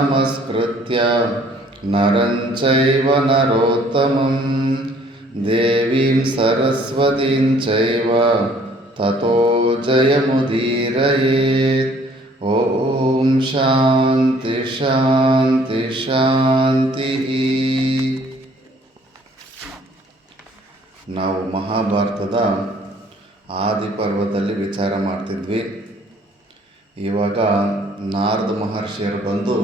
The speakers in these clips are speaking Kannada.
ನಮಸ್ಕೃತ್ಯ ನರಂ ಚೈವ ನರೋತ್ತಮಂ ದೇವೀಂ ಸರಸ್ವತೀಂ ಚೈವ ತತೋ ಜಯಮುದೀರಯೇತ್. ಓಂ ಶಾಂತಿ ಶಾಂತಿ ಶಾಂತಿ. ನಾವು ಮಹಾಭಾರತದ ಆದಿಪರ್ವದಲ್ಲಿ ವಿಚಾರ ಮಾಡ್ತಿದ್ವಿ. ಇವಾಗ ನಾರದ ಮಹರ್ಷಿಯರು ಬಂದು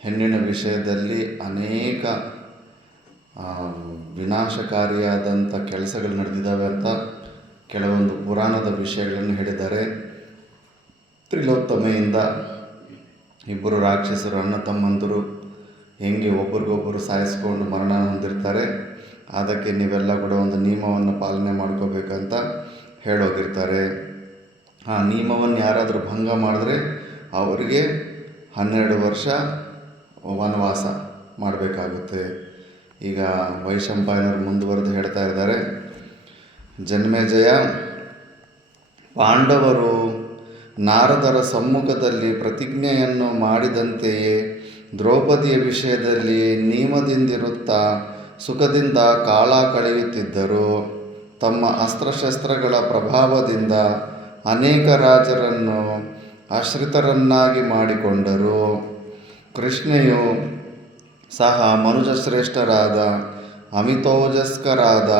ಹೆಣ್ಣಿನ ವಿಷಯದಲ್ಲಿ ಅನೇಕ ವಿನಾಶಕಾರಿಯಾದಂಥ ಕೆಲಸಗಳು ನಡೆದಿದ್ದಾವೆ ಅಂತ ಕೆಲವೊಂದು ಪುರಾಣದ ವಿಷಯಗಳನ್ನು ಹೇಳಿದ್ದಾರೆ. ತ್ರಿಲೋತ್ತಮೆಯಿಂದ ಇಬ್ಬರು ರಾಕ್ಷಸರು ಅಣ್ಣ ತಮ್ಮಂದರು ಹೆಂಗೆ ಒಬ್ರಿಗೊಬ್ಬರು ಸಾಯಿಸ್ಕೊಂಡು ಮರಣ ಹೊಂದಿರ್ತಾರೆ, ಅದಕ್ಕೆ ನೀವೆಲ್ಲ ಕೂಡ ಒಂದು ನಿಯಮವನ್ನು ಪಾಲನೆ ಮಾಡ್ಕೋಬೇಕಂತ ಹೇಳೋಗಿರ್ತಾರೆ. ಆ ನಿಯಮವನ್ನು ಯಾರಾದರೂ ಭಂಗ ಮಾಡಿದ್ರೆ ಅವರಿಗೆ 12 ವರ್ಷ ವನವಾಸ ಮಾಡಬೇಕಾಗುತ್ತೆ. ಈಗ ವೈಶಂಪಾಯನರು ಮುಂದುವರೆದು ಹೇಳ್ತಾ ಇದ್ದಾರೆ. ಜನ್ಮೇಜಯ, ಪಾಂಡವರು ನಾರದರ ಸಮ್ಮುಖದಲ್ಲಿ ಪ್ರತಿಜ್ಞೆಯನ್ನು ಮಾಡಿದಂತೆಯೇ ದ್ರೌಪದಿಯ ವಿಷಯದಲ್ಲಿ ನಿಯಮದಿಂದಿರುತ್ತಾ ಸುಖದಿಂದ ಕಾಲ ಕಳೆಯುತ್ತಿದ್ದರು. ತಮ್ಮ ಅಸ್ತ್ರಶಸ್ತ್ರಗಳ ಪ್ರಭಾವದಿಂದ ಅನೇಕ ರಾಜರನ್ನು ಆಶ್ರಿತರನ್ನಾಗಿ ಮಾಡಿಕೊಂಡರು. ಕೃಷ್ಣೆಯು ಸಹ ಮನುಜಶ್ರೇಷ್ಠರಾದ ಅಮಿತೋಜಸ್ಕರಾದ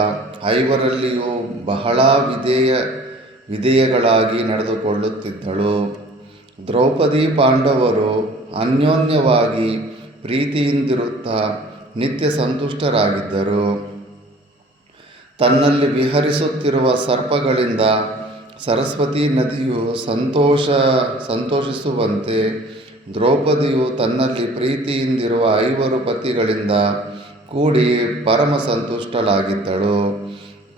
ಐವರಲ್ಲಿಯೂ ಬಹಳ ವಿಧೇಯಗಳಾಗಿ ನಡೆದುಕೊಳ್ಳುತ್ತಿದ್ದಳು. ದ್ರೌಪದಿ ಪಾಂಡವರು ಅನ್ಯೋನ್ಯವಾಗಿ ಪ್ರೀತಿಯಿಂದಿರುತ್ತಾ ನಿತ್ಯ ಸಂತುಷ್ಟರಾಗಿದ್ದರು. ತನ್ನಲ್ಲಿ ವಿಹರಿಸುತ್ತಿರುವ ಸರ್ಪಗಳಿಂದ ಸರಸ್ವತಿ ನದಿಯು ಸಂತೋಷಿಸುವಂತೆ ದ್ರೌಪದಿಯು ತನ್ನಲ್ಲಿ ಪ್ರೀತಿಯಿಂದಿರುವ 5 ಪತಿಗಳಿಂದ ಕೂಡಿ ಪರಮ ಸಂತುಷ್ಟಳಾಗಿದ್ದಳು.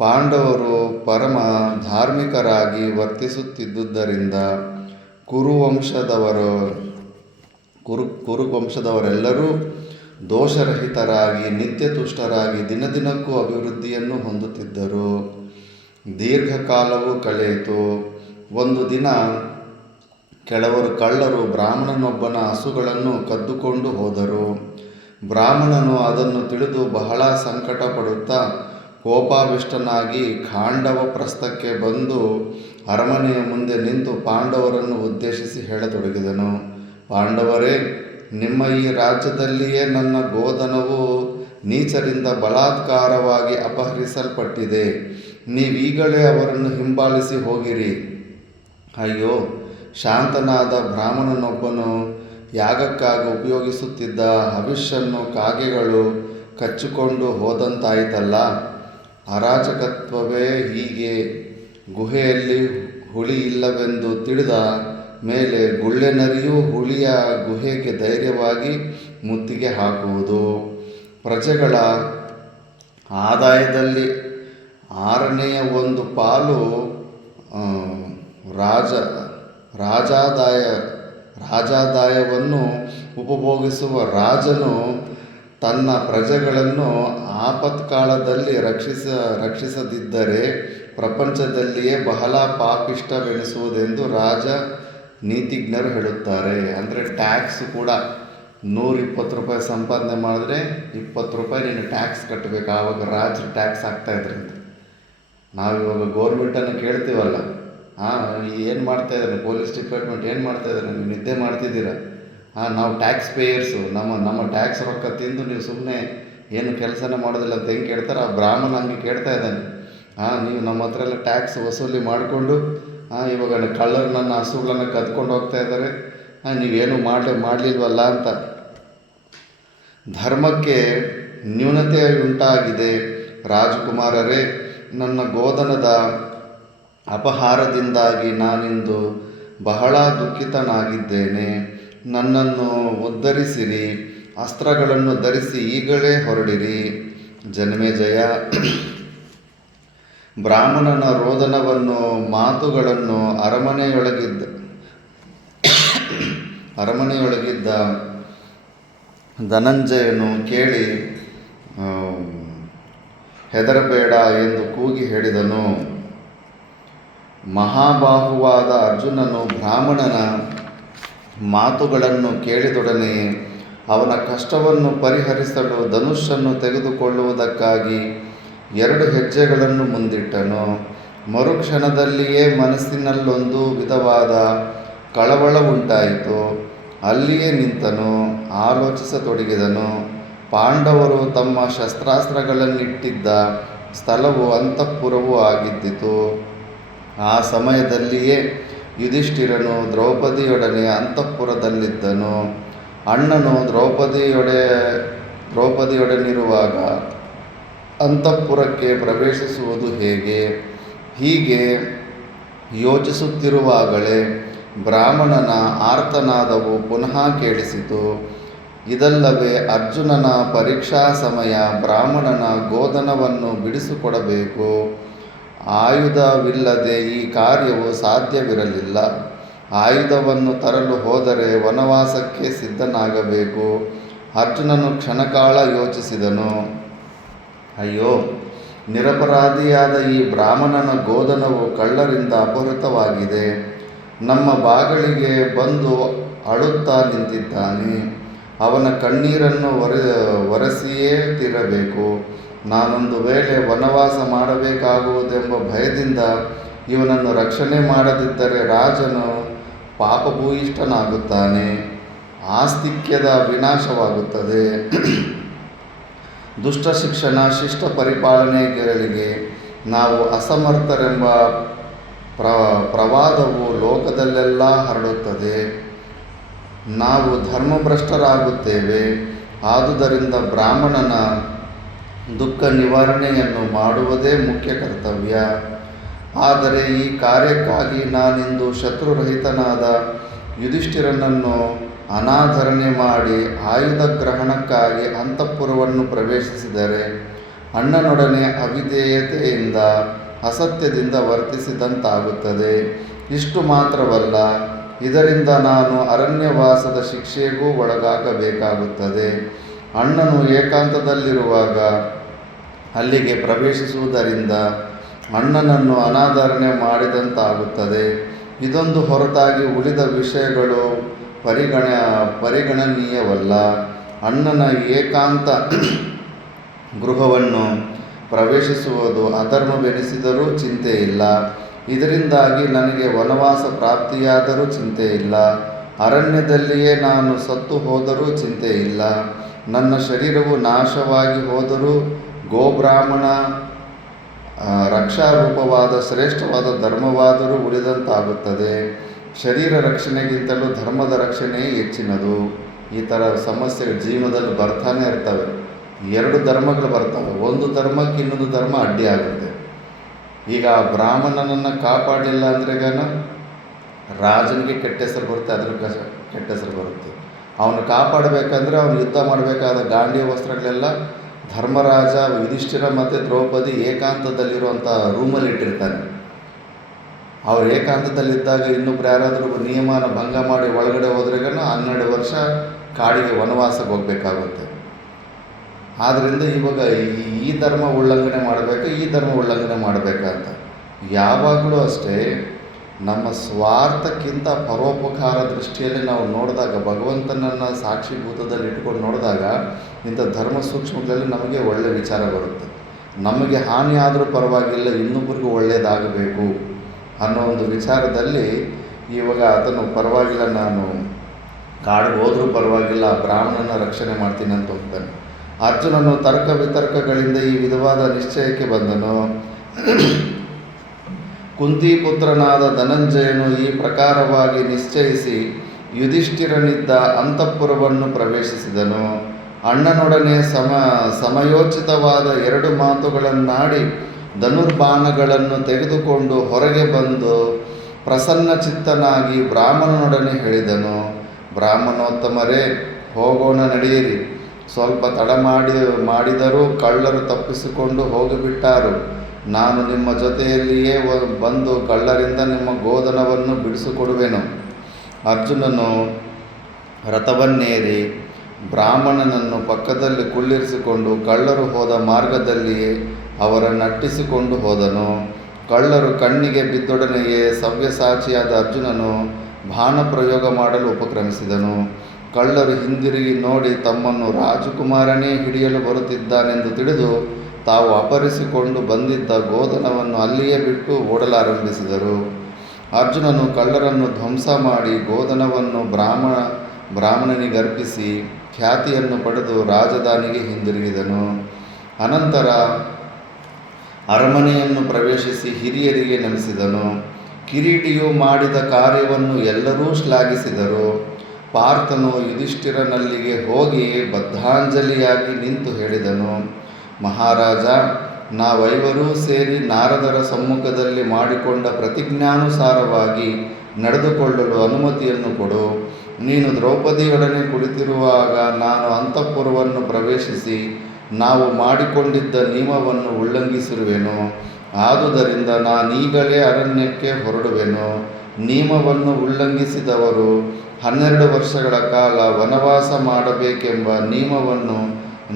ಪಾಂಡವರು ಪರಮ ಧಾರ್ಮಿಕರಾಗಿ ವರ್ತಿಸುತ್ತಿದ್ದುದರಿಂದ ಕುರುವಂಶದವರೆಲ್ಲರೂ ದೋಷರಹಿತರಾಗಿ ನಿತ್ಯ ತುಷ್ಟರಾಗಿ ದಿನದಿನಕ್ಕೂ ಅಭಿವೃದ್ಧಿಯನ್ನು ಹೊಂದುತ್ತಿದ್ದರು. ದೀರ್ಘಕಾಲವು ಕಳೆಯಿತು. ಒಂದು ದಿನ ಕೆಲವರು ಕಳ್ಳರು ಬ್ರಾಹ್ಮಣನೊಬ್ಬನ ಹಸುಗಳನ್ನು ಕದ್ದುಕೊಂಡು ಹೋದರು. ಬ್ರಾಹ್ಮಣನು ಅದನ್ನು ತಿಳಿದು ಬಹಳ ಸಂಕಟ ಪಡುತ್ತಾ ಕೋಪಾವಿಷ್ಟನಾಗಿ ಖಾಂಡವ ಪ್ರಸ್ಥಕ್ಕೆ ಬಂದು ಅರಮನೆಯ ಮುಂದೆ ನಿಂತು ಪಾಂಡವರನ್ನು ಉದ್ದೇಶಿಸಿ ಹೇಳತೊಡಗಿದನು. ಪಾಂಡವರೇ, ನಿಮ್ಮ ಈ ರಾಜ್ಯದಲ್ಲಿಯೇ ನನ್ನ ಗೋಧನವು ನೀಚರಿಂದ ಬಲಾತ್ಕಾರವಾಗಿ ಅಪಹರಿಸಲ್ಪಟ್ಟಿದೆ. ನೀವೀಗಲೇ ಅವರನ್ನು ಹಿಂಬಾಲಿಸಿ ಹೋಗಿರಿ. ಅಯ್ಯೋ, ಶಾಂತನಾದ ಬ್ರಾಹ್ಮಣನೊಬ್ಬನು ಯಾಗಕ್ಕಾಗಿ ಉಪಯೋಗಿಸುತ್ತಿದ್ದ ಹವಿಷ್ಯನ್ನು ಕಾಗೆಗಳು ಕಚ್ಚಿಕೊಂಡು ಹೋದಂತಾಯಿತಲ್ಲ. ಅರಾಜಕತ್ವವೇ ಹೀಗೆ. ಗುಹೆಯಲ್ಲಿ ಹುಳಿ ಇಲ್ಲವೆಂದು ತಿಳಿದ ಮೇಲೆ ಗುಳ್ಳೆನರಿಯೂ ಹುಳಿಯ ಗುಹೆಗೆ ಧೈರ್ಯವಾಗಿ ಮುತ್ತಿಗೆ ಹಾಕುವುದು. ಪ್ರಜೆಗಳ ಆದಾಯದಲ್ಲಿ 6ನೇ 1 ಪಾಲು ರಾಜಾದಾಯವನ್ನು ಉಪಭೋಗಿಸುವ ರಾಜನು ತನ್ನ ಪ್ರಜೆಗಳನ್ನು ಆಪತ್ಕಾಲದಲ್ಲಿ ರಕ್ಷಿಸದಿದ್ದರೆ ಪ್ರಪಂಚದಲ್ಲಿಯೇ ಬಹಳ ಪಾಪಿಷ್ಟವೆನಿಸುವುದೆಂದು ರಾಜ ನೀತಿಜ್ಞರು ಹೇಳುತ್ತಾರೆ. ಅಂದರೆ ಟ್ಯಾಕ್ಸ್ ಕೂಡ 120 ರೂಪಾಯಿ ಸಂಪಾದನೆ ಮಾಡಿದ್ರೆ 20 ರೂಪಾಯಿ ನೀನು ಟ್ಯಾಕ್ಸ್ ಕಟ್ಟಬೇಕು. ಆವಾಗ ರಾಜರು ಟ್ಯಾಕ್ಸ್ ಹಾಕ್ತಾಯಿದ್ರಂತ. ನಾವಿವಾಗ ಗೋರ್ಮೆಂಟನ್ನು ಕೇಳ್ತೀವಲ್ಲ, ಏನು ಮಾಡ್ತಾಯಿದ್ದಾರೆ ಪೊಲೀಸ್ ಡಿಪಾರ್ಟ್ಮೆಂಟ್, ಏನು ಮಾಡ್ತಾಯಿದ್ದಾರೆ, ನೀವು ನಿದ್ದೆ ಮಾಡ್ತಿದ್ದೀರಾ? ನಾವು ಟ್ಯಾಕ್ಸ್ ಪೇಯರ್ಸು, ನಮ್ಮ ಟ್ಯಾಕ್ಸ್ ರೊಕ್ಕ ತಿಂದು ನೀವು ಸುಮ್ಮನೆ ಏನು ಕೆಲಸನೇ ಮಾಡೋದಿಲ್ಲ ಅಂತ ಹೆಂಗೆ ಕೇಳ್ತಾರೆ. ಆ ಬ್ರಾಹ್ಮಣ ಹಂಗೆ ಕೇಳ್ತಾ ಇದ್ದಾನೆ. ನೀವು ನಮ್ಮ ಹತ್ರ ಎಲ್ಲ ಟ್ಯಾಕ್ಸ್ ವಸೂಲಿ ಮಾಡಿಕೊಂಡು ಇವಾಗ ಕಳ್ಳರು ನನ್ನ ಹಸುಗಳನ್ನು ಕದ್ಕೊಂಡು ಹೋಗ್ತಾ ಇದ್ದಾರೆ, ನೀವೇನು ಮಾಡಲಿಲ್ವಲ್ಲ ಅಂತ. ಧರ್ಮಕ್ಕೆ ನ್ಯೂನತೆ ಉಂಟಾಗಿದೆ. ರಾಜಕುಮಾರರೇ, ನನ್ನ ಗೋಧನದ ಅಪಹಾರದಿಂದಾಗಿ ನಾನಿಂದು ಬಹಳ ದುಃಖಿತನಾಗಿದ್ದೇನೆ. ನನ್ನನ್ನು ಉದ್ಧರಿಸಿರಿ. ಅಸ್ತ್ರಗಳನ್ನು ಧರಿಸಿ ಈಗಲೇ ಹೊರಡಿರಿ. ಜನ್ಮೇಜಯ, ಬ್ರಾಹ್ಮಣನ ರೋದನವನ್ನು ಮಾತುಗಳನ್ನು ಅರಮನೆಯೊಳಗಿದ್ದ ಧನಂಜಯನು ಕೇಳಿ ಹೆದರಬೇಡ ಎಂದು ಕೂಗಿ ಹೇಳಿದನು. ಮಹಾಬಾಹುವಾದ ಅರ್ಜುನನು ಬ್ರಾಹ್ಮಣನ ಮಾತುಗಳನ್ನು ಕೇಳಿದೊಡನೆಯೇ ಅವನ ಕಷ್ಟವನ್ನು ಪರಿಹರಿಸಲು ಧನುಷನ್ನು ತೆಗೆದುಕೊಳ್ಳುವುದಕ್ಕಾಗಿ 2 ಹೆಜ್ಜೆಗಳನ್ನು ಮುಂದಿಟ್ಟನು. ಮರುಕ್ಷಣದಲ್ಲಿಯೇ ಮನಸ್ಸಿನಲ್ಲೊಂದು ವಿಧವಾದ ಕಳವಳ ಉಂಟಾಯಿತು. ಅಲ್ಲಿಯೇ ನಿಂತನು, ಆಲೋಚಿಸತೊಡಗಿದನು. ಪಾಂಡವರು ತಮ್ಮ ಶಸ್ತ್ರಾಸ್ತ್ರಗಳನ್ನಿಟ್ಟಿದ್ದ ಸ್ಥಳವು ಅಂತಃಪುರವೂ ಆಗಿದ್ದಿತು. ಆ ಸಮಯದಲ್ಲಿಯೇ ಯುಧಿಷ್ಠಿರನು ದ್ರೌಪದಿಯೊಡನೆ ಅಂತಃಪುರದಲ್ಲಿದ್ದನು. ಅಣ್ಣನು ದ್ರೌಪದಿಯೊಡನಿರುವಾಗ ಅಂತಃಪುರಕ್ಕೆ ಪ್ರವೇಶಿಸುವುದು ಹೇಗೆ? ಹೀಗೆ ಯೋಚಿಸುತ್ತಿರುವಾಗಲೇ ಬ್ರಾಹ್ಮಣನ ಆರ್ತನಾದವು ಪುನಃ ಕೇಳಿಸಿತು. ಇದಲ್ಲವೇ ಅರ್ಜುನನ ಪರೀಕ್ಷಾ ಸಮಯ. ಬ್ರಾಹ್ಮಣನ ಗೋಧನವನ್ನು ಬಿಡಿಸಿಕೊಡಬೇಕು. ಆಯುಧವಿಲ್ಲದೆ ಈ ಕಾರ್ಯವು ಸಾಧ್ಯವಿರಲಿಲ್ಲ. ಆಯುಧವನ್ನು ತರಲು ಹೋದರೆ ವನವಾಸಕ್ಕೆ ಸಿದ್ಧನಾಗಬೇಕು. ಅರ್ಜುನನು ಕ್ಷಣಕಾಲ ಯೋಚಿಸಿದನು. ಅಯ್ಯೋ, ನಿರಪರಾಧಿಯಾದ ಈ ಬ್ರಾಹ್ಮಣನ ಗೋಧನವು ಕಳ್ಳರಿಂದ ಅಪಹೃತವಾಗಿದೆ. ನಮ್ಮ ಬಾಗಿಲಿಗೆ ಬಂದು ಅಳುತ್ತಾ ನಿಂತಿದ್ದಾನೆ. ಅವನ ಕಣ್ಣೀರನ್ನು ಒರೆಸಿಯೇ ತೀರಬೇಕು. ನಾನೊಂದು ವೇಳೆ ವನವಾಸ ಮಾಡಬೇಕಾಗುವುದೆಂಬ ಭಯದಿಂದ ಇವನನ್ನು ರಕ್ಷಣೆ ಮಾಡದಿದ್ದರೆ ರಾಜನು ಪಾಪಭೂಯಿಷ್ಠನಾಗುತ್ತಾನೆ. ಆಸ್ತಿಕ್ಯದ ವಿನಾಶವಾಗುತ್ತದೆ. ದುಷ್ಟ ಶಿಕ್ಷಣ, ಶಿಷ್ಟ ಪರಿಪಾಲನೆಗಳಿಗೆ ನಾವು ಅಸಮರ್ಥರೆಂಬ ಪ್ರವಾದವು ಲೋಕದಲ್ಲೆಲ್ಲ ಹರಡುತ್ತದೆ. ನಾವು ಧರ್ಮಭ್ರಷ್ಟರಾಗುತ್ತೇವೆ. ಆದುದರಿಂದ ಬ್ರಾಹ್ಮಣನ ದುಃಖ ನಿವಾರಣೆಯನ್ನು ಮಾಡುವುದೇ ಮುಖ್ಯ ಕರ್ತವ್ಯ. ಆದರೆ ಈ ಕಾರ್ಯಕ್ಕಾಗಿ ನಾನಿಂದು ಶತ್ರುರಹಿತನಾದ ಯುಧಿಷ್ಠಿರನನ್ನು ಅನಾದರಣೆ ಮಾಡಿ ಆಯುಧ ಗ್ರಹಣಕ್ಕಾಗಿ ಅಂತಃಪುರವನ್ನು ಪ್ರವೇಶಿಸಿದರೆ ಅಣ್ಣನೊಡನೆ ಅವಿಧೇಯತೆಯಿಂದ ಅಸತ್ಯದಿಂದ ವರ್ತಿಸಿದಂತಾಗುತ್ತದೆ. ಇಷ್ಟು ಮಾತ್ರವಲ್ಲ, ಇದರಿಂದ ನಾನು ಅರಣ್ಯವಾಸದ ಶಿಕ್ಷೆಗೂ ಒಳಗಾಗಬೇಕಾಗುತ್ತದೆ. ಅಣ್ಣನು ಏಕಾಂತದಲ್ಲಿರುವಾಗ ಅಲ್ಲಿಗೆ ಪ್ರವೇಶಿಸುವುದರಿಂದ ಅಣ್ಣನನ್ನು ಅನಾದರಣೆ ಮಾಡಿದಂತಾಗುತ್ತದೆ. ಇದೊಂದು ಹೊರತಾಗಿ ಉಳಿದ ವಿಷಯಗಳು ಪರಿಗಣನೀಯವಲ್ಲ. ಅಣ್ಣನ ಏಕಾಂತ ಗೃಹವನ್ನು ಪ್ರವೇಶಿಸುವುದು ಅಧರ್ಮವೆನಿಸಿದರೂ ಚಿಂತೆಯಿಲ್ಲ. ಇದರಿಂದಾಗಿ ನನಗೆ ವನವಾಸ ಪ್ರಾಪ್ತಿಯಾದರೂ ಚಿಂತೆಯಿಲ್ಲ. ಅರಣ್ಯದಲ್ಲಿಯೇ ನಾನು ಸತ್ತು ಹೋದರೂ ಚಿಂತೆಯಿಲ್ಲ. ನನ್ನ ಶರೀರವು ನಾಶವಾಗಿ ಹೋದರೂ ಗೋಬ್ರಾಹ್ಮಣ ರಕ್ಷಾರೂಪವಾದ ಶ್ರೇಷ್ಠವಾದ ಧರ್ಮವಾದರೂ ಉಳಿದಂತಾಗುತ್ತದೆ. ಶರೀರ ರಕ್ಷಣೆಗಿಂತಲೂ ಧರ್ಮದ ರಕ್ಷಣೆಯೇ ಹೆಚ್ಚಿನದು. ಈ ಥರ ಸಮಸ್ಯೆಗಳು ಜೀವನದಲ್ಲಿ ಬರ್ತಾನೆ ಇರ್ತವೆ. 2 ಧರ್ಮಗಳು ಬರ್ತವೆ. ಒಂದು ಧರ್ಮಕ್ಕೆ ಇನ್ನೊಂದು ಧರ್ಮ ಅಡ್ಡಿ ಆಗುತ್ತೆ. ಈಗ ಬ್ರಾಹ್ಮಣನನ್ನು ಕಾಪಾಡಲಿಲ್ಲ ಅಂದರೆ ರಾಜನಿಗೆ ಕೆಟ್ಟ ಹೆಸರು ಬರುತ್ತೆ, ಅದ್ರ ಕೆಟ್ಟ ಹೆಸರು ಬರುತ್ತೆ. ಅವನು ಕಾಪಾಡಬೇಕಂದ್ರೆ ಅವನು ಯುದ್ಧ ಮಾಡಬೇಕಾದ ಗಾಂಡಿಯ ವಸ್ತ್ರಗಳೆಲ್ಲ ಧರ್ಮರಾಜ, ಯುಧಿಷ್ಠಿರ ಮತ್ತು ದ್ರೌಪದಿ ಏಕಾಂತದಲ್ಲಿರುವಂಥ ರೂಮಲ್ಲಿ ಇಟ್ಟಿರ್ತಾನೆ. ಅವ್ರು ಏಕಾಂತದಲ್ಲಿದ್ದಾಗ ಇನ್ನೊಬ್ರು ಯಾರಾದರೂ ನಿಯಮನ ಭಂಗ ಮಾಡಿ ಒಳಗಡೆ ಹೋದ್ರೆಗನ 12 ವರ್ಷ ಕಾಡಿಗೆ ವನವಾಸಕ್ಕೆ ಹೋಗಬೇಕಾಗುತ್ತೆ. ಆದ್ದರಿಂದ ಇವಾಗ ಈ ಧರ್ಮ ಉಲ್ಲಂಘನೆ ಮಾಡಬೇಕು, ಈ ಧರ್ಮ ಉಲ್ಲಂಘನೆ ಮಾಡಬೇಕಂತ ಯಾವಾಗಲೂ ಅಷ್ಟೇ ನಮ್ಮ ಸ್ವಾರ್ಥಕ್ಕಿಂತ ಪರೋಪಕಾರ ದೃಷ್ಟಿಯಲ್ಲಿ ನಾವು ನೋಡಿದಾಗ, ಭಗವಂತನನ್ನು ಸಾಕ್ಷಿಭೂತದಲ್ಲಿ ಇಟ್ಕೊಂಡು ನೋಡಿದಾಗ ಇಂಥ ಧರ್ಮ ಸೂಕ್ಷ್ಮದಲ್ಲಿ ನಮಗೆ ಒಳ್ಳೆಯ ವಿಚಾರ ಬರುತ್ತೆ. ನಮಗೆ ಹಾನಿ ಆದರೂ ಪರವಾಗಿಲ್ಲ, ಇನ್ನೊಬ್ಬರಿಗೂ ಒಳ್ಳೆಯದಾಗಬೇಕು ಅನ್ನೋ ಒಂದು ವಿಚಾರದಲ್ಲಿ ಇವಾಗ ಅದನ್ನು ಪರವಾಗಿಲ್ಲ, ನಾನು ಕಾಡಿಗೆ ಹೋದರೂ ಪರವಾಗಿಲ್ಲ, ಬ್ರಾಹ್ಮಣನ ರಕ್ಷಣೆ ಮಾಡ್ತೀನಿ ಅಂತ ಹೋಗ್ತಾನೆ. ಅರ್ಜುನನು ತರ್ಕ ವಿತರ್ಕಗಳಿಂದ ಈ ವಿಧವಾದ ನಿಶ್ಚಯಕ್ಕೆ ಬಂದನು. ಕುಂತಿಪುತ್ರನಾದ ಧನಂಜಯನು ಈ ಪ್ರಕಾರವಾಗಿ ನಿಶ್ಚಯಿಸಿ ಯುಧಿಷ್ಠಿರನಿದ್ದ ಅಂತಃಪುರವನ್ನು ಪ್ರವೇಶಿಸಿದನು. ಅಣ್ಣನೊಡನೆ ಸಮಯೋಚಿತವಾದ 2 ಮಾತುಗಳನ್ನಾಡಿ ಧನುರ್ಬಾಣಗಳನ್ನು ತೆಗೆದುಕೊಂಡು ಹೊರಗೆ ಬಂದು ಪ್ರಸನ್ನಚಿತ್ತನಾಗಿ ಬ್ರಾಹ್ಮಣನೊಡನೆ ಹೇಳಿದನು. ಬ್ರಾಹ್ಮಣೋತ್ತಮರೇ, ಹೋಗೋಣ, ನಡೆಯಿರಿ. ಸ್ವಲ್ಪ ತಡ ಮಾಡಿದರೂ ಕಳ್ಳರು ತಪ್ಪಿಸಿಕೊಂಡು ಹೋಗಿಬಿಟ್ಟಾರು. ನಾನು ನಿಮ್ಮ ಜೊತೆಯಲ್ಲಿಯೇ ಬಂದು ಕಳ್ಳರಿಂದ ನಿಮ್ಮ ಗೋಧನವನ್ನು ಬಿಡಿಸಿಕೊಡುವೆನು. ಅರ್ಜುನನು ರಥವನ್ನೇರಿ ಬ್ರಾಹ್ಮಣನನ್ನು ಪಕ್ಕದಲ್ಲಿ ಕುಳ್ಳಿರಿಸಿಕೊಂಡು ಕಳ್ಳರು ಹೋದ ಮಾರ್ಗದಲ್ಲಿಯೇ ಅವರನ್ನಟ್ಟಿಸಿಕೊಂಡು ಹೋದನು. ಕಳ್ಳರು ಕಣ್ಣಿಗೆ ಬಿದ್ದೊಡನೆಯೇ ಸವ್ಯಸಾಚಿಯಾದ ಅರ್ಜುನನು ಬಾಣ ಪ್ರಯೋಗ ಮಾಡಲು ಉಪಕ್ರಮಿಸಿದನು. ಕಳ್ಳರು ಹಿಂದಿರುಗಿ ನೋಡಿ ತಮ್ಮನ್ನು ರಾಜಕುಮಾರನೇ ಹಿಡಿಯಲು ಬರುತ್ತಿದ್ದಾನೆಂದು ತಿಳಿದು ತಾವು ಅಪಹರಿಸಿಕೊಂಡು ಬಂದಿದ್ದ ಗೋಧನವನ್ನು ಅಲ್ಲಿಯೇ ಬಿಟ್ಟು ಓಡಲಾರಂಭಿಸಿದರು. ಅರ್ಜುನನು ಕಳ್ಳರನ್ನು ಧ್ವಂಸ ಮಾಡಿ ಗೋಧನವನ್ನು ಬ್ರಾಹ್ಮಣನಿಗರ್ಪಿಸಿ ಖ್ಯಾತಿಯನ್ನು ಪಡೆದು ರಾಜಧಾನಿಗೆ ಹಿಂದಿರುಗಿದನು. ಅನಂತರ ಅರಮನೆಯನ್ನು ಪ್ರವೇಶಿಸಿ ಹಿರಿಯರಿಗೆ ನಮಿಸಿದನು. ಕಿರೀಟಿಯು ಮಾಡಿದ ಕಾರ್ಯವನ್ನು ಎಲ್ಲರೂ ಶ್ಲಾಘಿಸಿದರು. ಪಾರ್ಥನು ಯುಧಿಷ್ಠಿರನಲ್ಲಿಗೆ ಹೋಗಿ ಬದ್ಧಾಂಜಲಿಯಾಗಿ ನಿಂತು ಹೇಳಿದನು, ಮಹಾರಾಜ, ನಾವೈವರೂ ಸೇರಿ ನಾರದರ ಸಮ್ಮುಖದಲ್ಲಿ ಮಾಡಿಕೊಂಡ ಪ್ರತಿಜ್ಞಾನುಸಾರವಾಗಿ ನಡೆದುಕೊಳ್ಳಲು ಅನುಮತಿಯನ್ನು ಕೊಡು. ನೀನು ದ್ರೌಪದಿಯೊಡನೆ ಕುಳಿತಿರುವಾಗ ನಾನು ಅಂತಃಪುರವನ್ನು ಪ್ರವೇಶಿಸಿ ನಾವು ಮಾಡಿಕೊಂಡಿದ್ದ ನಿಯಮವನ್ನು ಉಲ್ಲಂಘಿಸಿರುವೆನು. ಆದುದರಿಂದ ನಾನೀಗಲೇ ಅರಣ್ಯಕ್ಕೆ ಹೊರಡುವೆನು. ನಿಯಮವನ್ನು ಉಲ್ಲಂಘಿಸಿದವರು 12 ವರ್ಷಗಳ ಕಾಲ ವನವಾಸ ಮಾಡಬೇಕೆಂಬ ನಿಯಮವನ್ನು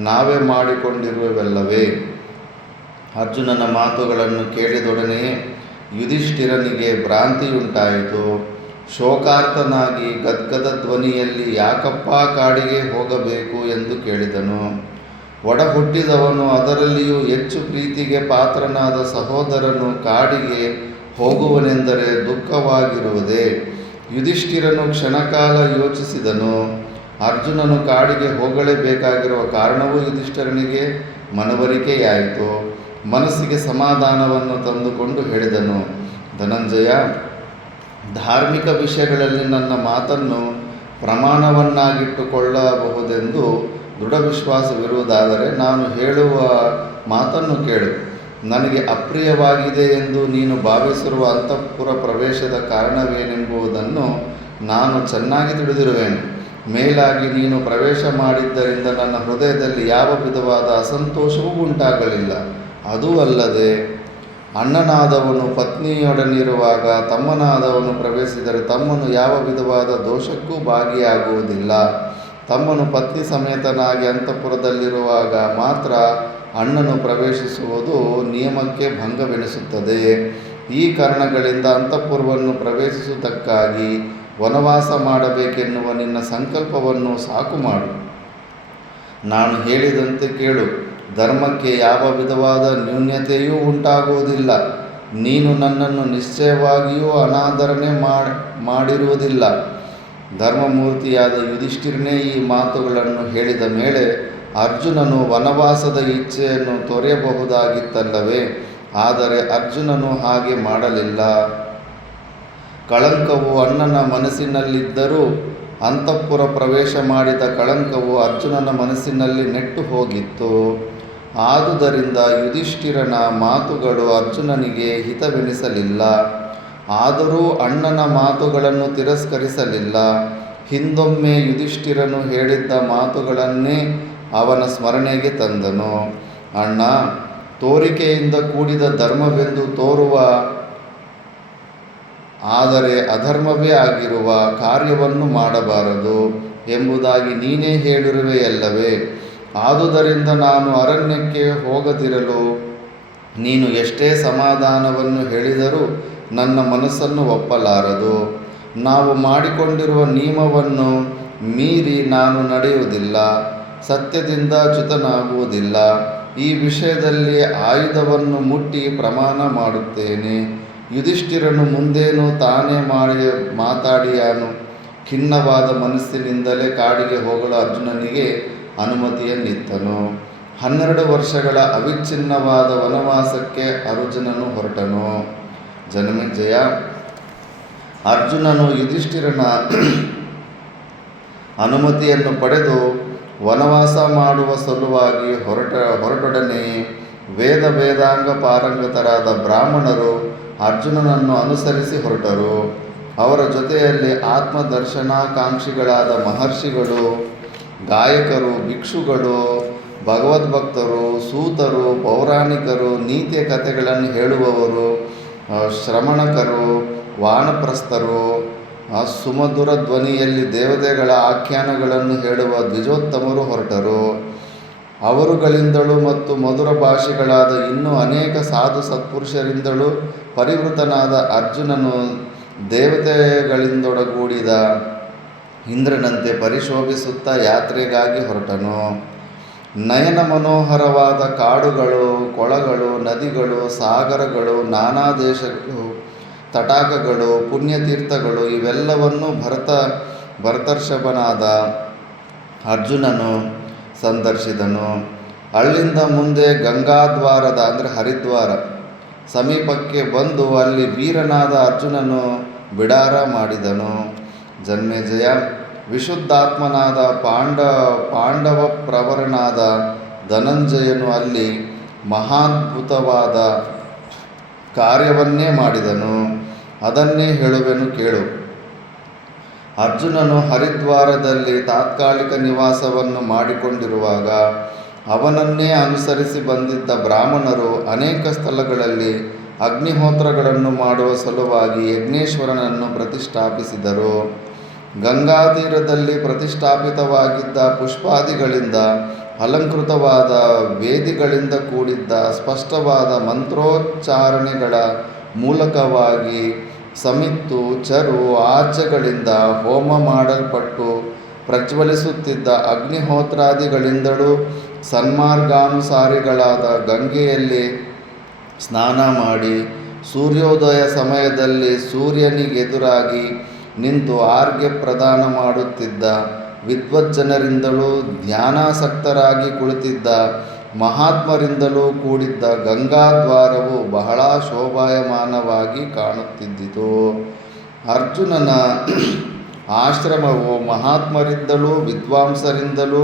ನಾವೇ ಮಾಡಿಕೊಂಡಿರುವೆವಲ್ಲವೇ? ಅರ್ಜುನನ ಮಾತುಗಳನ್ನು ಕೇಳಿದೊಡನೆಯೇ ಯುಧಿಷ್ಠಿರನಿಗೆ ಭ್ರಾಂತಿಯುಂಟಾಯಿತು. ಶೋಕಾರ್ತನಾಗಿ ಗದ್ಗದ ಧ್ವನಿಯಲ್ಲಿ, ಯಾಕಪ್ಪ ಕಾಡಿಗೆ ಹೋಗಬೇಕು ಎಂದು ಕೇಳಿದನು. ಒಡ ಹುಟ್ಟಿದವನು, ಅದರಲ್ಲಿಯೂ ಹೆಚ್ಚು ಪ್ರೀತಿಗೆ ಪಾತ್ರನಾದ ಸಹೋದರನು ಕಾಡಿಗೆ ಹೋಗುವನೆಂದರೆ ದುಃಖವಾಗಿರುವುದೇ? ಯುಧಿಷ್ಠಿರನು ಕ್ಷಣಕಾಲ ಯೋಚಿಸಿದನು. ಅರ್ಜುನನು ಕಾಡಿಗೆ ಹೋಗಲೇಬೇಕಾಗಿರುವ ಕಾರಣವೂ ಯುಧಿಷ್ಠಿರನಿಗೆ ಮನವರಿಕೆಯಾಯಿತು. ಮನಸ್ಸಿಗೆ ಸಮಾಧಾನವನ್ನು ತಂದುಕೊಂಡು ಹೇಳಿದನು, ಧನಂಜಯ, ಧಾರ್ಮಿಕ ವಿಷಯಗಳಲ್ಲಿ ನನ್ನ ಮಾತನ್ನು ಪ್ರಮಾಣವನ್ನಾಗಿಟ್ಟುಕೊಳ್ಳಬಹುದೆಂದು ದೃಢ ವಿಶ್ವಾಸವಿರುವುದಾದರೆ ನಾನು ಹೇಳುವ ಮಾತನ್ನು ಕೇಳು. ನನಗೆ ಅಪ್ರಿಯವಾಗಿದೆ ಎಂದು ನೀನು ಭಾವಿಸಿರುವ ಅಂತಃಪುರ ಪ್ರವೇಶದ ಕಾರಣವೇನೆಂಬುದನ್ನು ನಾನು ಚೆನ್ನಾಗಿ ತಿಳಿದಿರುವೆನು. ಮೇಲಾಗಿ ನೀನು ಪ್ರವೇಶ ಮಾಡಿದ್ದರಿಂದ ನನ್ನ ಹೃದಯದಲ್ಲಿ ಯಾವ ವಿಧವಾದ ಅಸಂತೋಷವೂ ಉಂಟಾಗಲಿಲ್ಲ. ಅದೂ ಅಲ್ಲದೆ ಅಣ್ಣನಾದವನು ಪತ್ನಿಯೊಡನಿರುವಾಗ ತಮ್ಮನಾದವನು ಪ್ರವೇಶಿಸಿದರೆ ತಮ್ಮನು ಯಾವ ವಿಧವಾದ ದೋಷಕ್ಕೂ ಭಾಗಿಯಾಗುವುದಿಲ್ಲ. ತಮ್ಮನು ಪತ್ನಿ ಸಮೇತನಾಗಿ ಅಂತಃಪುರದಲ್ಲಿರುವಾಗ ಮಾತ್ರ ಅಣ್ಣನು ಪ್ರವೇಶಿಸುವುದು ನಿಯಮಕ್ಕೆ ಭಂಗವೆನಿಸುತ್ತದೆ. ಈ ಕಾರಣಗಳಿಂದ ಅಂತಃಪುರವನ್ನು ಪ್ರವೇಶಿಸುವುದಕ್ಕಾಗಿ ವನವಾಸ ಮಾಡಬೇಕೆನ್ನುವ ನಿನ್ನ ಸಂಕಲ್ಪವನ್ನು ಸಾಕು ಮಾಡು. ನಾನು ಹೇಳಿದಂತೆ ಕೇಳು. ಧರ್ಮಕ್ಕೆ ಯಾವ ವಿಧವಾದ ನ್ಯೂನತೆಯೂ ಉಂಟಾಗುವುದಿಲ್ಲ. ನೀನು ನನ್ನನ್ನು ನಿಶ್ಚಯವಾಗಿಯೂ ಅನಾದರಣೆ ಮಾಡಿರುವುದಿಲ್ಲ. ಧರ್ಮಮೂರ್ತಿಯಾದ ಯುಧಿಷ್ಠಿರನೇ ಈ ಮಾತುಗಳನ್ನು ಹೇಳಿದ ಮೇಲೆ ಅರ್ಜುನನು ವನವಾಸದ ಇಚ್ಛೆಯನ್ನು ತೊರೆಯಬಹುದಾಗಿತ್ತಲ್ಲವೇ? ಆದರೆ ಅರ್ಜುನನು ಹಾಗೆ ಮಾಡಲಿಲ್ಲ. ಕಳಂಕವು ಅಣ್ಣನ ಮನಸ್ಸಿನಲ್ಲಿದ್ದರೂ ಅಂತಃಪುರ ಪ್ರವೇಶ ಮಾಡಿದ ಕಳಂಕವು ಅರ್ಜುನನ ಮನಸ್ಸಿನಲ್ಲಿ ನೆಟ್ಟು ಹೋಗಿತ್ತು. ಆದುದರಿಂದ ಯುಧಿಷ್ಠಿರನ ಮಾತುಗಳು ಅರ್ಜುನನಿಗೆ ಹಿತವೆನಿಸಲಿಲ್ಲ. ಆದರೂ ಅಣ್ಣನ ಮಾತುಗಳನ್ನು ತಿರಸ್ಕರಿಸಲಿಲ್ಲ. ಹಿಂದೊಮ್ಮೆ ಯುಧಿಷ್ಠಿರನು ಹೇಳಿದ್ದ ಮಾತುಗಳನ್ನೇ ಅವನ ಸ್ಮರಣೆಗೆ ತಂದನು. ಅಣ್ಣ, ತೋರಿಕೆಯಿಂದ ಕೂಡಿದ ಧರ್ಮವೆಂದು ತೋರುವ ಆದರೆ ಅಧರ್ಮವೇ ಆಗಿರುವ ಕಾರ್ಯವನ್ನು ಮಾಡಬಾರದು ಎಂಬುದಾಗಿ ನೀನೇ ಹೇಳಿರುವೆಯಲ್ಲವೇ? ಆದುದರಿಂದ ನಾನು ಅರಣ್ಯಕ್ಕೆ ಹೋಗದಿರಲು ನೀನು ಎಷ್ಟೇ ಸಮಾಧಾನವನ್ನು ಹೇಳಿದರೂ ನನ್ನ ಮನಸ್ಸನ್ನು ಒಪ್ಪಲಾರದು. ನಾವು ಮಾಡಿಕೊಂಡಿರುವ ನಿಯಮವನ್ನು ಮೀರಿ ನಾನು ನಡೆಯುವುದಿಲ್ಲ, ಸತ್ಯದಿಂದ ಚ್ಯುತನಾಗುವುದಿಲ್ಲ. ಈ ವಿಷಯದಲ್ಲಿ ಆಯುಧವನ್ನು ಮುಟ್ಟಿ ಪ್ರಮಾಣ ಮಾಡುತ್ತೇನೆ. ಯುಧಿಷ್ಠಿರನು ಮುಂದೇನು ತಾನೇ ಮಾತಾಡಿಯಾನು. ಖಿನ್ನವಾದ ಮನಸ್ಸಿನಿಂದಲೇ ಕಾಡಿಗೆ ಹೋಗಲು ಅರ್ಜುನನಿಗೆ ಅನುಮತಿಯನ್ನಿತ್ತನು. 12 ವರ್ಷಗಳ ಅವಿಚ್ಛಿನ್ನವಾದ ವನವಾಸಕ್ಕೆ ಅರ್ಜುನನು ಹೊರಟನು. ಜನಮೇಜಯ, ಅರ್ಜುನನು ಯುಧಿಷ್ಠಿರನ ಅನುಮತಿಯನ್ನು ಪಡೆದು ವನವಾಸ ಮಾಡುವ ಸಲುವಾಗಿ ಹೊರಟೊಡನೆ ವೇದಾಂಗ ಪಾರಂಗತರಾದ ಬ್ರಾಹ್ಮಣರು ಅರ್ಜುನನನ್ನು ಅನುಸರಿಸಿ ಹೊರಟರು. ಅವರ ಜೊತೆಯಲ್ಲಿ ಆತ್ಮದರ್ಶನಾಕಾಂಕ್ಷಿಗಳಾದ ಮಹರ್ಷಿಗಳು, ಗಾಯಕರು, ಭಿಕ್ಷುಗಳು, ಭಗವದ್ಭಕ್ತರು, ಸೂತರು, ಪೌರಾಣಿಕರು, ನೀತಿಯ ಕಥೆಗಳನ್ನು ಹೇಳುವವರು, ಶ್ರಮಣಕರು, ವಾನಪ್ರಸ್ಥರು, ಸುಮಧುರ ಧ್ವನಿಯಲ್ಲಿ ದೇವತೆಗಳ ಆಖ್ಯಾನಗಳನ್ನು ಹೇಳುವ ದ್ವಿಜೋತ್ತಮರು ಹೊರಟರು. ಅವರುಗಳಿಂದಲೂ ಮತ್ತು ಮಧುರ ಭಾಷೆಗಳಾದ ಇನ್ನೂ ಅನೇಕ ಸಾಧು ಸತ್ಪುರುಷರಿಂದಲೂ ಪರಿವೃತನಾದ ಅರ್ಜುನನು ದೇವತೆಗಳಿಂದೊಡಗೂಡಿದ ಇಂದ್ರನಂತೆ ಪರಿಶೋಭಿಸುತ್ತಾ ಯಾತ್ರೆಗಾಗಿ ಹೊರಟನು. ನಯನ ಮನೋಹರವಾದ ಕಾಡುಗಳು, ಕೊಳಗಳು, ನದಿಗಳು, ಸಾಗರಗಳು, ನಾನಾ ದೇಶಗಳು, ತಟಾಕಗಳು, ಪುಣ್ಯತೀರ್ಥಗಳು ಇವೆಲ್ಲವನ್ನೂ ಭರತರ್ಷಭನಾದ ಅರ್ಜುನನು ಸಂದರ್ಶಿದನು. ಅಲ್ಲಿಂದ ಮುಂದೆ ಗಂಗಾದ್ವಾರದ ಹರಿದ್ವಾರ ಸಮೀಪಕ್ಕೆ ಬಂದು ಅಲ್ಲಿ ವೀರನಾದ ಅರ್ಜುನನು ಬಿಡಾರ ಮಾಡಿದನು. ಜನ್ಮೇಜಯ, ವಿಶುದ್ಧಾತ್ಮನಾದ ಪಾಂಡವ ಪ್ರವರನಾದ ಧನಂಜಯನು ಅಲ್ಲಿ ಮಹಾದ್ಭುತವಾದ ಕಾರ್ಯವನ್ನೇ ಮಾಡಿದನು. ಅದನ್ನೇ ಹೇಳುವೆನು ಕೇಳು. ಅರ್ಜುನನು ಹರಿದ್ವಾರದಲ್ಲಿ ತಾತ್ಕಾಲಿಕ ನಿವಾಸವನ್ನು ಮಾಡಿಕೊಂಡಿರುವಾಗ ಅವನನ್ನೇ ಅನುಸರಿಸಿ ಬಂದಿದ್ದ ಬ್ರಾಹ್ಮಣರು ಅನೇಕ ಸ್ಥಳಗಳಲ್ಲಿ ಅಗ್ನಿಹೋತ್ರಗಳನ್ನು ಮಾಡುವ ಸಲುವಾಗಿ ಯಜ್ಞೇಶ್ವರನನ್ನು ಪ್ರತಿಷ್ಠಾಪಿಸಿದರು. ಗಂಗಾ ತೀರದಲ್ಲಿ ಪ್ರತಿಷ್ಠಾಪಿತವಾಗಿದ್ದ ಪುಷ್ಪಾದಿಗಳಿಂದ ಅಲಂಕೃತವಾದ ವೇದಿಗಳಿಂದ ಕೂಡಿದ್ದ ಸ್ಪಷ್ಟವಾದ ಮಂತ್ರೋಚ್ಚಾರಣೆಗಳ ಮೂಲಕವಾಗಿ ಸಮಿತ್ತು, ಚರು, ಆರ್ಚೆಗಳಿಂದ ಹೋಮ ಮಾಡಲ್ಪಟ್ಟು ಪ್ರಜ್ವಲಿಸುತ್ತಿದ್ದ ಅಗ್ನಿಹೋತ್ರಾದಿಗಳಿಂದಲೂ ಸನ್ಮಾರ್ಗಾನುಸಾರಿಗಳಾದ ಗಂಗೆಯಲ್ಲಿ ಸ್ನಾನ ಮಾಡಿ ಸೂರ್ಯೋದಯ ಸಮಯದಲ್ಲಿ ಸೂರ್ಯನಿಗೆದುರಾಗಿ ನಿಂತು ಆರ್ಘ್ಯ ಪ್ರದಾನ ಮಾಡುತ್ತಿದ್ದ ವಿದ್ವಜ್ಜನರಿಂದಲೂ ಧ್ಯಾನಾಸಕ್ತರಾಗಿ ಕುಳಿತಿದ್ದ ಮಹಾತ್ಮರಿಂದಲೂ ಕೂಡಿದ್ದ ಗಂಗಾದ್ವಾರವು ಬಹಳ ಶೋಭಾಯಮಾನವಾಗಿ ಕಾಣುತ್ತಿದ್ದಿತು. ಅರ್ಜುನನ ಆಶ್ರಮವು ಮಹಾತ್ಮರಿಂದಲೂ ವಿದ್ವಾಂಸರಿಂದಲೂ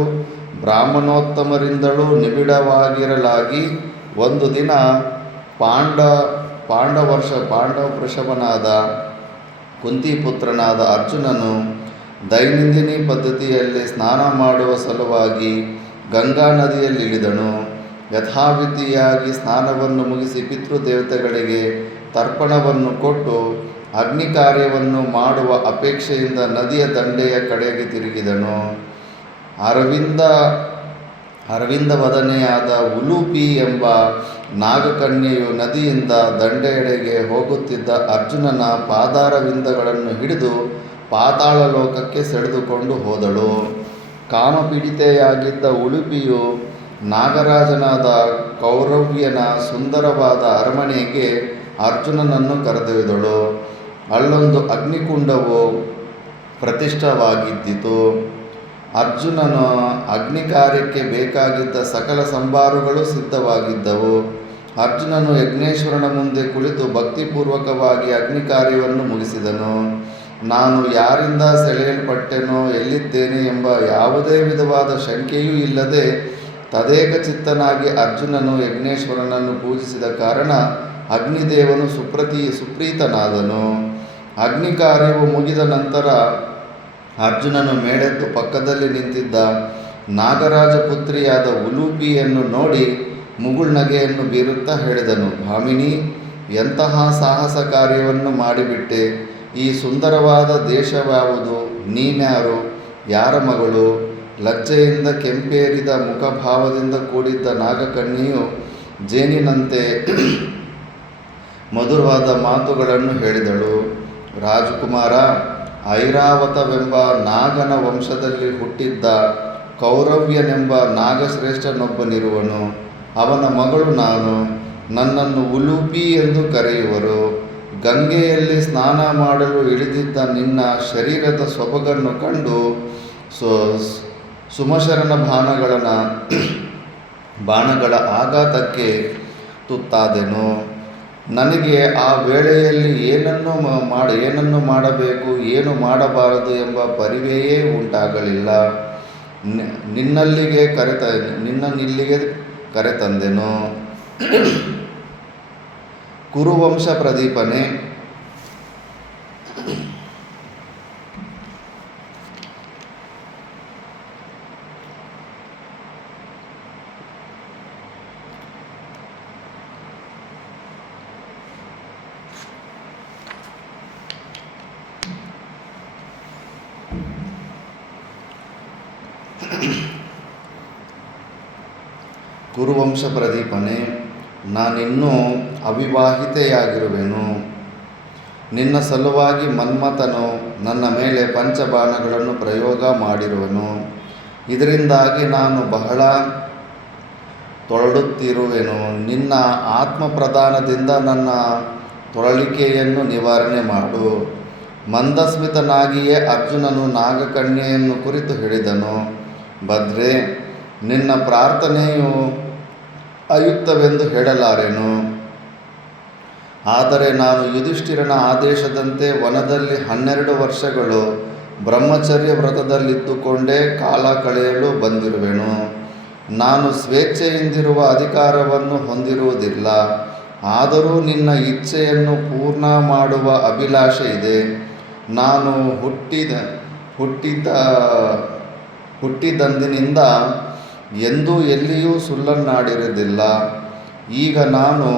ಬ್ರಾಹ್ಮಣೋತ್ತಮರಿಂದಲೂ ನಿಬಿಡವಾಗಿರಲಾಗಿ ಒಂದು ದಿನ ಪಾಂಡವೃಷಭನಾದ ಕುಂತಿಪುತ್ರನಾದ ಅರ್ಜುನನು ದೈನಂದಿನಿ ಪದ್ಧತಿಯಲ್ಲಿ ಸ್ನಾನ ಮಾಡುವ ಸಲುವಾಗಿ ಗಂಗಾ ನದಿಯಲ್ಲಿಳಿದನು. ಯಥಾವಿಧಿಯಾಗಿ ಸ್ನಾನವನ್ನು ಮುಗಿಸಿ ಪಿತೃದೇವತೆಗಳಿಗೆ ತರ್ಪಣವನ್ನು ಕೊಟ್ಟು ಅಗ್ನಿ ಕಾರ್ಯವನ್ನು ಮಾಡುವ ಅಪೇಕ್ಷೆಯಿಂದ ನದಿಯ ದಂಡೆಯ ಕಡೆಗೆ ತಿರುಗಿದನು. ಅರವಿಂದ ವದನೆಯಾದ ಉಲೂಪಿ ಎಂಬ ನಾಗಕನ್ಯೆಯು ನದಿಯಿಂದ ದಂಡೆಯೆಡೆಗೆ ಹೋಗುತ್ತಿದ್ದ ಅರ್ಜುನನ ಪಾದಾರವಿಂದಗಳನ್ನು ಹಿಡಿದು ಪಾತಾಳ ಲೋಕಕ್ಕೆ ಸೆಳೆದುಕೊಂಡು ಹೋದಳು. ಕಾಮಪೀಡಿತೆಯಾಗಿದ್ದ ಉಲೂಪಿಯು ನಾಗರಾಜನಾದ ಕೌರವ್ಯನ ಸುಂದರವಾದ ಅರಮನೆಗೆ ಅರ್ಜುನನನ್ನು ಕರೆದೊಯ್ದಳು. ಅಲ್ಲೊಂದು ಅಗ್ನಿಕುಂಡವು ಪ್ರತಿಷ್ಠವಾಗಿದ್ದಿತು. ಅರ್ಜುನನ ಅಗ್ನಿ ಕಾರ್ಯಕ್ಕೆ ಬೇಕಾಗಿದ್ದ ಸಕಲ ಸಂಭಾರಗಳು ಸಿದ್ಧವಾಗಿದ್ದವು. ಅರ್ಜುನನು ಯಜ್ಞೇಶ್ವರನ ಮುಂದೆ ಕುಳಿತು ಭಕ್ತಿಪೂರ್ವಕವಾಗಿ ಅಗ್ನಿ ಕಾರ್ಯವನ್ನು ಮುಗಿಸಿದನು. ನಾನು ಯಾರಿಂದ ಸೆಳೆಯಲ್ಪಟ್ಟೆನೋ, ಎಲ್ಲಿದ್ದೇನೆ ಎಂಬ ಯಾವುದೇ ವಿಧವಾದ ಶಂಕೆಯೂ ಇಲ್ಲದೆ ತದೇಕಚಿತ್ತನಾಗಿ ಅರ್ಜುನನು ಯಜ್ಞೇಶ್ವರನನ್ನು ಪೂಜಿಸಿದ ಕಾರಣ ಅಗ್ನಿದೇವನು ಸುಪ್ರೀತನಾದನು. ಅಗ್ನಿ ಕಾರ್ಯವು ಮುಗಿದ ನಂತರ ಅರ್ಜುನನು ಮೇಲೆದ್ದು ಪಕ್ಕದಲ್ಲಿ ನಿಂತಿದ್ದ ನಾಗರಾಜ ಪುತ್ರಿಯಾದ ಉಲೂಪಿಯನ್ನು ನೋಡಿ ಮುಗುಳ್ನಗೆಯನ್ನು ಬೀರುತ್ತಾ ಹೇಳಿದನು, ಭಾಮಿನಿ, ಎಂತಹ ಸಾಹಸ ಕಾರ್ಯವನ್ನು ಮಾಡಿಬಿಟ್ಟೆ. ಈ ಸುಂದರವಾದ ದೇಶವ್ಯಾವುದು? ನೀನ್ಯಾರು? ಯಾರ ಮಗಳು? ಲಜ್ಜೆಯಿಂದ ಕೆಂಪೇರಿದ ಮುಖಭಾವದಿಂದ ಕೂಡಿದ್ದ ನಾಗಕನ್ಯೆಯು ಜೇನಿನಂತೆ ಮಧುರವಾದ ಮಾತುಗಳನ್ನು ಹೇಳಿದಳು. ರಾಜಕುಮಾರ, ಐರಾವತವೆಂಬ ನಾಗನ ವಂಶದಲ್ಲಿ ಹುಟ್ಟಿದ್ದ ಕೌರವ್ಯನೆಂಬ ನಾಗಶ್ರೇಷ್ಠನೊಬ್ಬನಿರುವನು. ಅವನ ಮಗಳು ನಾನು. ನನ್ನನ್ನು ಉಲೂಪಿ ಎಂದು ಕರೆಯುವರು. ಗಂಗೆಯಲ್ಲಿ ಸ್ನಾನ ಮಾಡಲು ಇಳಿದಿದ್ದ ನಿನ್ನ ಶರೀರದ ಸೊಬಗನ್ನು ಕಂಡು ಸುಮಶರನ ಬಾಣಗಳ ಆಘಾತಕ್ಕೆ ತುತ್ತಾದೆನು. ನನಗೆ ಆ ವೇಳೆಯಲ್ಲಿ ಏನನ್ನು ಮಾಡಬೇಕು, ಏನು ಮಾಡಬಾರದು ಎಂಬ ಪರಿವೆಯೇ ಉಂಟಾಗಲಿಲ್ಲ. ನಿನ್ನಲ್ಲಿಗೆ ಕರೆತಂದೆನು. ಕುರುವಂಶ ಪ್ರದೀಪನೆ, ಕುರುವಂಶ ಪ್ರದೀಪನೆ, ನಾನಿನ್ನೂ ಅವಿವಾಹಿತೆಯಾಗಿರುವೆನು. ನಿನ್ನ ಸಲುವಾಗಿ ಮನ್ಮಥನು ನನ್ನ ಮೇಲೆ ಪಂಚಬಾಣಗಳನ್ನು ಪ್ರಯೋಗ ಮಾಡಿರುವನು. ಇದರಿಂದಾಗಿ ನಾನು ಬಹಳ ತೊಳಲುತ್ತಿರುವೆನು. ನಿನ್ನ ಆತ್ಮಪ್ರದಾನದಿಂದ ನನ್ನ ತೊಳಲಿಕೆಯನ್ನು ನಿವಾರಣೆ ಮಾಡು. ಮಂದಸ್ಮಿತನಾಗಿಯೇ ಅರ್ಜುನನು ನಾಗಕನ್ಯೆಯನ್ನು ಕುರಿತು ಹೇಳಿದನು. ಭದ್ರೇ, ನಿನ್ನ ಪ್ರಾರ್ಥನೆಯು ಅಯುಕ್ತವೆಂದು ಹೇಳಲಾರೆನು. ಆದರೆ ನಾನು ಯುಧಿಷ್ಠಿರನ ಆದೇಶದಂತೆ ವನದಲ್ಲಿ 12 ವರ್ಷಗಳು ಬ್ರಹ್ಮಚರ್ಯ ವ್ರತದಲ್ಲಿದ್ದುಕೊಂಡೇ ಕಾಲ ಕಳೆಯಲು ಬಂದಿರುವೆನು. ನಾನು ಸ್ವೇಚ್ಛೆಯಿಂದಿರುವ ಅಧಿಕಾರವನ್ನು ಹೊಂದಿರುವುದಿಲ್ಲ. ಆದರೂ ನಿನ್ನ ಇಚ್ಛೆಯನ್ನು ಪೂರ್ಣ ಮಾಡುವ ಅಭಿಲಾಷೆ ಇದೆ. ನಾನು ಹುಟ್ಟಿದಂದಿನಿಂದ ಎಂದೂ ಎಲ್ಲಿಯೂ ಸುಳ್ಳನ್ನಾಡಿರುವುದಿಲ್ಲ. ಈಗ ನಾನು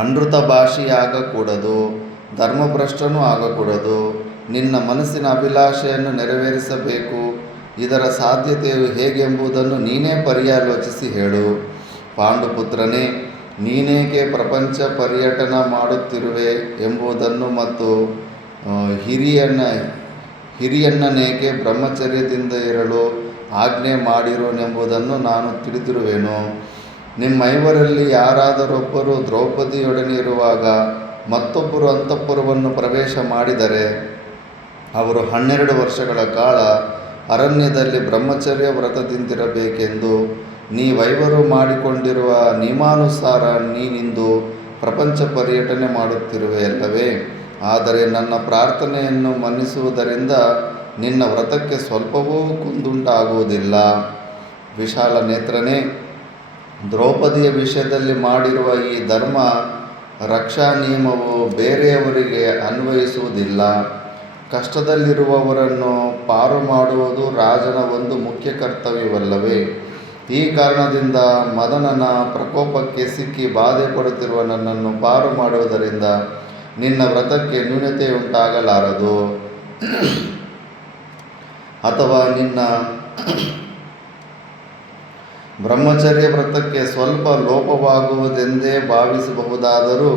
ಅನೃತ ಭಾಷಿಯಾಗಕೂಡದು, ಧರ್ಮಭ್ರಷ್ಟನೂ ಆಗಕೂಡದು. ನಿನ್ನ ಮನಸ್ಸಿನ ಅಭಿಲಾಷೆಯನ್ನು ನೆರವೇರಿಸಬೇಕು. ಇದರ ಸಾಧ್ಯತೆಯು ಹೇಗೆಂಬುದನ್ನು ನೀನೇ ಪರ್ಯಾಲೋಚಿಸಿ ಹೇಳು. ಪಾಂಡುಪುತ್ರನೇ, ನೀನೇಕೆ ಪ್ರಪಂಚ ಪರ್ಯಟನ ಮಾಡುತ್ತಿರುವೆ ಎಂಬುದನ್ನು ಮತ್ತು ಹಿರಿಯಣ್ಣನೇಕೆ ಬ್ರಹ್ಮಚರ್ಯದಿಂದ ಇರಲು ಆಜ್ಞೆ ಮಾಡಿರುವನೆಂಬುದನ್ನು ನಾನು ತಿಳಿದಿರುವೆನು. ನಿಮ್ಮೈವರಲ್ಲಿ ಯಾರಾದರೊಬ್ಬರು ದ್ರೌಪದಿಯೊಡನೆ ಇರುವಾಗ ಮತ್ತೊಬ್ಬರು ಅಂತಃಪುರವನ್ನು ಪ್ರವೇಶ ಮಾಡಿದರೆ ಅವರು 12 ವರ್ಷಗಳ ಕಾಲ ಅರಣ್ಯದಲ್ಲಿ ಬ್ರಹ್ಮಚರ್ಯ ವ್ರತದಿಂದಿರಬೇಕೆಂದು ನೀವೈವರು ಮಾಡಿಕೊಂಡಿರುವ ನಿಯಮಾನುಸಾರ ನೀನಿಂದು ಪ್ರಪಂಚ ಪರ್ಯಟನೆ ಮಾಡುತ್ತಿರುವೆಯಲ್ಲವೇ? ಆದರೆ ನನ್ನ ಪ್ರಾರ್ಥನೆಯನ್ನು ಮನ್ನಿಸುವುದರಿಂದ ನಿನ್ನ ವ್ರತಕ್ಕೆ ಸ್ವಲ್ಪವೂ ಕುಂದುಂಟಾಗುವುದಿಲ್ಲ. ವಿಶಾಲ ನೇತ್ರನೇ, ದ್ರೌಪದಿಯ ವಿಷಯದಲ್ಲಿ ಮಾಡಿರುವ ಈ ಧರ್ಮ ರಕ್ಷಾ ನಿಯಮವು ಬೇರೆಯವರಿಗೆ ಅನ್ವಯಿಸುವುದಿಲ್ಲ. ಕಷ್ಟದಲ್ಲಿರುವವರನ್ನು ಪಾರು ಮಾಡುವುದು ರಾಜನ ಒಂದು ಮುಖ್ಯ ಕರ್ತವ್ಯವಲ್ಲವೇ? ಈ ಕಾರಣದಿಂದ ಮದನನ ಪ್ರಕೋಪಕ್ಕೆ ಸಿಕ್ಕಿ ಬಾಧೆ ಪಡುತ್ತಿರುವ ನನ್ನನ್ನು ಪಾರು ಮಾಡುವುದರಿಂದ ನಿನ್ನ ವ್ರತಕ್ಕೆ ನ್ಯೂನತೆಯುಂಟಾಗಲಾರದು. ಅಥವಾ ನಿನ್ನ ಬ್ರಹ್ಮಚರ್ಯ ವ್ರತಕ್ಕೆ ಸ್ವಲ್ಪ ಲೋಪವಾಗುವುದೆಂದೇ ಭಾವಿಸಬಹುದಾದರೂ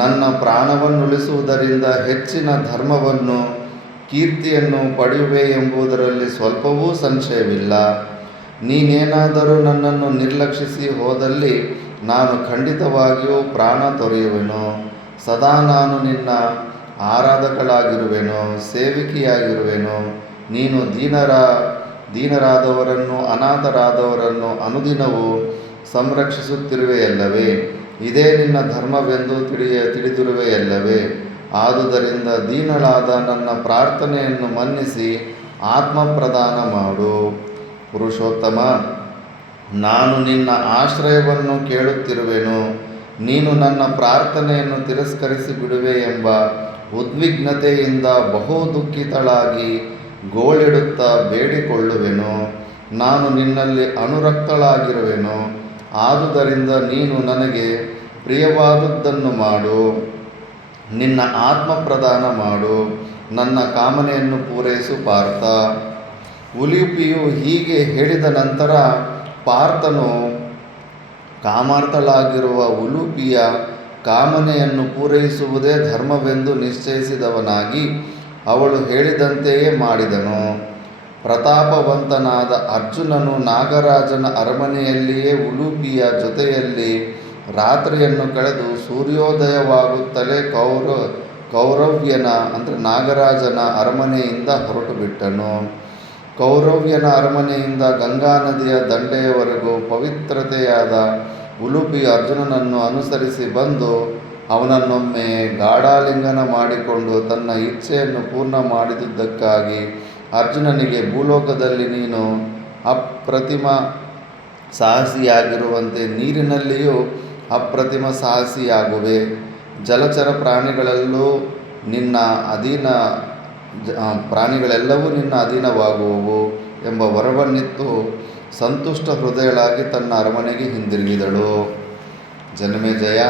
ನನ್ನ ಪ್ರಾಣವನ್ನುಳಿಸುವುದರಿಂದ ಹೆಚ್ಚಿನ ಧರ್ಮವನ್ನು ಕೀರ್ತಿಯನ್ನು ಪಡೆಯುವೆ ಎಂಬುದರಲ್ಲಿ ಸ್ವಲ್ಪವೂ ಸಂಶಯವಿಲ್ಲ. ನೀನೇನಾದರೂ ನನ್ನನ್ನು ನಿರ್ಲಕ್ಷಿಸಿ ಹೋದಲ್ಲಿ ನಾನು ಖಂಡಿತವಾಗಿಯೂ ಪ್ರಾಣ ತೊರೆಯುವೆನು. ಸದಾ ನಾನು ನಿನ್ನ ಆರಾಧಕಳಾಗಿರುವೆನು, ಸೇವಕಿಯಾಗಿರುವೆನು. ನೀನು ದೀನರಾದವರನ್ನು ಅನಾಥರಾದವರನ್ನು ಅನುದಿನವೂ ಸಂರಕ್ಷಿಸುತ್ತಿರುವೆಯಲ್ಲವೇ? ಇದೇ ನಿನ್ನ ಧರ್ಮವೆಂದು ತಿಳಿದಿರುವೆಯಲ್ಲವೇ? ಆದುದರಿಂದ ದೀನಳಾದ ನನ್ನ ಪ್ರಾರ್ಥನೆಯನ್ನು ಮನ್ನಿಸಿ ಆತ್ಮಪ್ರದಾನ ಮಾಡು. ಪುರುಷೋತ್ತಮ, ನಾನು ನಿನ್ನ ಆಶ್ರಯವನ್ನು ಕೇಳುತ್ತಿರುವೆನು. ನೀನು ನನ್ನ ಪ್ರಾರ್ಥನೆಯನ್ನು ತಿರಸ್ಕರಿಸಿ ಬಿಡುವೆ ಎಂಬ ಉದ್ವಿಗ್ನತೆಯಿಂದ ಬಹು ದುಃಖಿತಳಾಗಿ ಗೋಳಿಡುತ್ತಾ ಬೇಡಿಕೊಳ್ಳುವೆನು. ನಾನು ನಿನ್ನಲ್ಲಿ ಅನುರಕ್ತಳಾಗಿರುವೆನು. ಆದುದರಿಂದ ನೀನು ನನಗೆ ಪ್ರಿಯವಾದುದನ್ನು ಮಾಡು. ನಿನ್ನ ಆತ್ಮಪ್ರದಾನ ಮಾಡು. ನನ್ನ ಕಾಮನೆಯನ್ನು ಪೂರೈಸು ಪಾರ್ಥ. ಉಲೂಪಿಯು ಹೀಗೆ ಹೇಳಿದ ನಂತರ ಪಾರ್ಥನು ಕಾಮಾರ್ಥಳಾಗಿರುವ ಉಲೂಪಿಯ ಕಾಮನೆಯನ್ನು ಪೂರೈಸುವುದೇ ಧರ್ಮವೆಂದು ನಿಶ್ಚಯಿಸಿದವನಾಗಿ ಅವಳು ಹೇಳಿದಂತೆಯೇ ಮಾಡಿದನು. ಪ್ರತಾಪವಂತನಾದ ಅರ್ಜುನನು ನಾಗರಾಜನ ಅರಮನೆಯಲ್ಲಿಯೇ ಉಲೂಪಿಯ ಜೊತೆಯಲ್ಲಿ ರಾತ್ರಿಯನ್ನು ಕಳೆದು ಸೂರ್ಯೋದಯವಾಗುತ್ತಲೇ ಕೌರವ್ಯನ ನಾಗರಾಜನ ಅರಮನೆಯಿಂದ ಹೊರಟು ಬಿಟ್ಟನು. ಕೌರವ್ಯನ ಅರಮನೆಯಿಂದ ಗಂಗಾ ನದಿಯ ದಂಡೆಯವರೆಗೂ ಪವಿತ್ರತೆಯಾದ ಉಲೂಪಿಯು ಅರ್ಜುನನನ್ನು ಅನುಸರಿಸಿ ಬಂದು ಅವನನ್ನೊಮ್ಮೆ ಗಾಢಾಲಿಂಗನ ಮಾಡಿಕೊಂಡು ತನ್ನ ಇಚ್ಛೆಯನ್ನು ಪೂರ್ಣ ಮಾಡಿದುದಕ್ಕಾಗಿ ಅರ್ಜುನನಿಗೆ ಭೂಲೋಕದಲ್ಲಿ ನೀನು ಅಪ್ರತಿಮ ಸಾಹಸಿಯಾಗಿರುವಂತೆ ನೀರಿನಲ್ಲಿಯೂ ಅಪ್ರತಿಮ ಸಾಹಸಿಯಾಗುವೆ. ಜಲಚರ ಪ್ರಾಣಿಗಳೆಲ್ಲವೂ ನಿನ್ನ ಅಧೀನವಾಗುವವು ಎಂಬ ವರವನ್ನಿತ್ತು ಸಂತುಷ್ಟ ಹೃದಯಳಾಗಿ ತನ್ನ ಅರಮನೆಗೆ ಹಿಂದಿರುಗಿದಳು. ಜನಮೇಜಯ,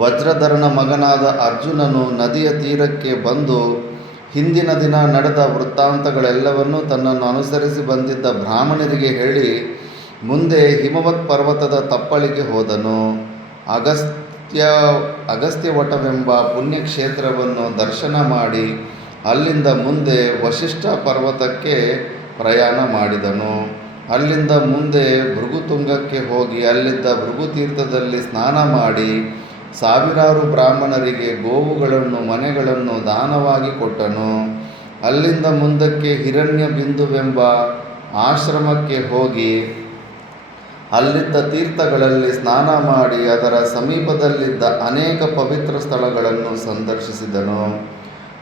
ವಜ್ರಧರನ ಮಗನಾದ ಅರ್ಜುನನು ನದಿಯ ತೀರಕ್ಕೆ ಬಂದು ಹಿಂದಿನ ದಿನ ನಡೆದ ವೃತ್ತಾಂತಗಳೆಲ್ಲವನ್ನೂ ತನ್ನನ್ನು ಅನುಸರಿಸಿ ಬಂದಿದ್ದ ಬ್ರಾಹ್ಮಣರಿಗೆ ಹೇಳಿ ಮುಂದೆ ಹಿಮವತ್ ಪರ್ವತದ ತಪ್ಪಲಿಗೆ ಹೋದನು. ಅಗಸ್ತ್ಯವಟವೆಂಬ ಪುಣ್ಯಕ್ಷೇತ್ರವನ್ನು ದರ್ಶನ ಮಾಡಿ ಅಲ್ಲಿಂದ ಮುಂದೆ ವಶಿಷ್ಠ ಪರ್ವತಕ್ಕೆ ಪ್ರಯಾಣ ಮಾಡಿದನು. ಅಲ್ಲಿಂದ ಮುಂದೆ ಭೃಗುತುಂಗಕ್ಕೆ ಹೋಗಿ ಅಲ್ಲಿದ್ದ ಭೃಗುತೀರ್ಥದಲ್ಲಿ ಸ್ನಾನ ಮಾಡಿ ಸಾವಿರಾರು ಬ್ರಾಹ್ಮಣರಿಗೆ ಗೋವುಗಳನ್ನು ಮನೆಗಳನ್ನು ದಾನವಾಗಿ ಕೊಟ್ಟನು. ಅಲ್ಲಿಂದ ಮುಂದಕ್ಕೆ ಹಿರಣ್ಯ ಬಿಂದುವೆಂಬ ಆಶ್ರಮಕ್ಕೆ ಹೋಗಿ ಅಲ್ಲಿದ್ದ ತೀರ್ಥಗಳಲ್ಲಿ ಸ್ನಾನ ಮಾಡಿ ಅದರ ಸಮೀಪದಲ್ಲಿದ್ದ ಅನೇಕ ಪವಿತ್ರ ಸ್ಥಳಗಳನ್ನು ಸಂದರ್ಶಿಸಿದನು.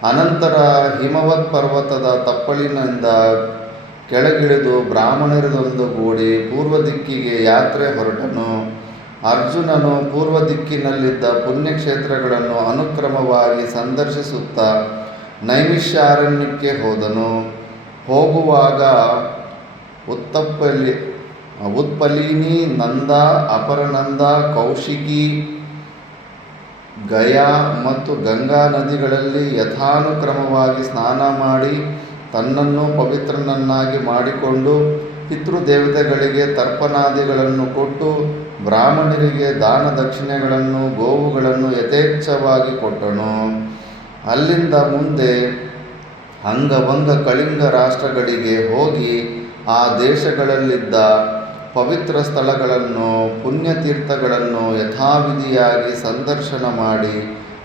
ಅನಂತರ ಹಿಮವತ್ ಪರ್ವತದ ತಪ್ಪಲಿನಿಂದ ಕೆಳಗಿಳಿದು ಬ್ರಾಹ್ಮಣರದೊಂದುಗೂಡಿ ಪೂರ್ವ ದಿಕ್ಕಿಗೆ ಯಾತ್ರೆ ಹೊರಟನು. ಅರ್ಜುನನು ಪೂರ್ವ ದಿಕ್ಕಿನಲ್ಲಿದ್ದ ಪುಣ್ಯಕ್ಷೇತ್ರಗಳನ್ನು ಅನುಕ್ರಮವಾಗಿ ಸಂದರ್ಶಿಸುತ್ತಾ ನೈಮಿಷಾರಣ್ಯಕ್ಕೆ ಹೋದನು. ಹೋಗುವಾಗ ಉತ್ಪಲಿನಿ, ನಂದ, ಅಪರನಂದ, ಕೌಶಿಕಿ, ಗಯಾ ಮತ್ತು ಗಂಗಾ ನದಿಗಳಲ್ಲಿ ಯಥಾನುಕ್ರಮವಾಗಿ ಸ್ನಾನ ಮಾಡಿ ತನ್ನನ್ನು ಪವಿತ್ರನನ್ನಾಗಿ ಮಾಡಿಕೊಂಡು ಪಿತೃದೇವತೆಗಳಿಗೆ ತರ್ಪಣಾದಿಗಳನ್ನು ಕೊಟ್ಟು ಬ್ರಾಹ್ಮಣರಿಗೆ ದಾನ ದಕ್ಷಿಣೆಗಳನ್ನು ಗೋವುಗಳನ್ನು ಯಥೇಚ್ಛವಾಗಿ ಕೊಟ್ಟನು. ಅಲ್ಲಿಂದ ಮುಂದೆ ಅಂಗಭಂಗ ಕಳಿಂಗ ರಾಷ್ಟ್ರಗಳಿಗೆ ಹೋಗಿ ಆ ದೇಶಗಳಲ್ಲಿದ್ದ ಪವಿತ್ರ ಸ್ಥಳಗಳನ್ನು ಪುಣ್ಯತೀರ್ಥಗಳನ್ನು ಯಥಾವಿಧಿಯಾಗಿ ಸಂದರ್ಶನ ಮಾಡಿ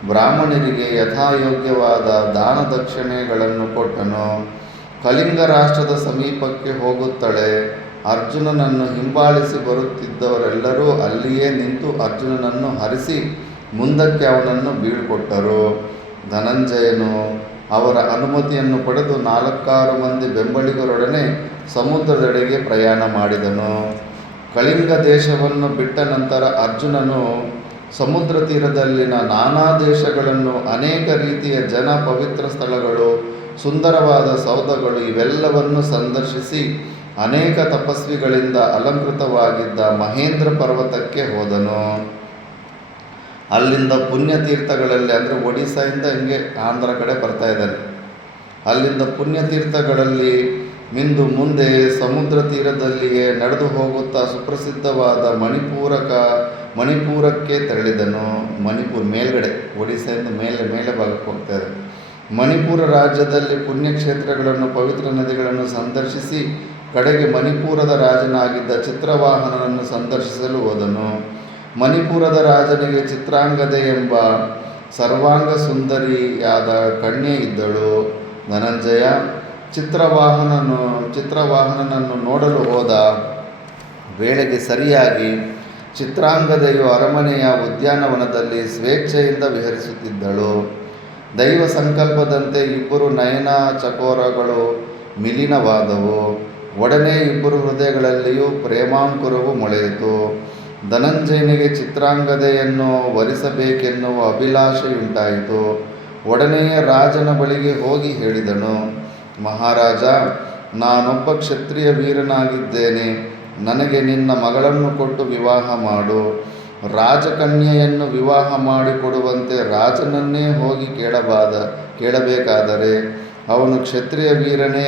ಬ್ರಾಹ್ಮಣರಿಗೆ ಯಥಾಯೋಗ್ಯವಾದ ದಾನ ದಕ್ಷಿಣೆಗಳನ್ನು ಕೊಟ್ಟನು. ಕಳಿಂಗ ರಾಷ್ಟ್ರದ ಸಮೀಪಕ್ಕೆ ಹೋಗುತ್ತಲೇ ಅರ್ಜುನನನ್ನು ಹಿಂಬಾಲಿಸಿ ಬರುತ್ತಿದ್ದವರೆಲ್ಲರೂ ಅಲ್ಲಿಯೇ ನಿಂತು ಅರ್ಜುನನನ್ನು ಹರಿಸಿ ಮುಂದಕ್ಕೆ ಅವನನ್ನು ಬೀಳ್ಕೊಟ್ಟರು. ಧನಂಜಯನು ಅವರ ಅನುಮತಿಯನ್ನು ಪಡೆದು 4-6 ಮಂದಿ ಬೆಂಬಲಿಗರೊಡನೆ ಸಮುದ್ರದೆಡೆಗೆ ಪ್ರಯಾಣ ಮಾಡಿದನು. ಕಳಿಂಗ ದೇಶವನ್ನು ಬಿಟ್ಟ ನಂತರ ಅರ್ಜುನನು ಸಮುದ್ರ ತೀರದಲ್ಲಿನ ನಾನಾ ದೇಶಗಳನ್ನು, ಅನೇಕ ರೀತಿಯ ಜನ, ಪವಿತ್ರ ಸ್ಥಳಗಳು, ಸುಂದರವಾದ ಸೌಧಗಳು ಇವೆಲ್ಲವನ್ನು ಸಂದರ್ಶಿಸಿ ಅನೇಕ ತಪಸ್ವಿಗಳಿಂದ ಅಲಂಕೃತವಾಗಿದ್ದ ಮಹೇಂದ್ರ ಪರ್ವತಕ್ಕೆ ಹೋದನು. ಅಲ್ಲಿಂದ ಪುಣ್ಯತೀರ್ಥಗಳಲ್ಲಿ, ಅಂದರೆ ಒಡಿಸ್ಸಾಯಿಂದ ಹಿಂಗೆ ಆಂಧ್ರ ಕಡೆ ಬರ್ತಾ ಇದ್ದಾನೆ, ಅಲ್ಲಿಂದ ಪುಣ್ಯತೀರ್ಥಗಳಲ್ಲಿ ಮಿಂದು ಮುಂದೆ ಸಮುದ್ರ ತೀರದಲ್ಲಿಯೇ ನಡೆದು ಹೋಗುತ್ತಾ ಸುಪ್ರಸಿದ್ಧವಾದ ಮಣಿಪುರಕ್ಕೆ ತೆರಳಿದನು. ಮಣಿಪುರ ಮೇಲ್ಗಡೆ, ಒಡಿಸ್ಸಾಯಿಂದ ಮೇಲೆ ಭಾಗಕ್ಕೆ ಹೋಗ್ತಾರೆ. ಮಣಿಪುರ ರಾಜ್ಯದಲ್ಲಿ ಪುಣ್ಯಕ್ಷೇತ್ರಗಳನ್ನು, ಪವಿತ್ರ ನದಿಗಳನ್ನು ಸಂದರ್ಶಿಸಿ ಕಡೆಗೆ ಮಣಿಪುರದ ರಾಜನಾಗಿದ್ದ ಚಿತ್ರವಾಹನನನ್ನು ಸಂದರ್ಶಿಸಲು ಹೋದನು. ಮಣಿಪುರದ ರಾಜನಿಗೆ ಚಿತ್ರಾಂಗದೆ ಎಂಬ ಸರ್ವಾಂಗ ಸುಂದರಿಯಾದ ಕನ್ಯೆ ಇದ್ದಳು. ಧನಂಜಯ ಚಿತ್ರವಾಹನನನ್ನು ನೋಡಲು ಹೋದ ವೇಳೆಗೆ ಸರಿಯಾಗಿ ಚಿತ್ರಾಂಗದೆಯು ಅರಮನೆಯ ಉದ್ಯಾನವನದಲ್ಲಿ ಸ್ವೇಚ್ಛೆಯಿಂದ ವಿಹರಿಸುತ್ತಿದ್ದಳು. ದೈವ ಸಂಕಲ್ಪದಂತೆ ಇಬ್ಬರು ನಯನ ಚಕೋರಗಳು ಮಿಲಿನವಾದವು. ಒಡನೆ ಇಬ್ಬರು ಹೃದಯಗಳಲ್ಲಿಯೂ ಪ್ರೇಮಾಂಕುರವು ಮೊಳೆಯಿತು. ಧನಂಜಯನಿಗೆ ಚಿತ್ರಾಂಗದೆಯನ್ನು ವರಿಸಬೇಕೆನ್ನುವ ಅಭಿಲಾಷೆಯುಂಟಾಯಿತು. ಒಡನೆಯೇ ರಾಜನ ಬಳಿಗೆ ಹೋಗಿ ಹೇಳಿದನು, ಮಹಾರಾಜ, ನಾನೊಬ್ಬ ಕ್ಷತ್ರಿಯ ವೀರನಾಗಿದ್ದೇನೆ. ನನಗೆ ನಿನ್ನ ಮಗಳನ್ನು ಕೊಟ್ಟು ವಿವಾಹ ಮಾಡು. ರಾಜಕನ್ಯೆಯನ್ನು ವಿವಾಹ ಮಾಡಿಕೊಡುವಂತೆ ರಾಜನನ್ನೇ ಹೋಗಿ ಕೇಳಬೇಕಾದರೆ ಅವನು ಕ್ಷತ್ರಿಯ ವೀರನೇ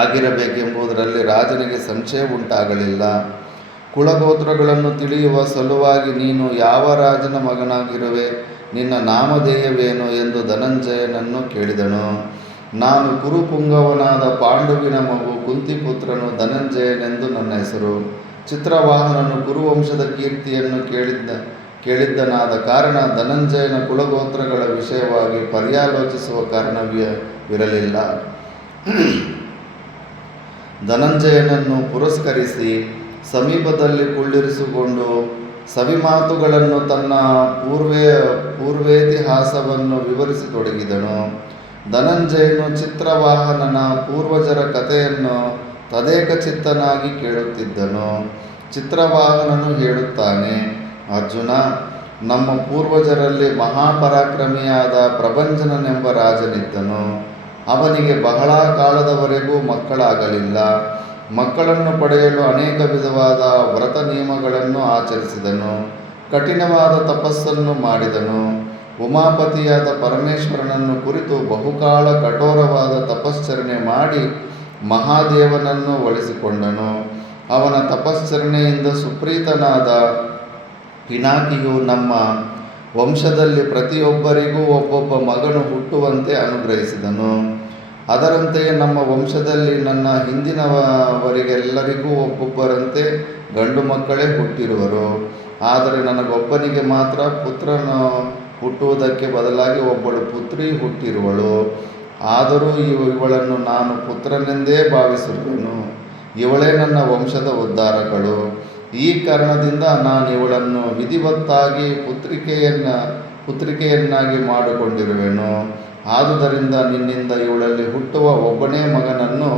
ಆಗಿರಬೇಕೆಂಬುದರಲ್ಲಿ ರಾಜನಿಗೆ ಸಂಶಯವುಂಟಾಗಲಿಲ್ಲ. ಕುಲಗೋತ್ರಗಳನ್ನು ತಿಳಿಯುವ ಸಲುವಾಗಿ ನೀನು ಯಾವ ರಾಜನ ಮಗನಾಗಿರುವೆ? ನಿನ್ನ ನಾಮಧೇಯವೇನು ಎಂದು ಧನಂಜಯನನ್ನು ಕೇಳಿದನು. ನಾನು ಕುರುಪುಂಗವನಾದ ಪಾಂಡುವಿನ ಮಗು ಕುಂತಿಪುತ್ರನು ಧನಂಜಯನೆಂದು ನನ್ನ ಹೆಸರು. ಚಿತ್ರವಾಹನನು ಕುರುವಂಶದ ಕೀರ್ತಿಯನ್ನು ಕೇಳಿದ್ದನಾದ ಕಾರಣ ಧನಂಜಯನ ಕುಲಗೋತ್ರಗಳ ವಿಷಯವಾಗಿ ಪರ್ಯಾಲೋಚಿಸುವ ಕಾರಣವಿರಲಿಲ್ಲ. ಧನಂಜಯನನ್ನು ಪುರಸ್ಕರಿಸಿ ಸಮೀಪದಲ್ಲಿ ಕುಳ್ಳಿರಿಸಿಕೊಂಡು ಸವಿಮಾತುಗಳನ್ನು ತನ್ನ ಪೂರ್ವೇತಿಹಾಸವನ್ನು ವಿವರಿಸತೊಡಗಿದನು. ಧನಂಜಯನು ಚಿತ್ರವಾಹನನ ಪೂರ್ವಜರ ಕಥೆಯನ್ನು ತದೇಕಚಿತ್ತನಾಗಿ ಕೇಳುತ್ತಿದ್ದನು. ಚಿತ್ರವಾಹನನು ಹೇಳುತ್ತಾನೆ, ಅರ್ಜುನ, ನಮ್ಮ ಪೂರ್ವಜರಲ್ಲಿ ಮಹಾಪರಾಕ್ರಮಿಯಾದ ಪ್ರಭಂಜನನೆಂಬ ರಾಜನಿದ್ದನು. ಅವನಿಗೆ ಬಹಳ ಕಾಲದವರೆಗೂ ಮಕ್ಕಳಾಗಲಿಲ್ಲ. ಮಕ್ಕಳನ್ನು ಪಡೆಯಲು ಅನೇಕ ವಿಧವಾದ ವ್ರತ ನಿಯಮಗಳನ್ನು ಆಚರಿಸಿದನು. ಕಠಿಣವಾದ ತಪಸ್ಸನ್ನು ಮಾಡಿದನು. ಉಮಾಪತಿಯಾದ ಪರಮೇಶ್ವರನನ್ನು ಕುರಿತು ಬಹುಕಾಲ ಕಠೋರವಾದ ತಪಶ್ಚರಣೆ ಮಾಡಿ ಮಹಾದೇವನನ್ನು ಒಲಿಸಿಕೊಂಡನು. ಅವನ ತಪಶ್ಚರಣೆಯಿಂದ ಸುಪ್ರೀತನಾದ ಪಿನಾಕಿಯು ನಮ್ಮ ವಂಶದಲ್ಲಿ ಪ್ರತಿಯೊಬ್ಬರಿಗೂ ಒಬ್ಬೊಬ್ಬ ಮಗನು ಹುಟ್ಟುವಂತೆ ಅನುಗ್ರಹಿಸಿದನು. ಅದರಂತೆಯೇ ನಮ್ಮ ವಂಶದಲ್ಲಿ ನನ್ನ ಹಿಂದಿನವರಿಗೆಲ್ಲರಿಗೂ ಒಬ್ಬೊಬ್ಬರಂತೆ ಗಂಡು ಮಕ್ಕಳೇ ಹುಟ್ಟಿರುವರು. ಆದರೆ ನನಗೊಬ್ಬನಿಗೆ ಮಾತ್ರ ಪುತ್ರನು ಹುಟ್ಟುವುದಕ್ಕೆ ಬದಲಾಗಿ ಒಬ್ಬಳು ಪುತ್ರಿ ಹುಟ್ಟಿರುವಳು. ಆದರೂ ಇವಳನ್ನು ನಾನು ಪುತ್ರನೆಂದೇ ಭಾವಿಸಿರುವೆನು. ಇವಳೇ ನನ್ನ ವಂಶದ ಉದ್ಧಾರಕಳು. ಈ ಕಾರಣದಿಂದ ನಾನು ಇವಳನ್ನು ವಿಧಿವತ್ತಾಗಿ ಪುತ್ರಿಕೆಯನ್ನಾಗಿ ಮಾಡಿಕೊಂಡಿರುವೆನು. ಆದುದರಿಂದ ನಿನ್ನಿಂದ ಇವಳಲ್ಲಿ ಹುಟ್ಟುವ ಒಬ್ಬನೇ ಮಗನನ್ನು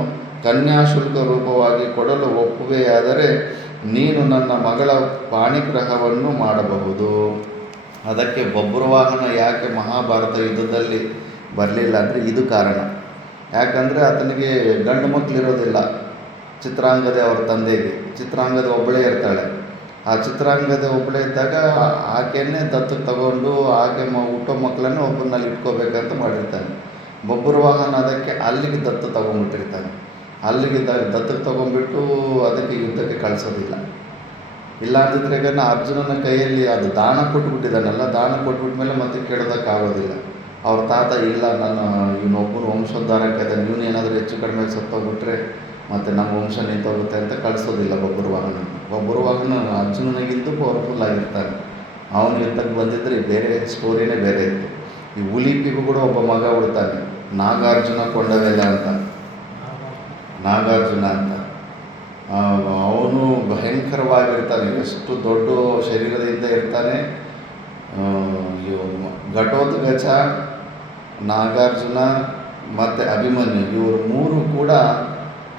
ಕನ್ಯಾಶುಲ್ಕ ರೂಪವಾಗಿ ಕೊಡಲು ಒಪ್ಪುವೆಯಾದರೆ ನೀನು ನನ್ನ ಮಗಳ ಪಾಣಿಗ್ರಹವನ್ನು ಮಾಡಬಹುದು. ಅದಕ್ಕೆ ಬಬ್ರುವಾಹನ ಯಾಕೆ ಮಹಾಭಾರತ ಯುದ್ಧದಲ್ಲಿ ಬರಲಿಲ್ಲ ಅಂದರೆ ಇದು ಕಾರಣ. ಯಾಕಂದರೆ ಆತನಿಗೆ ಗಂಡು ಮಕ್ಕಳಿರೋದಿಲ್ಲ. ಚಿತ್ರಾಂಗದೆ ಅವ್ರ ತಂದೆಗೆ ಚಿತ್ರಾಂಗದ ಒಬ್ಬಳೇ ಇರ್ತಾಳೆ. ಆ ಚಿತ್ರಾಂಗದ ಒಬ್ಬಳೇ ಇದ್ದಾಗ ಆಕೆಯನ್ನೇ ದತ್ತು ತಗೊಂಡು ಆಕೆ ಹುಟ್ಟೋ ಮಕ್ಕಳನ್ನು ಒಬ್ಬನಲ್ಲಿ ಇಟ್ಕೋಬೇಕಂತ ಮಾಡಿರ್ತಾನೆ. ಬಬ್ರುವಾಹನ ಅದಕ್ಕೆ ಅಲ್ಲಿಗೆ ದತ್ತು ತಗೊಂಡ್ಬಿಟ್ಟಿರ್ತಾನೆ. ಅಲ್ಲಿಗೆ ದತ್ತಕ್ಕೆ ತೊಗೊಂಡ್ಬಿಟ್ಟು ಅದಕ್ಕೆ ಯುದ್ಧಕ್ಕೆ ಕಳಿಸೋದಿಲ್ಲ. ಇಲ್ಲ ಅಂದಿದ್ರೆ ಈಗ ಅರ್ಜುನನ ಕೈಯಲ್ಲಿ ಅದು ದಾನ ಕೊಟ್ಬಿಟ್ಟಿದ್ದಾನಲ್ಲ, ದಾನ ಕೊಟ್ಬಿಟ್ಮೇಲೆ ಮತ್ತೆ ಕೇಳೋದಕ್ಕಾಗೋದಿಲ್ಲ. ಅವ್ರ ತಾತ ಇಲ್ಲ, ನಾನು ಇವನೊಬ್ಬನು ವಂಶೋದ್ಧಾರಕ್ಕೆ ಅದ, ನೀವು ಏನಾದರೂ ಹೆಚ್ಚು ಕಡಿಮೆ ಸತ್ತೋಗ್ಬಿಟ್ರೆ ಮತ್ತು ನಮ್ಮ ವಂಶ ನಿಂತೋಗುತ್ತೆ ಅಂತ ಕಳಿಸೋದಿಲ್ಲ ಬಬ್ರುವಾಹನ. ಬಬ್ರುವಾಹನ ಅರ್ಜುನನಿಗಿಂತೂ ಪವರ್ಫುಲ್ ಆಗಿರ್ತಾನೆ. ಅವನು ಯುದ್ಧಕ್ಕೆ ಬಂದಿದ್ದರೆ ಬೇರೆ ಸ್ಟೋರಿನೇ ಬೇರೆ ಇತ್ತು. ಈ ಉಲಿಪಿಗೂ ಕೂಡ ಒಬ್ಬ ಮಗ ಹುಡ್ತಾನೆ, ನಾಗಾರ್ಜುನ ಕೊಂಡವೆಲ್ಲ ಅಂತ. ನಾಗಾರ್ಜುನ ಅಂತ ಅವನು ಭಯಂಕರವಾಗಿರ್ತಾನೆ. ಎಷ್ಟು ದೊಡ್ಡ ಶರೀರದಿಂದ ಇರ್ತಾನೆ. ಘಟೋತ್ಕಚ, ನಾಗಾರ್ಜುನ ಮತ್ತು ಅಭಿಮನ್ಯು ಇವರು ಮೂರು ಕೂಡ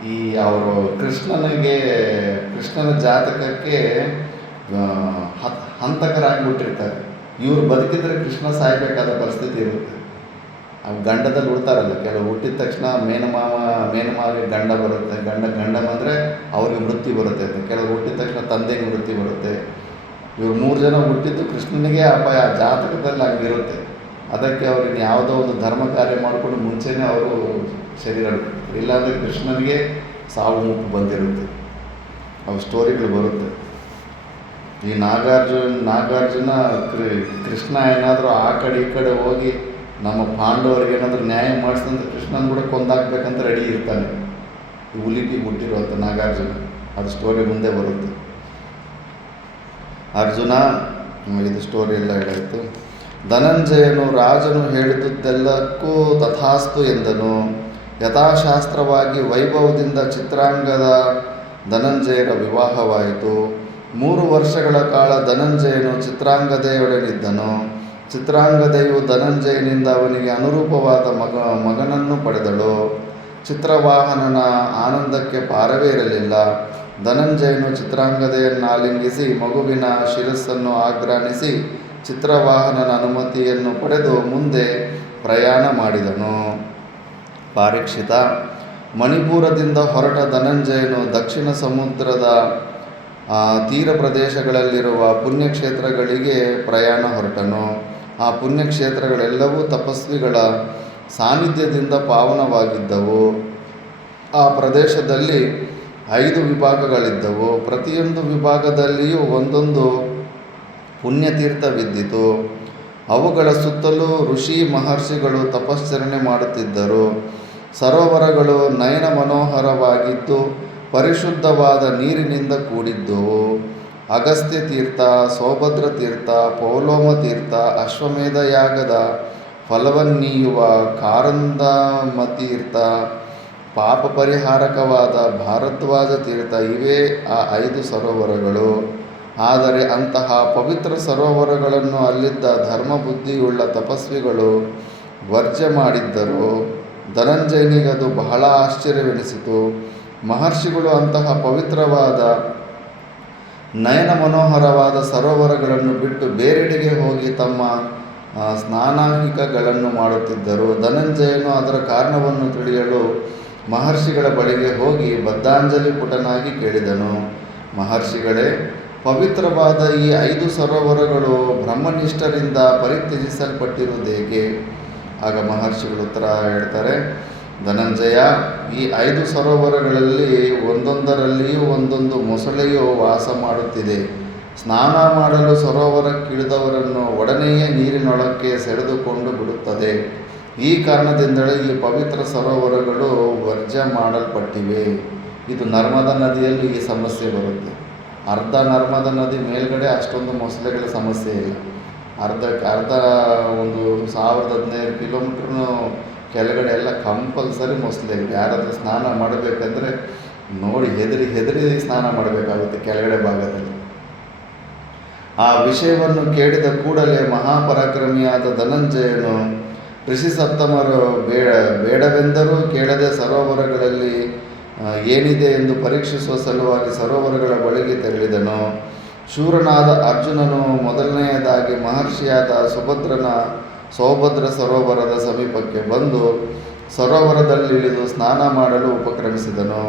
ಈ ಅವರು ಕೃಷ್ಣನ ಜಾತಕಕ್ಕೆ ಹಂತಕರಾಗಿಬಿಟ್ಟಿರ್ತಾರೆ. ಇವರು ಬದುಕಿದ್ರೆ ಕೃಷ್ಣ ಸಾಯಬೇಕಾದ ಪರಿಸ್ಥಿತಿ ಇರುತ್ತೆ. ಆ ಗಂಡದಲ್ಲಿ ಹುಡ್ತಾರಲ್ಲ, ಕೆಲವು ಹುಟ್ಟಿದ ತಕ್ಷಣ ಮೇನಮಾವಿಗೆ ಗಂಡ ಬರುತ್ತೆ, ಗಂಡ ಬಂದರೆ ಅವ್ರಿಗೆ ಮೃತ್ಯು ಬರುತ್ತೆ ಅಂತ. ಕೆಲವು ಹುಟ್ಟಿದ ತಕ್ಷಣ ತಂದೆಗೆ ಮೃತ್ಯು ಬರುತ್ತೆ. ಇವ್ರು 3 ಜನ ಹುಟ್ಟಿದ್ದು ಕೃಷ್ಣನಿಗೆ ಅಪಾಯ ಜಾತಕದಲ್ಲಿ ಹಂಗಿರುತ್ತೆ. ಅದಕ್ಕೆ ಅವ್ರಿಗೆ ಯಾವುದೋ ಒಂದು ಧರ್ಮ ಕಾರ್ಯ ಮಾಡಿಕೊಂಡು ಮುಂಚೆನೇ ಅವರು ಶರೀರ ಬಿಡ್ತಾರೆ. ಇಲ್ಲಾಂದರೆ ಕೃಷ್ಣನಿಗೆ ಸಾವು ಮುಪ್ಪು ಬಂದಿರುತ್ತೆ. ಅವು ಸ್ಟೋರಿಗಳು ಬರುತ್ತೆ. ಈ ನಾಗಾರ್ಜುನ ಕೃಷ್ಣ ಏನಾದರೂ ಆ ಕಡೆ ಈ ಕಡೆ ಹೋಗಿ ನಮ್ಮ ಪಾಂಡವರಿಗೆ ಏನಾದರೂ ನ್ಯಾಯ ಮಾಡಿಸಿದಂದ್ರೆ ಕೃಷ್ಣನ ಕೂಡ ಕೊಂದಾಕ್ಬೇಕಂತ ರೆಡಿ ಇರ್ತಾನೆ. ಈ ಉಲಿಪಿ ಹುಟ್ಟಿರುವಂಥ ನಾಗಾರ್ಜುನ, ಅದು ಸ್ಟೋರಿ ಮುಂದೆ ಬರುತ್ತೆ. ಅರ್ಜುನ ಇದು ಸ್ಟೋರಿ ಎಲ್ಲ ಹೇಳಾಯಿತು. ಧನಂಜಯನು ರಾಜನು ಹೇಳಿದುದೆಲ್ಲಕ್ಕೂ ತಥಾಸ್ತು ಎಂದನು. ಯಥಾಶಾಸ್ತ್ರವಾಗಿ ವೈಭವದಿಂದ ಚಿತ್ರಾಂಗದ ಧನಂಜಯರ ವಿವಾಹವಾಯಿತು. 3 ವರ್ಷಗಳ ಕಾಲ ಧನಂಜಯನು ಚಿತ್ರಾಂಗದೆಯೊಡನಿದ್ದನು. ಚಿತ್ರಾಂಗದೆಯು ಧನಂಜಯನಿಂದ ಅವನಿಗೆ ಅನುರೂಪವಾದ ಮಗನನ್ನು ಪಡೆದಳು. ಚಿತ್ರವಾಹನನ ಆನಂದಕ್ಕೆ ಪಾರವೇ ಇರಲಿಲ್ಲ. ಧನಂಜಯನು ಚಿತ್ರಾಂಗದೆಯನ್ನಾಲಿಂಗಿಸಿ ಮಗುವಿನ ಶಿರಸ್ಸನ್ನು ಆಘ್ರಾಣಿಸಿ ಚಿತ್ರವಾಹನನ ಅನುಮತಿಯನ್ನು ಪಡೆದು ಮುಂದೆ ಪ್ರಯಾಣ ಮಾಡಿದನು. ಪಾರೀಕ್ಷಿತ, ಮಣಿಪುರದಿಂದ ಹೊರಟ ಧನಂಜಯನು ದಕ್ಷಿಣ ಸಮುದ್ರದ ತೀರ ಪ್ರದೇಶಗಳಲ್ಲಿರುವ ಪುಣ್ಯಕ್ಷೇತ್ರಗಳಿಗೆ ಪ್ರಯಾಣ ಹೊರಟನು. ಆ ಪುಣ್ಯಕ್ಷೇತ್ರಗಳೆಲ್ಲವೂ ತಪಸ್ವಿಗಳ ಸಾನ್ನಿಧ್ಯದಿಂದ ಪಾವನವಾಗಿದ್ದವು. ಆ ಪ್ರದೇಶದಲ್ಲಿ 5 ವಿಭಾಗಗಳಿದ್ದವು. ಪ್ರತಿಯೊಂದು ವಿಭಾಗದಲ್ಲಿಯೂ ಒಂದೊಂದು ಪುಣ್ಯತೀರ್ಥವಿದ್ದಿತು. ಅವುಗಳ ಸುತ್ತಲೂ ಋಷಿ ಮಹರ್ಷಿಗಳು ತಪಶ್ಚರಣೆ ಮಾಡುತ್ತಿದ್ದರು. ಸರೋವರಗಳು ನಯನ ಮನೋಹರವಾಗಿದ್ದು ಪರಿಶುದ್ಧವಾದ ನೀರಿನಿಂದ ಕೂಡಿದ್ದುವು. ಅಗಸ್ತ್ಯ ತೀರ್ಥ, ಸೌಭದ್ರ ತೀರ್ಥ, ಪೌಲೋಮ ತೀರ್ಥ, ಅಶ್ವಮೇಧ ಯಾಗದ ಫಲವನ್ನೀಯುವ ಕಾರಂದಮತೀರ್ಥ, ಪಾಪ ಪರಿಹಾರಕವಾದ ಭಾರದ್ವಾಜ ತೀರ್ಥ ಇವೇ ಆ 5 ಸರೋವರಗಳು. ಆದರೆ ಅಂತಹ ಪವಿತ್ರ ಸರೋವರಗಳನ್ನು ಅಲ್ಲಿದ್ದ ಧರ್ಮಬುದ್ಧಿಯುಳ್ಳ ತಪಸ್ವಿಗಳು ವರ್ಜ್ಯ ಮಾಡಿದ್ದರು. ಧನಂಜಯನಿಗದು ಬಹಳ ಆಶ್ಚರ್ಯವೆನಿಸಿತು. ಮಹರ್ಷಿಗಳು ಅಂತಹ ಪವಿತ್ರವಾದ ನಯನ ಮನೋಹರವಾದ ಸರೋವರಗಳನ್ನು ಬಿಟ್ಟು ಬೇರೆಡೆಗೆ ಹೋಗಿ ತಮ್ಮ ಸ್ನಾನಾಹಿಕಗಳನ್ನು ಮಾಡುತ್ತಿದ್ದರು. ಧನಂಜಯನು ಅದರ ಕಾರಣವನ್ನು ತಿಳಿಯಲು ಮಹರ್ಷಿಗಳ ಬಳಿಗೆ ಹೋಗಿ ಬದ್ಧಾಂಜಲಿ ಪುಟನಾಗಿ ಕೇಳಿದನು. ಮಹರ್ಷಿಗಳೇ, ಪವಿತ್ರವಾದ ಈ 5 ಸರೋವರಗಳು ಬ್ರಹ್ಮನಿಷ್ಠರಿಂದ ಪರಿತ್ಯಜಿಸಲ್ಪಟ್ಟಿರುವುದೇಕೆ? ಆಗ ಮಹರ್ಷಿಗಳು ಉತ್ತರ ಹೇಳ್ತಾರೆ, ಧನಂಜಯ, ಈ 5 ಸರೋವರಗಳಲ್ಲಿ ಒಂದೊಂದರಲ್ಲಿಯೂ ಒಂದೊಂದು ಮೊಸಳೆಯು ವಾಸ ಮಾಡುತ್ತಿದೆ. ಸ್ನಾನ ಮಾಡಲು ಸರೋವರಕ್ಕಿಳಿದವರನ್ನು ಒಡನೆಯೇ ನೀರಿನೊಳಕ್ಕೆ ಸೆಳೆದುಕೊಂಡು ಬಿಡುತ್ತದೆ. ಈ ಕಾರಣದಿಂದಲೇ ಈ ಪವಿತ್ರ ಸರೋವರಗಳು ವರ್ಜ್ಯ ಮಾಡಲ್ಪಟ್ಟಿವೆ. ಇದು ನರ್ಮದಾ ನದಿಯಲ್ಲಿ ಈ ಸಮಸ್ಯೆ ಬರುತ್ತೆ. ಅರ್ಧ ನರ್ಮದಾ ನದಿ ಮೇಲ್ಗಡೆ ಅಷ್ಟೊಂದು ಮೊಸಳೆಗಳ ಸಮಸ್ಯೆ ಇಲ್ಲ. ಅರ್ಧ ಒಂದು 1015 ಕಿಲೋಮೀಟ್ರೂ ಕೆಳಗಡೆ ಎಲ್ಲ ಕಂಪಲ್ಸರಿ ಮೊಸಳೆಗಳು. ಯಾರಾದರೂ ಸ್ನಾನ ಮಾಡಬೇಕಂದ್ರೆ ನೋಡಿ ಹೆದರಿ ಸ್ನಾನ ಮಾಡಬೇಕಾಗುತ್ತೆ ಕೆಳಗಡೆ ಭಾಗದಲ್ಲಿ. ಆ ವಿಷಯವನ್ನು ಕೇಳಿದ ಕೂಡಲೇ ಮಹಾಪರಾಕ್ರಮಿಯಾದ ಧನಂಜಯನು ಋಷಿಸತ್ತಮರು ಬೇಡವೆಂದರೂ ಕೇಳದೆ ಸರೋವರಗಳಲ್ಲಿ ಏನಿದೆ ಎಂದು ಪರೀಕ್ಷಿಸುವ ಸಲುವಾಗಿ ಸರೋವರಗಳ ಬಳಿಗೆ ತೆರಳಿದನು. ಶೂರನಾದ ಅರ್ಜುನನು ಮೊದಲನೆಯದಾಗಿ ಮಹರ್ಷಿಯಾದ ಸೌಭದ್ರ ಸರೋವರದ ಸಮೀಪಕ್ಕೆ ಬಂದು ಸರೋವರದಲ್ಲಿಳಿದು ಸ್ನಾನ ಮಾಡಲು ಉಪಕ್ರಮಿಸಿದನು.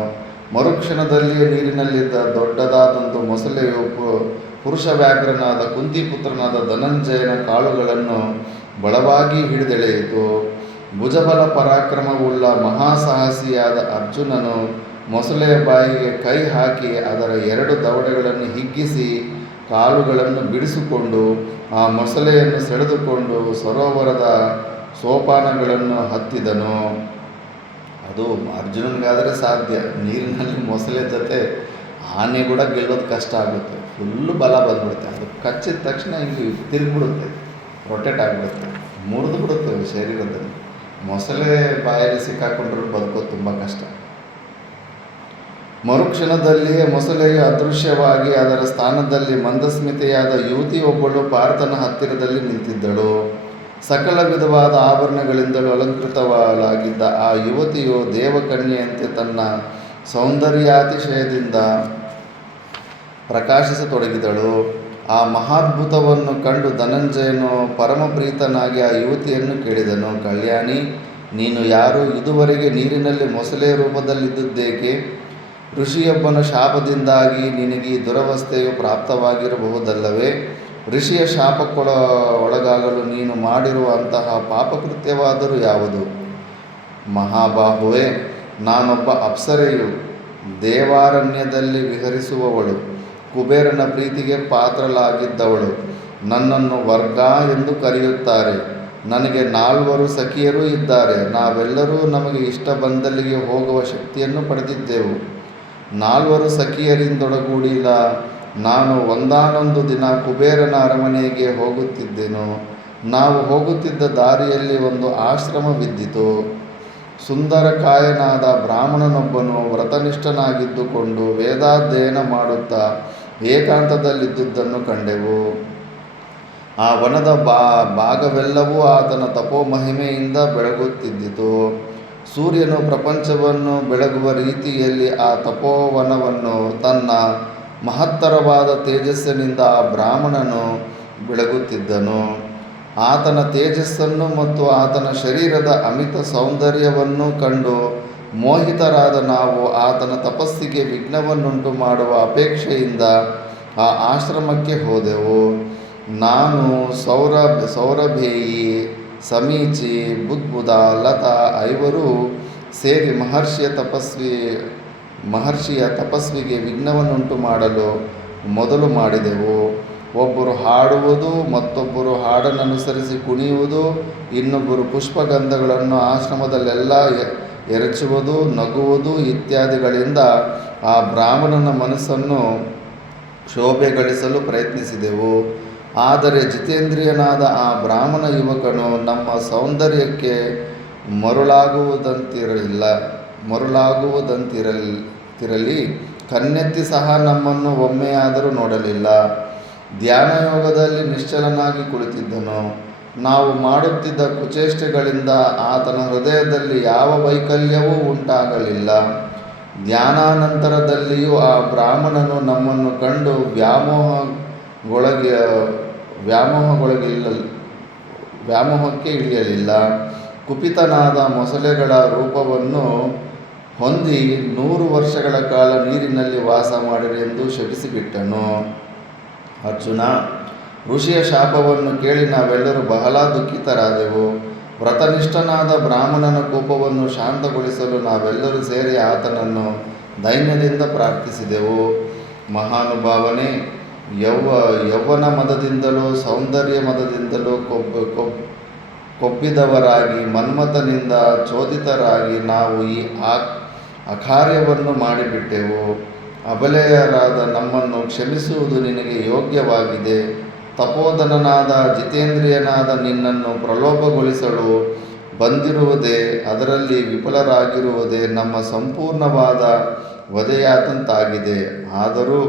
ಮರುಕ್ಷಣದಲ್ಲಿಯೇ ನೀರಿನಲ್ಲಿದ್ದ ದೊಡ್ಡದಾದೊಂದು ಮೊಸಳೆಯು ಪುರುಷ ವ್ಯಾಘ್ರನಾದ ಕುಂತಿಪುತ್ರನಾದ ಧನಂಜಯನ ಕಾಲುಗಳನ್ನು ಬಲವಾಗಿ ಹಿಡಿದೆಳೆಯಿತು. ಭುಜಬಲ ಪರಾಕ್ರಮವುಳ್ಳ ಮಹಾಸಾಹಸಿಯಾದ ಅರ್ಜುನನು ಮೊಸಳೆಯ ಬಾಯಿಗೆ ಕೈ ಹಾಕಿ ಅದರ 2 ದವಡೆಗಳನ್ನು ಹಿಗ್ಗಿಸಿ ಕಾಲುಗಳನ್ನು ಬಿಡಿಸಿಕೊಂಡು ಆ ಮೊಸಳೆಯನ್ನು ಸೆಳೆದುಕೊಂಡು ಸರೋವರದ ಸೋಪಾನಗಳನ್ನು ಹತ್ತಿದನು. ಅದು ಅರ್ಜುನನಿಗಾದರೆ ಸಾಧ್ಯ. ನೀರಿನಲ್ಲಿ ಮೊಸಳೆ ಜೊತೆ ಆನೆ ಕೂಡ ಗೆಲ್ಲೋದು ಕಷ್ಟ ಆಗುತ್ತೆ. ಫುಲ್ಲು ಬಲ ಬಂದ್ಬಿಡುತ್ತೆ. ಅದು ಕಚ್ಚಿದ ತಕ್ಷಣ ಹಿಂಗೆ ತಿರುಗಿಬಿಡುತ್ತೆ, ರೊಟೇಟ್ ಆಗಿಬಿಡುತ್ತೆ, ಮುರಿದು ಬಿಡುತ್ತೆ ಶರೀರದಲ್ಲಿ. ಮೊಸಳೆ ಬಾಯಲ್ಲಿ ಸಿಕ್ಕಾಕೊಂಡ್ರೂ ಬದುಕೋದು ತುಂಬ ಕಷ್ಟ. ಮರುಕ್ಷಣದಲ್ಲಿಯೇ ಮೊಸಳೆಯು ಅದೃಶ್ಯವಾಗಿ ಅದರ ಸ್ಥಾನದಲ್ಲಿ ಮಂದಸ್ಮಿತೆಯಾದ ಯುವತಿಯೊಬ್ಬಳು ಪಾರ್ಥನ ಹತ್ತಿರದಲ್ಲಿ ನಿಂತಿದ್ದಳು. ಸಕಲ ವಿಧವಾದ ಆಭರಣಗಳಿಂದಲೂ ಅಲಂಕೃತವಾಗಿದ್ದ ಆ ಯುವತಿಯು ದೇವಕನ್ಯೆಯಂತೆ ತನ್ನ ಸೌಂದರ್ಯಾತಿಶಯದಿಂದ ಪ್ರಕಾಶಿಸತೊಡಗಿದಳು. ಆ ಮಹಾದ್ಭುತವನ್ನು ಕಂಡು ಧನಂಜಯನು ಪರಮಪ್ರೀತನಾಗಿ ಆ ಯುವತಿಯನ್ನು ಕೇಳಿದನು, ಕಲ್ಯಾಣಿ, ನೀನು ಯಾರು? ಇದುವರೆಗೆ ನೀರಿನಲ್ಲಿ ಮೊಸಳೆಯ ರೂಪದಲ್ಲಿದ್ದುದೇಕೆ? ಋಷಿಯೊಬ್ಬನ ಶಾಪದಿಂದಾಗಿ ನಿನಗೆ ಈ ದುರವಸ್ಥೆಯು ಪ್ರಾಪ್ತವಾಗಿರಬಹುದಲ್ಲವೇ? ಋಷಿಯ ಒಳಗಾಗಲು ನೀನು ಮಾಡಿರುವ ಅಂತಹ ಪಾಪಕೃತ್ಯವಾದರೂ ಯಾವುದು? ಮಹಾಬಾಹುವೆ, ನಾನೊಬ್ಬ ಅಪ್ಸರೆಯು, ದೇವಾರಣ್ಯದಲ್ಲಿ ವಿಹರಿಸುವವಳು, ಕುಬೇರನ ಪ್ರೀತಿಗೆ ಪಾತ್ರಳಾಗಿದ್ದವಳು. ನನ್ನನ್ನು ವರ್ಗ ಎಂದು ಕರೆಯುತ್ತಾರೆ. ನನಗೆ 4 ಸಖಿಯರೂ ಇದ್ದಾರೆ. ನಾವೆಲ್ಲರೂ ನಮಗೆ ಇಷ್ಟ ಬಂದಲ್ಲಿಗೆ ಹೋಗುವ ಶಕ್ತಿಯನ್ನು ಪಡೆದಿದ್ದೆವು. 4 ಸಖಿಯರಿಂದೊಡಗೂಡಿದ ನಾನು ಒಂದಾನೊಂದು ದಿನ ಕುಬೇರನ ಅರಮನೆಗೆ ಹೋಗುತ್ತಿದ್ದೆನು. ನಾವು ಹೋಗುತ್ತಿದ್ದ ದಾರಿಯಲ್ಲಿ ಒಂದು ಆಶ್ರಮವಿದ್ದಿತು. ಸುಂದರಕಾಯನಾದ ಬ್ರಾಹ್ಮಣನೊಬ್ಬನು ವ್ರತನಿಷ್ಠನಾಗಿದ್ದುಕೊಂಡು ವೇದಾಧ್ಯಯನ ಮಾಡುತ್ತಾ ಏಕಾಂತದಲ್ಲಿದ್ದುದನ್ನು ಕಂಡೆವು. ಆ ವನದ ಭಾಗವೆಲ್ಲವೂ ಆತನ ತಪೋಮಹಿಮೆಯಿಂದ ಬೆಳಗುತ್ತಿದ್ದಿತು. ಸೂರ್ಯನು ಪ್ರಪಂಚವನ್ನು ಬೆಳಗುವ ರೀತಿಯಲ್ಲಿ ಆ ತಪೋವನವನ್ನು ತನ್ನ ಮಹತ್ತರವಾದ ತೇಜಸ್ಸಿನಿಂದ ಆ ಬ್ರಾಹ್ಮಣನು ಬೆಳಗುತ್ತಿದ್ದನು. ಆತನ ತೇಜಸ್ಸನ್ನು ಮತ್ತು ಆತನ ಶರೀರದ ಅಮಿತ ಸೌಂದರ್ಯವನ್ನು ಕಂಡು ಮೋಹಿತರಾದ ನಾವು ಆತನ ತಪಸ್ಸಿಗೆ ವಿಘ್ನವನ್ನುಂಟು ಮಾಡುವ ಅಪೇಕ್ಷೆಯಿಂದ ಆ ಆಶ್ರಮಕ್ಕೆ ಹೋದೆವು. ನಾನು, ಸೌರಭೇಯಿ, ಸಮೀಚಿ, ಬುದ್ಬುದ, ಲತಾ 5 ಸೇರಿ ಮಹರ್ಷಿಯ ತಪಸ್ವಿಗೆ ವಿಘ್ನವನ್ನುಂಟು ಮಾಡಲು ಮೊದಲು ಮಾಡಿದೆವು. ಒಬ್ಬರು ಹಾಡುವುದು, ಮತ್ತೊಬ್ಬರು ಹಾಡನ್ನನುಸರಿಸಿ ಕುಣಿಯುವುದು, ಇನ್ನೊಬ್ಬರು ಪುಷ್ಪಗಂಧಗಳನ್ನು ಆಶ್ರಮದಲ್ಲೆಲ್ಲ ಎರಚುವುದು, ನಗುವುದು ಇತ್ಯಾದಿಗಳಿಂದ ಆ ಬ್ರಾಹ್ಮಣನ ಮನಸ್ಸನ್ನು ಶೋಭೆಗಳಿಸಲು ಪ್ರಯತ್ನಿಸಿದೆವು. ಆದರೆ ಜಿತೇಂದ್ರಿಯನಾದ ಆ ಬ್ರಾಹ್ಮಣ ಯುವಕನು ನಮ್ಮ ಸೌಂದರ್ಯಕ್ಕೆ ಮರುಳಾಗುವುದಂತಿರಲಿ ಕಣ್ಣೆತ್ತಿ ಸಹ ನಮ್ಮನ್ನು ಒಮ್ಮೆಯಾದರೂ ನೋಡಲಿಲ್ಲ. ಧ್ಯಾನಯೋಗದಲ್ಲಿ ನಿಶ್ಚಲನಾಗಿ ಕುಳಿತಿದ್ದನು. ನಾವು ಮಾಡುತ್ತಿದ್ದ ಕುಚೇಷ್ಟೆಗಳಿಂದ ಆತನ ಹೃದಯದಲ್ಲಿ ಯಾವ ವೈಕಲ್ಯವೂ ಉಂಟಾಗಲಿಲ್ಲ. ಧ್ಯಾನಾನಂತರದಲ್ಲಿಯೂ ಆ ಬ್ರಾಹ್ಮಣನು ನಮ್ಮನ್ನು ಕಂಡು ವ್ಯಾಮೋಹಕ್ಕೆ ಇಳಿಯಲಿಲ್ಲ. ಕುಪಿತನಾದ ಮೊಸಳೆಗಳ ರೂಪವನ್ನು ಹೊಂದಿ 100 ವರ್ಷಗಳ ಕಾಲ ನೀರಿನಲ್ಲಿ ವಾಸ ಮಾಡಿರೆಂದು ಶಪಿಸಿಬಿಟ್ಟನು. ಅರ್ಜುನ, ಋಷಿಯ ಶಾಪವನ್ನು ಕೇಳಿ ನಾವೆಲ್ಲರೂ ಬಹಳ ದುಃಖಿತರಾದೆವು. ವ್ರತನಿಷ್ಠನಾದ ಬ್ರಾಹ್ಮಣನ ಕೋಪವನ್ನು ಶಾಂತಗೊಳಿಸಲು ನಾವೆಲ್ಲರೂ ಸೇರಿ ಆತನನ್ನು ದೈನ್ಯದಿಂದ ಪ್ರಾರ್ಥಿಸಿದೆವು. ಮಹಾನುಭಾವನೇ, ಯೌವನ ಮದದಿಂದಲೂ ಸೌಂದರ್ಯ ಮದದಿಂದಲೂ ಕೊಬ್ಬಿದವರಾಗಿ ಮನ್ಮಥನಿಂದ ಚೋದಿತರಾಗಿ ನಾವು ಈ ಅಕಾರ್ಯವನ್ನು ಮಾಡಿಬಿಟ್ಟೆವು. ಅಬಲೆಯರಾದ ನಮ್ಮನ್ನು ಕ್ಷಮಿಸುವುದು ನಿನಗೆ ಯೋಗ್ಯವಾಗಿದೆ. ತಪೋಧನನಾದ ಜಿತೇಂದ್ರಿಯನಾದ ನಿನ್ನನ್ನು ಪ್ರಲೋಭಗೊಳಿಸಲು ಬಂದಿರುವುದೇ, ಅದರಲ್ಲಿ ವಿಫಲರಾಗಿರುವುದೇ ನಮ್ಮ ಸಂಪೂರ್ಣವಾದ ವಧೆಯಾದಂತಾಗಿದೆ. ಆದರೂ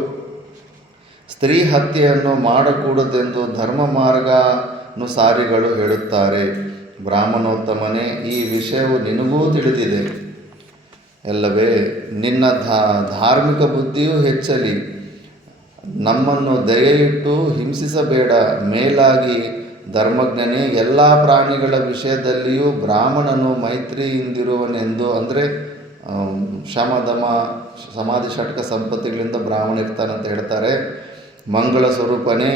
ಸ್ತ್ರೀ ಹತ್ಯೆಯನ್ನು ಮಾಡಕೂಡದೆಂದು ಧರ್ಮ ಮಾರ್ಗಾನುಸಾರಿಗಳು ಹೇಳುತ್ತಾರೆ. ಬ್ರಾಹ್ಮಣೋತ್ತಮನೇ, ಈ ವಿಷಯವು ನಿನಗೂ ತಿಳಿದಿದೆ ಅಲ್ಲವೇ? ನಿನ್ನ ಧಾರ್ಮಿಕ ಬುದ್ಧಿಯೂ ಹೆಚ್ಚಲಿ. ನಮ್ಮನ್ನು ದಯೆಯಿಟ್ಟು ಹಿಂಸಿಸಬೇಡ. ಮೇಲಾಗಿ ಧರ್ಮಜ್ಞನೇ, ಎಲ್ಲ ಪ್ರಾಣಿಗಳ ವಿಷಯದಲ್ಲಿಯೂ ಬ್ರಾಹ್ಮಣನು ಮೈತ್ರಿಯಿಂದಿರುವನೆಂದು, ಅಂದರೆ ಶಮದಮ ಸಮಾಧಿ ಷಟ್ಕ ಸಂಪತ್ತಿಗಳಿಂದ ಬ್ರಾಹ್ಮಣ ಇರ್ತಾನಂತ ಹೇಳ್ತಾರೆ. ಮಂಗಳ ಸ್ವರೂಪನೇ,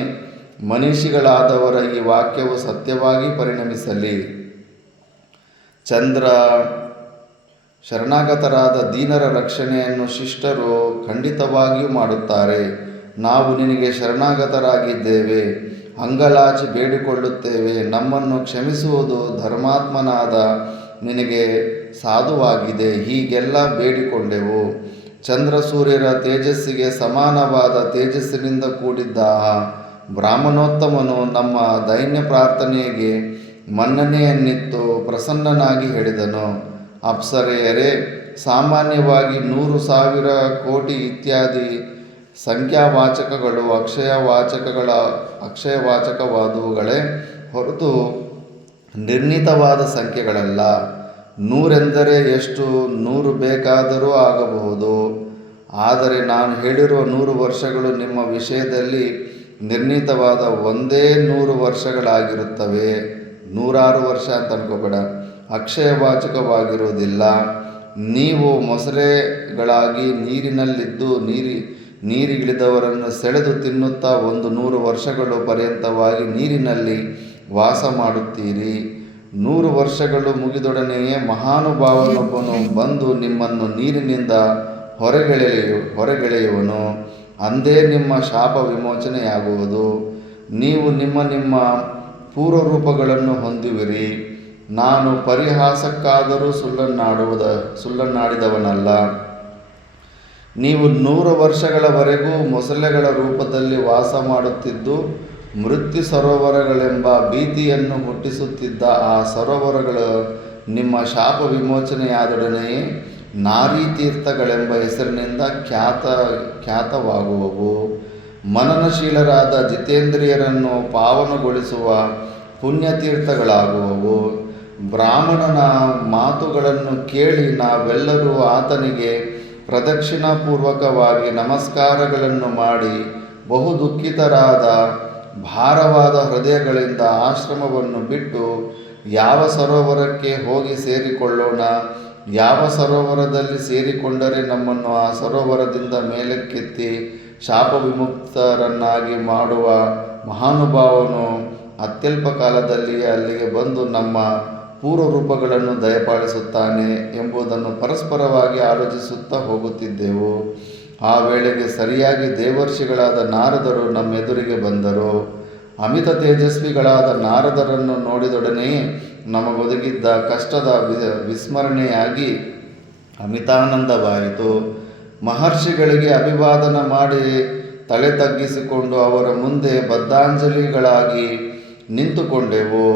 ಮನೀಷಿಗಳಾದವರ ಈ ವಾಕ್ಯವು ಸತ್ಯವಾಗಿ ಪರಿಣಮಿಸಲಿ. ಚಂದ್ರ, ಶರಣಾಗತರಾದ ದೀನರ ರಕ್ಷಣೆಯನ್ನು ಶಿಷ್ಟರು ಖಂಡಿತವಾಗಿಯೂ ಮಾಡುತ್ತಾರೆ. ನಾವು ನಿನಗೆ ಶರಣಾಗತರಾಗಿದ್ದೇವೆ, ಅಂಗಲಾಚಿ ಬೇಡಿಕೊಳ್ಳುತ್ತೇವೆ. ನಮ್ಮನ್ನು ಕ್ಷಮಿಸುವುದು ಧರ್ಮಾತ್ಮನಾದ ನಿನಗೆ ಸಾಧುವಾಗಿದೆ. ಹೀಗೆಲ್ಲ ಬೇಡಿಕೊಂಡೆವು. ಚಂದ್ರ ಸೂರ್ಯರ ತೇಜಸ್ಸಿಗೆ ಸಮಾನವಾದ ತೇಜಸ್ಸಿನಿಂದ ಕೂಡಿದ್ದ ಆ ಬ್ರಾಹ್ಮಣೋತ್ತಮನು ನಮ್ಮ ದೈನ್ಯ ಪ್ರಾರ್ಥನೆಗೆ ಮನ್ನಣೆಯನ್ನಿತ್ತು ಪ್ರಸನ್ನನಾಗಿ ಹೇಳಿದನು. ಅಪ್ಸರೆಯರೇ, ಸಾಮಾನ್ಯವಾಗಿ 100,000 ಕೋಟಿ ಇತ್ಯಾದಿ ಸಂಖ್ಯಾವಾಚಕಗಳು ಅಕ್ಷಯವಾಚಕವಾದವುಗಳೇ ಹೊರತು ನಿರ್ಣೀತವಾದ ಸಂಖ್ಯೆಗಳಲ್ಲ. 100 ಎಂದರೆ ಎಷ್ಟು? 100 ಬೇಕಾದರೂ ಆಗಬಹುದು. ಆದರೆ ನಾನು ಹೇಳಿರುವ 100 ವರ್ಷಗಳು ನಿಮ್ಮ ವಿಷಯದಲ್ಲಿ ನಿರ್ಣೀತವಾದ ಒಂದೇ 100 ವರ್ಷಗಳಾಗಿರುತ್ತವೆ. 106 ವರ್ಷ ಅಂತ ಅನ್ಕೋಬೇಡ. ಅಕ್ಷಯವಾಚಕವಾಗಿರುವುದಿಲ್ಲ. ನೀವು ಮೊಸಳೆಗಳಾಗಿ ನೀರಿನಲ್ಲಿದ್ದು ನೀರಿಗಿಳಿದವರನ್ನು ಸೆಳೆದು ತಿನ್ನುತ್ತಾ 100 ವರ್ಷಗಳು ಪರ್ಯಂತವಾಗಿ ನೀರಿನಲ್ಲಿ ವಾಸ ಮಾಡುತ್ತೀರಿ. 100 ವರ್ಷಗಳು ಮುಗಿದೊಡನೆಯೇ ಮಹಾನುಭಾವನೊಬ್ಬನು ಬಂದು ನಿಮ್ಮನ್ನು ನೀರಿನಿಂದ ಹೊರಗೆಳೆಯುವನು. ಅಂದೇ ನಿಮ್ಮ ಶಾಪ ವಿಮೋಚನೆಯಾಗುವುದು. ನೀವು ನಿಮ್ಮ ಪೂರ್ವರೂಪಗಳನ್ನು ಹೊಂದುವಿರಿ. ನಾನು ಪರಿಹಾಸಕ್ಕಾದರೂ ಸುಳ್ಳನ್ನಾಡಿದವನಲ್ಲ. ನೀವು 100 ವರ್ಷಗಳವರೆಗೂ ಮೊಸಳೆಗಳ ರೂಪದಲ್ಲಿ ವಾಸ ಮಾಡುತ್ತಿದ್ದು ಮೃತ್ಯು ಸರೋವರಗಳೆಂಬ ಭೀತಿಯನ್ನು ಹುಟ್ಟಿಸುತ್ತಿದ್ದ ಆ ಸರೋವರಗಳು ನಿಮ್ಮ ಶಾಪ ವಿಮೋಚನೆಯಾದೊಡನೆಯೇ ನಾರೀತೀರ್ಥಗಳೆಂಬ ಹೆಸರಿನಿಂದ ಖ್ಯಾತವಾಗುವವು. ಮನನಶೀಲರಾದ ಜಿತೇಂದ್ರಿಯರನ್ನು ಪಾವನಗೊಳಿಸುವ ಪುಣ್ಯತೀರ್ಥಗಳಾಗುವವು. ಬ್ರಾಹ್ಮಣನ ಮಾತುಗಳನ್ನು ಕೇಳಿ ನಾವೆಲ್ಲರೂ ಆತನಿಗೆ ಪ್ರದಕ್ಷಿಣಾಪೂರ್ವಕವಾಗಿ ನಮಸ್ಕಾರಗಳನ್ನು ಮಾಡಿ ಬಹು ದುಃಖಿತರಾದ ಭಾರವಾದ ಹೃದಯಗಳಿಂದ ಆಶ್ರಮವನ್ನು ಬಿಟ್ಟು ಯಾವ ಸರೋವರಕ್ಕೆ ಹೋಗಿ ಸೇರಿಕೊಳ್ಳೋಣ? ಯಾವ ಸರೋವರದಲ್ಲಿ ಸೇರಿಕೊಂಡರೆ ನಮ್ಮನ್ನು ಆ ಸರೋವರದಿಂದ ಮೇಲಕ್ಕೆತ್ತಿ ಶಾಪ ವಿಮುಕ್ತರನ್ನಾಗಿ ಮಾಡುವ ಮಹಾನುಭಾವನು ಅತ್ಯಲ್ಪ ಕಾಲದಲ್ಲಿಯೇ ಅಲ್ಲಿಗೆ ಬಂದು ನಮ್ಮ ಪೂರ್ವರೂಪಗಳನ್ನು ದಯಪಾಲಿಸುತ್ತಾನೆ ಎಂಬುದನ್ನು ಪರಸ್ಪರವಾಗಿ ಆಲೋಚಿಸುತ್ತಾ ಹೋಗುತ್ತಿದ್ದೆವು. ಆ ವೇಳೆಗೆ ಸರಿಯಾಗಿ ದೇವರ್ಷಿಗಳಾದ ನಾರದರು ನಮ್ಮೆದುರಿಗೆ ಬಂದರು. ಅಮಿತ ತೇಜಸ್ವಿಗಳಾದ ನಾರದರನ್ನು ನೋಡಿದೊಡನೆಯೇ ನಮಗೊದಗಿದ್ದ ಕಷ್ಟದ ವಿಸ್ಮರಣೆಯಾಗಿ ಅಮಿತಾನಂದವಾಯಿತು. ಮಹರ್ಷಿಗಳಿಗೆ ಅಭಿವಾದನ ಮಾಡಿ ತಲೆ ತಗ್ಗಿಸಿಕೊಂಡು ಅವರ ಮುಂದೆ ಬದ್ಧಾಂಜಲಿಗಳಾಗಿ ನಿಂತುಕೊಂಡೆವು.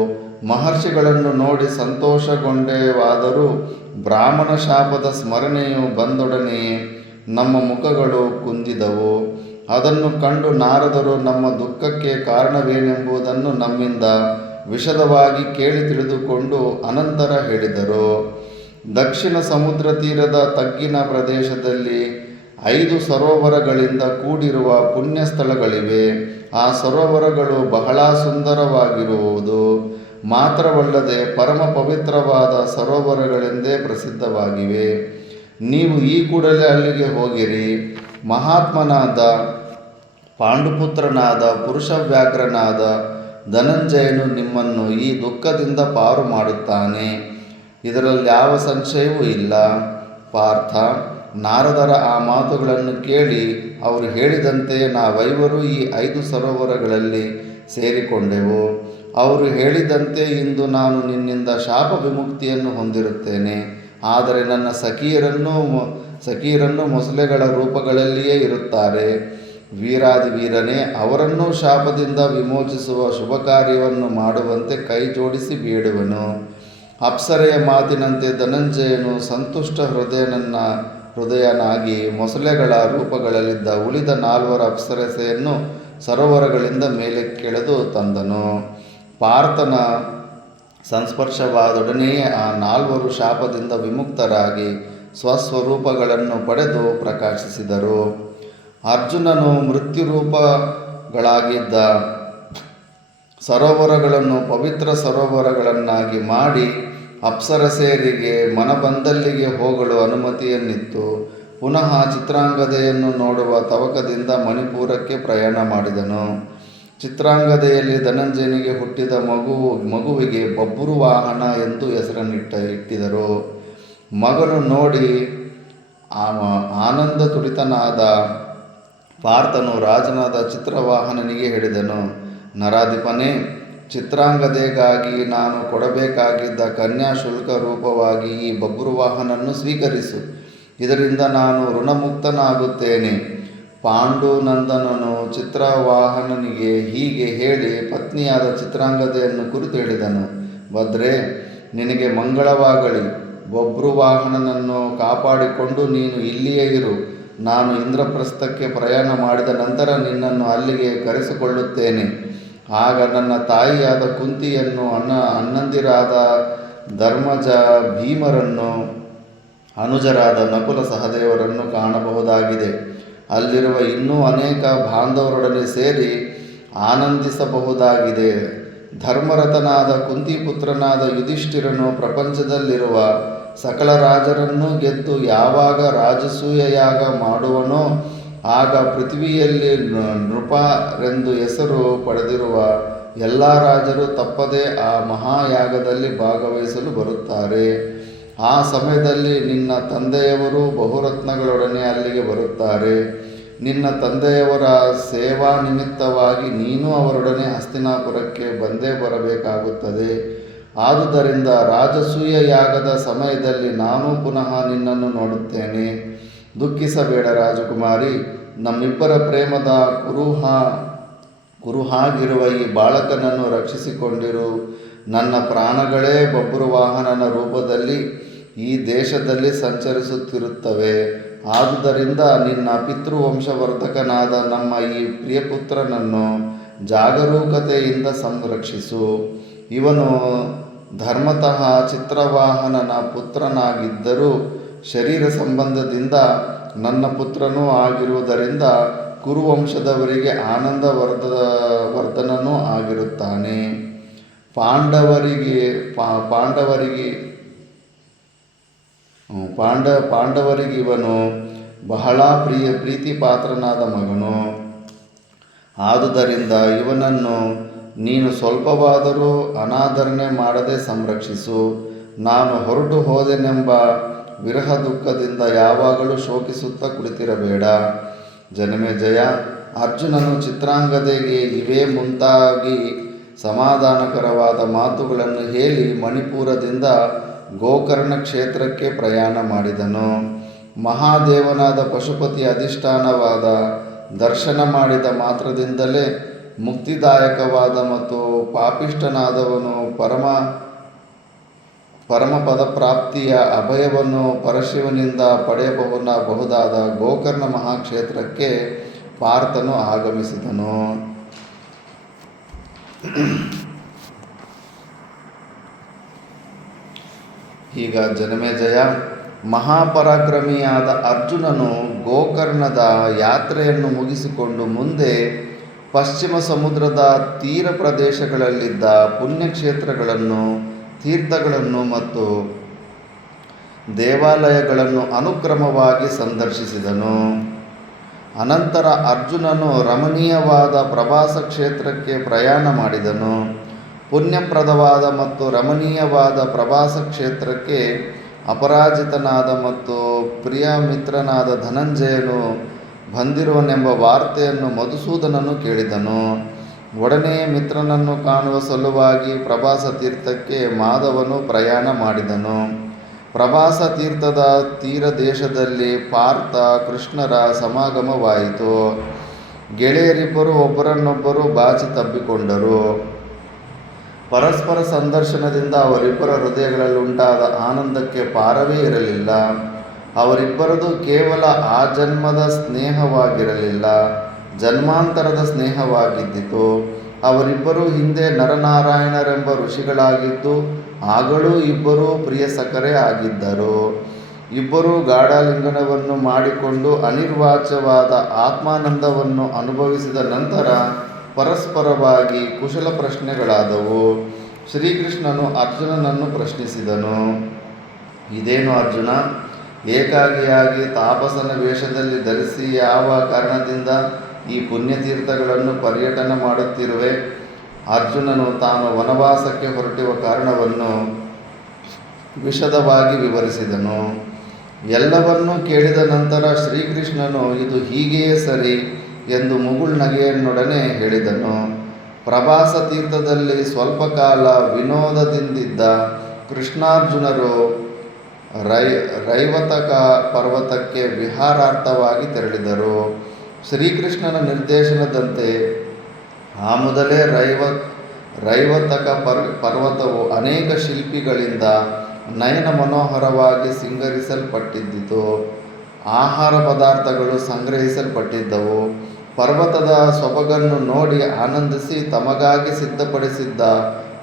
ಮಹರ್ಷಿಗಳನ್ನು ನೋಡಿ ಸಂತೋಷಗೊಂಡೆವಾದರೂ ಬ್ರಾಹ್ಮಣ ಶಾಪದ ಸ್ಮರಣೆಯು ಬಂದೊಡನೆಯೇ ನಮ್ಮ ಮುಖಗಳು ಕುಂದಿದವು. ಅದನ್ನು ಕಂಡು ನಾರದರು ನಮ್ಮ ದುಃಖಕ್ಕೆ ಕಾರಣವೇನೆಂಬುದನ್ನು ನಮ್ಮಿಂದ ವಿಶದವಾಗಿ ಕೇಳಿ ತಿಳಿದುಕೊಂಡು ಅನಂತರ ಹೇಳಿದರು. ದಕ್ಷಿಣ ಸಮುದ್ರ ತೀರದ ತಗ್ಗಿನ ಪ್ರದೇಶದಲ್ಲಿ 5 ಸರೋವರಗಳಿಂದ ಕೂಡಿರುವ ಪುಣ್ಯ ಸ್ಥಳಗಳಿವೆ. ಆ ಸರೋವರಗಳು ಬಹಳ ಸುಂದರವಾಗಿರುವುದು ಮಾತ್ರವಲ್ಲದೆ ಪರಮ ಪವಿತ್ರವಾದ ಸರೋವರಗಳೆಂದೇ ಪ್ರಸಿದ್ಧವಾಗಿವೆ. ನೀವು ಈ ಕೂಡಲೇ ಅಲ್ಲಿಗೆ ಹೋಗಿರಿ. ಮಹಾತ್ಮನಾದ ಪಾಂಡುಪುತ್ರನಾದ ಪುರುಷವ್ಯಾಘ್ರನಾದ ಧನಂಜಯನು ನಿಮ್ಮನ್ನು ಈ ದುಃಖದಿಂದ ಪಾರು ಮಾಡುತ್ತಾನೆ. ಇದರಲ್ಲಿ ಯಾವ ಸಂಶಯವೂ ಇಲ್ಲ. ಪಾರ್ಥ, ನಾರದರ ಆ ಮಾತುಗಳನ್ನು ಕೇಳಿ ಅವರು ಹೇಳಿದಂತೆ ನಾವೈವರು ಈ 5 ಸರೋವರಗಳಲ್ಲಿ ಸೇರಿಕೊಂಡೆವು. ಅವರು ಹೇಳಿದಂತೆ ಇಂದು ನಾನು ನಿನ್ನಿಂದ ಶಾಪ ವಿಮುಕ್ತಿಯನ್ನು ಹೊಂದಿರುತ್ತೇನೆ. ಆದರೆ ನನ್ನ ಸಖಿಯರನ್ನು ಮೊಸಳೆಗಳ ರೂಪಗಳಲ್ಲಿಯೇ ಇರುತ್ತಾರೆ. ವೀರಾದಿವೀರನೇ, ಅವರನ್ನು ಶಾಪದಿಂದ ವಿಮೋಚಿಸುವ ಶುಭ ಕಾರ್ಯವನ್ನು ಮಾಡುವಂತೆ ಕೈ ಜೋಡಿಸಿ ಬೇಡುವನು. ಅಪ್ಸರೆಯ ಮಾತಿನಂತೆ ಧನಂಜಯನು ಸಂತುಷ್ಟ ಹೃದಯನಾಗಿ ಮೊಸಳೆಗಳ ರೂಪಗಳಲ್ಲಿದ್ದ ಉಳಿದ 4 ಅಪ್ಸರಸೆಯನ್ನು ಸರೋವರಗಳಿಂದ ಮೇಲೆ ಕೆಳೆದು ತಂದನು. ಪಾರ್ಥನ ಸಂಸ್ಪರ್ಶವಾದೊಡನೆಯೇ ಆ 4 ಶಾಪದಿಂದ ವಿಮುಕ್ತರಾಗಿ ಸ್ವಸ್ವರೂಪಗಳನ್ನು ಪಡೆದು ಪ್ರಕಾಶಿಸಿದರು. ಅರ್ಜುನನು ಮೃತ್ಯುರೂಪಗಳಾಗಿದ್ದ ಸರೋವರಗಳನ್ನು ಪವಿತ್ರ ಸರೋವರಗಳನ್ನಾಗಿ ಮಾಡಿ ಅಪ್ಸರಸೇರಿಗೆ ಮನಬಂದಲ್ಲಿಗೆ ಹೋಗಲು ಅನುಮತಿಯನ್ನಿತ್ತು. ಪುನಃ ಚಿತ್ರಾಂಗದೆಯನ್ನು ನೋಡುವ ತವಕದಿಂದ ಮಣಿಪುರಕ್ಕೆ ಪ್ರಯಾಣ ಮಾಡಿದನು. ಚಿತ್ರಾಂಗದೆಯಲ್ಲಿ ಧನಂಜಯನಿಗೆ ಹುಟ್ಟಿದ ಮಗುವಿಗೆ ಬಬ್ರುವಾಹನ ಎಂದು ಹೆಸರನ್ನಿಟ್ಟಿದರು. ಮಗನು ನೋಡಿ ಆನಂದ ತುಡಿತನಾದ ಪಾರ್ಥನು ರಾಜನಾದ ಚಿತ್ರವಾಹನನಿಗೆ ಹೇಳಿದನು, ನರಾಧಿಪನೇ, ಚಿತ್ರಾಂಗದೆಗಾಗಿ ನಾನು ಕೊಡಬೇಕಾಗಿದ್ದ ಕನ್ಯಾಶುಲ್ಕ ರೂಪವಾಗಿ ಈ ಬಬ್ರುವಾಹನನ್ನು ಸ್ವೀಕರಿಸು. ಇದರಿಂದ ನಾನು ಋಣಮುಕ್ತನಾಗುತ್ತೇನೆ. ಪಾಂಡುನಂದನನು ಚಿತ್ರವಾಹನನಿಗೆ ಹೀಗೆ ಹೇಳಿ ಪತ್ನಿಯಾದ ಚಿತ್ರಾಂಗದೆಯನ್ನು ಕುರಿತು ಹೇಳಿದನು. ಭದ್ರೇ, ನಿನಗೆ ಮಂಗಳವಾಗಲಿ. ಬಬ್ರುವಾಹನನನ್ನು ಕಾಪಾಡಿಕೊಂಡು ನೀನು ಇಲ್ಲಿಯೇ ಇರು. ನಾನು ಇಂದ್ರಪ್ರಸ್ಥಕ್ಕೆ ಪ್ರಯಾಣ ಮಾಡಿದ ನಂತರ ನಿನ್ನನ್ನು ಅಲ್ಲಿಗೆ ಕರೆಸಿಕೊಳ್ಳುತ್ತೇನೆ. ಆಗ ನನ್ನ ತಾಯಿಯಾದ ಕುಂತಿಯನ್ನು, ಅಣ್ಣಂದಿರಾದ ಧರ್ಮಜ ಭೀಮರನ್ನು, ಅನುಜರಾದ ನಕುಲ ಸಹದೇವರನ್ನು ಕಾಣಬಹುದಾಗಿದೆ. ಅಲ್ಲಿರುವ ಇನ್ನೂ ಅನೇಕ ಬಾಂಧವರೊಡನೆ ಸೇರಿ ಆನಂದಿಸಬಹುದಾಗಿದೆ. ಧರ್ಮರಥನಾದ ಕುಂತಿಪುತ್ರನಾದ ಯುಧಿಷ್ಠಿರನು ಪ್ರಪಂಚದಲ್ಲಿರುವ ಸಕಲ ರಾಜರನ್ನೂ ಗೆದ್ದು ಯಾವಾಗ ರಾಜಸೂಯ ಯಾಗ ಮಾಡುವನೋ ಆಗ ಪೃಥ್ವಿಯಲ್ಲಿ ನೃಪರೆಂದು ಹೆಸರು ಪಡೆದಿರುವ ಎಲ್ಲ ರಾಜರು ತಪ್ಪದೆ ಆ ಮಹಾಯಾಗದಲ್ಲಿ ಭಾಗವಹಿಸಲು ಬರುತ್ತಾರೆ. ಆ ಸಮಯದಲ್ಲಿ ನಿನ್ನ ತಂದೆಯವರು ಬಹುರತ್ನಗಳೊಡನೆ ಅಲ್ಲಿಗೆ ಬರುತ್ತಾರೆ. ನಿನ್ನ ತಂದೆಯವರ ಸೇವಾ ನಿಮಿತ್ತವಾಗಿ ನೀನು ಅವರೊಡನೆ ಹಸ್ತಿನಾಪುರಕ್ಕೆ ಬಂದೇ ಬರಬೇಕಾಗುತ್ತದೆ. ಆದುದರಿಂದ ರಾಜಸೂಯ ಯಾಗದ ಸಮಯದಲ್ಲಿ ನಾನು ಪುನಃ ನಿನ್ನನ್ನು ನೋಡುತ್ತೇನೆ. ದುಃಖಿಸಬೇಡ ರಾಜಕುಮಾರಿ. ನಮ್ಮಿಬ್ಬರ ಪ್ರೇಮದ ಕುರುಹಾಗಿರುವ ಈ ಬಾಲಕನನ್ನು ರಕ್ಷಿಸಿಕೊಂಡಿರು. ನನ್ನ ಪ್ರಾಣಗಳೇ ಬಬ್ರುವಾಹನನ ರೂಪದಲ್ಲಿ ಈ ದೇಶದಲ್ಲಿ ಸಂಚರಿಸುತ್ತಿರುತ್ತವೆ. ಆದುದರಿಂದ ನಿನ್ನ ಪಿತೃವಂಶವರ್ಧಕನಾದ ನಮ್ಮ ಈ ಪ್ರಿಯಪುತ್ರನನ್ನು ಜಾಗರೂಕತೆಯಿಂದ ಸಂರಕ್ಷಿಸು. ಇವನು ಧರ್ಮತಃ ಚಿತ್ರವಾಹನನ ಪುತ್ರನಾಗಿದ್ದರೂ ಶರೀರ ಸಂಬಂಧದಿಂದ ನನ್ನ ಪುತ್ರನೂ ಆಗಿರುವುದರಿಂದ ಕುರುವಂಶದವರಿಗೆ ವರ್ಧನನೂ ಆಗಿರುತ್ತಾನೆ. ಪಾಂಡವರಿಗಿವನು ಬಹಳ ಪ್ರೀತಿಪಾತ್ರನಾದ ಮಗನು. ಆದುದರಿಂದ ಇವನನ್ನು ನೀನು ಸ್ವಲ್ಪವಾದರೂ ಅನಾದರಣೆ ಮಾಡದೆ ಸಂರಕ್ಷಿಸು. ನಾನು ಹೊರಟು ಹೋದೆನೆಂಬ ವಿರಹ ದುಃಖದಿಂದ ಯಾವಾಗಲೂ ಶೋಕಿಸುತ್ತಾ ಕುಳಿತಿರಬೇಡ. ಜನಮೇಜಯ, ಅರ್ಜುನನು ಚಿತ್ರಾಂಗದೆಗೆ ಇವೇ ಮುಂತಾಗಿ ಸಮಾಧಾನಕರವಾದ ಮಾತುಗಳನ್ನು ಹೇಳಿ ಮಣಿಪುರದಿಂದ ಗೋಕರ್ಣ ಕ್ಷೇತ್ರಕ್ಕೆ ಪ್ರಯಾಣ ಮಾಡಿದನು. ಮಹಾದೇವನಾದ ಪಶುಪತಿ ಅಧಿಷ್ಠಾನವಾದ ದರ್ಶನ ಮಾಡಿದ ಮಾತ್ರದಿಂದಲೇ ಮುಕ್ತಿದಾಯಕವಾದ ಮತ್ತು ಪಾಪಿಷ್ಠನಾದವನು ಪರಮಪದ ಪ್ರಾಪ್ತಿಯ ಅಭಯವನ್ನು ಪರಶಿವನಿಂದ ಪಡೆಯಬಹುದಾದ ಗೋಕರ್ಣ ಮಹಾಕ್ಷೇತ್ರಕ್ಕೆ ಪಾರ್ಥನು ಆಗಮಿಸಿದನು. ಈಗ ಜನಮೇಜಯ, ಮಹಾಪರಾಕ್ರಮಿಯಾದ ಅರ್ಜುನನು ಗೋಕರ್ಣದ ಯಾತ್ರೆಯನ್ನು ಮುಗಿಸಿಕೊಂಡು ಮುಂದೆ ಪಶ್ಚಿಮ ಸಮುದ್ರದ ತೀರ ಪ್ರದೇಶಗಳಲ್ಲಿದ್ದ ಪುಣ್ಯಕ್ಷೇತ್ರಗಳನ್ನು, ತೀರ್ಥಗಳನ್ನು ಮತ್ತು ದೇವಾಲಯಗಳನ್ನು ಅನುಕ್ರಮವಾಗಿ ಸಂದರ್ಶಿಸಿದನು. ಅನಂತರ ಅರ್ಜುನನು ರಮಣೀಯವಾದ ಪ್ರವಾಸ ಕ್ಷೇತ್ರಕ್ಕೆ ಪ್ರಯಾಣ ಮಾಡಿದನು. ಪುಣ್ಯಪ್ರದವಾದ ಮತ್ತು ರಮಣೀಯವಾದ ಪ್ರವಾಸ ಕ್ಷೇತ್ರಕ್ಕೆ ಅಪರಾಜಿತನಾದ ಮತ್ತು ಪ್ರಿಯ ಮಿತ್ರನಾದ ಧನಂಜಯನು ಬಂದಿರುವನೆಂಬ ವಾರ್ತೆಯನ್ನು ಮಧುಸೂದನನು ಕೇಳಿದನು. ಒಡನೆ ಮಿತ್ರನನ್ನು ಕಾಣುವ ಸಲುವಾಗಿ ಪ್ರಭಾಸ ತೀರ್ಥಕ್ಕೆ ಮಾಧವನು ಪ್ರಯಾಣ ಮಾಡಿದನು. ಪ್ರಭಾಸ ತೀರ್ಥದ ತೀರದೇಶದಲ್ಲಿ ಪಾರ್ಥ ಕೃಷ್ಣರ ಸಮಾಗಮವಾಯಿತು. ಗೆಳೆಯರಿಬ್ಬರು ಒಬ್ಬರನ್ನೊಬ್ಬರು ಬಾಚಿ ತಬ್ಬಿಕೊಂಡರು. ಪರಸ್ಪರ ಸಂದರ್ಶನದಿಂದ ಅವರಿಬ್ಬರ ಹೃದಯಗಳಲ್ಲಿ ಉಂಟಾದ ಆನಂದಕ್ಕೆ ಪಾರವೇ ಇರಲಿಲ್ಲ. ಅವರಿಬ್ಬರದು ಕೇವಲ ಆ ಜನ್ಮದ ಸ್ನೇಹವಾಗಿರಲಿಲ್ಲ, ಜನ್ಮಾಂತರದ ಸ್ನೇಹವಾಗಿದ್ದಿತು. ಅವರಿಬ್ಬರೂ ಹಿಂದೆ ನರನಾರಾಯಣರೆಂಬ ಋಷಿಗಳಾಗಿದ್ದು ಆಗಲೂ ಇಬ್ಬರೂ ಪ್ರಿಯಸಖರೇ ಆಗಿದ್ದರು. ಇಬ್ಬರೂ ಗಾಢಾಲಿಂಗನವನ್ನು ಮಾಡಿಕೊಂಡು ಅನಿರ್ವಾಚ್ಯವಾದ ಆತ್ಮಾನಂದವನ್ನು ಅನುಭವಿಸಿದ ನಂತರ ಪರಸ್ಪರವಾಗಿ ಕುಶಲ ಪ್ರಶ್ನೆಗಳಾದವು. ಶ್ರೀಕೃಷ್ಣನು ಅರ್ಜುನನನ್ನು ಪ್ರಶ್ನಿಸಿದನು, ಇದೇನು ಅರ್ಜುನ, ಏಕಾಗಿಯಾಗಿ ತಾಪಸನ ವೇಷದಲ್ಲಿ ಧರಿಸಿ ಯಾವ ಕಾರಣದಿಂದ ಈ ಪುಣ್ಯತೀರ್ಥಗಳನ್ನು ಪರ್ಯಟನೆ ಮಾಡುತ್ತಿರುವೆ? ಅರ್ಜುನನು ತಾನು ವನವಾಸಕ್ಕೆ ಹೊರಟಿರುವ ಕಾರಣವನ್ನು ವಿಶದವಾಗಿ ವಿವರಿಸಿದನು. ಎಲ್ಲವನ್ನೂ ಕೇಳಿದ ನಂತರ ಶ್ರೀಕೃಷ್ಣನು ಇದು ಹೀಗೆಯೇ ಸರಿ ಎಂದು ಮುಗುಳ್ನಗೆಯನ್ನೊಡನೆ ಹೇಳಿದನು. ಪ್ರಭಾಸ ತೀರ್ಥದಲ್ಲಿ ಸ್ವಲ್ಪ ಕಾಲ ವಿನೋದದಿಂದಿದ್ದ ಕೃಷ್ಣಾರ್ಜುನರು ರೈವತಕ ಪರ್ವತಕ್ಕೆ ವಿಹಾರಾರ್ಥವಾಗಿ ತೆರಳಿದರು. ಶ್ರೀಕೃಷ್ಣನ ನಿರ್ದೇಶನದಂತೆ ಆ ಮೊದಲೇ ರೈವತಕ ಪರ್ವತವು ಅನೇಕ ಶಿಲ್ಪಿಗಳಿಂದ ನಯನ ಮನೋಹರವಾಗಿ ಸಿಂಗರಿಸಲ್ಪಟ್ಟಿದ್ದಿತು. ಆಹಾರ ಪದಾರ್ಥಗಳು ಸಂಗ್ರಹಿಸಲ್ಪಟ್ಟಿದ್ದವು. ಪರ್ವತದ ಸೊಬಗನ್ನು ನೋಡಿ ಆನಂದಿಸಿ ತಮಗಾಗಿ ಸಿದ್ಧಪಡಿಸಿದ್ದ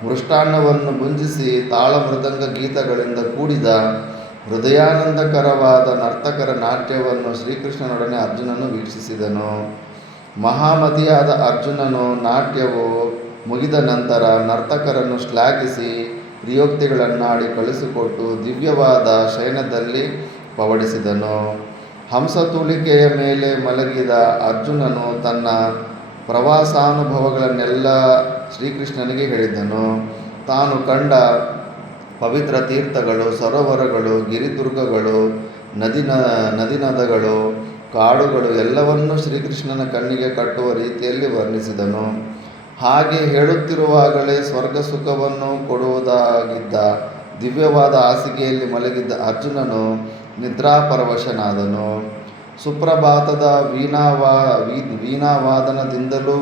ಮೃಷ್ಟಾನ್ನವನ್ನು ಭುಂಜಿಸಿ ತಾಳಮೃದಂಗ ಗೀತಗಳಿಂದ ಕೂಡಿದ ಹೃದಯಾನಂದಕರವಾದ ನರ್ತಕರ ನಾಟ್ಯವನ್ನು ಶ್ರೀಕೃಷ್ಣನೊಡನೆ ಅರ್ಜುನನು ವೀಕ್ಷಿಸಿದನು. ಮಹಾಮತಿಯಾದ ಅರ್ಜುನನು ನಾಟ್ಯವು ಮುಗಿದ ನಂತರ ನರ್ತಕರನ್ನು ಶ್ಲಾಘಿಸಿ ಪ್ರಿಯೋಕ್ತಿಗಳನ್ನಾಡಿ ಕಳಿಸಿಕೊಟ್ಟು ದಿವ್ಯವಾದ ಶಯನದಲ್ಲಿ ಪವಡಿಸಿದನು. ಹಂಸತೂಲಿಕೆಯ ಮೇಲೆ ಮಲಗಿದ ಅರ್ಜುನನು ತನ್ನ ಪ್ರವಾಸಾನುಭವಗಳನ್ನೆಲ್ಲ ಶ್ರೀಕೃಷ್ಣನಿಗೆ ಹೇಳಿದನು. ತಾನು ಕಂಡ ಪವಿತ್ರ ತೀರ್ಥಗಳು, ಸರೋವರಗಳು, ಗಿರಿದುರ್ಗಗಳು, ನದಿನದಗಳು, ಕಾಡುಗಳು ಎಲ್ಲವನ್ನೂ ಶ್ರೀಕೃಷ್ಣನ ಕಣ್ಣಿಗೆ ಕಟ್ಟುವ ರೀತಿಯಲ್ಲಿ ವರ್ಣಿಸಿದನು. ಹಾಗೆ ಹೇಳುತ್ತಿರುವಾಗಲೇ ಸ್ವರ್ಗ ಸುಖವನ್ನು ಕೊಡುವುದಾಗಿದ್ದ ದಿವ್ಯವಾದ ಹಾಸಿಗೆಯಲ್ಲಿ ಮಲಗಿದ್ದ ಅರ್ಜುನನು ನಿದ್ರಾಪರವಶನಾದನು. ಸುಪ್ರಭಾತದ ವೀಣಾವಾದನದಿಂದಲೂ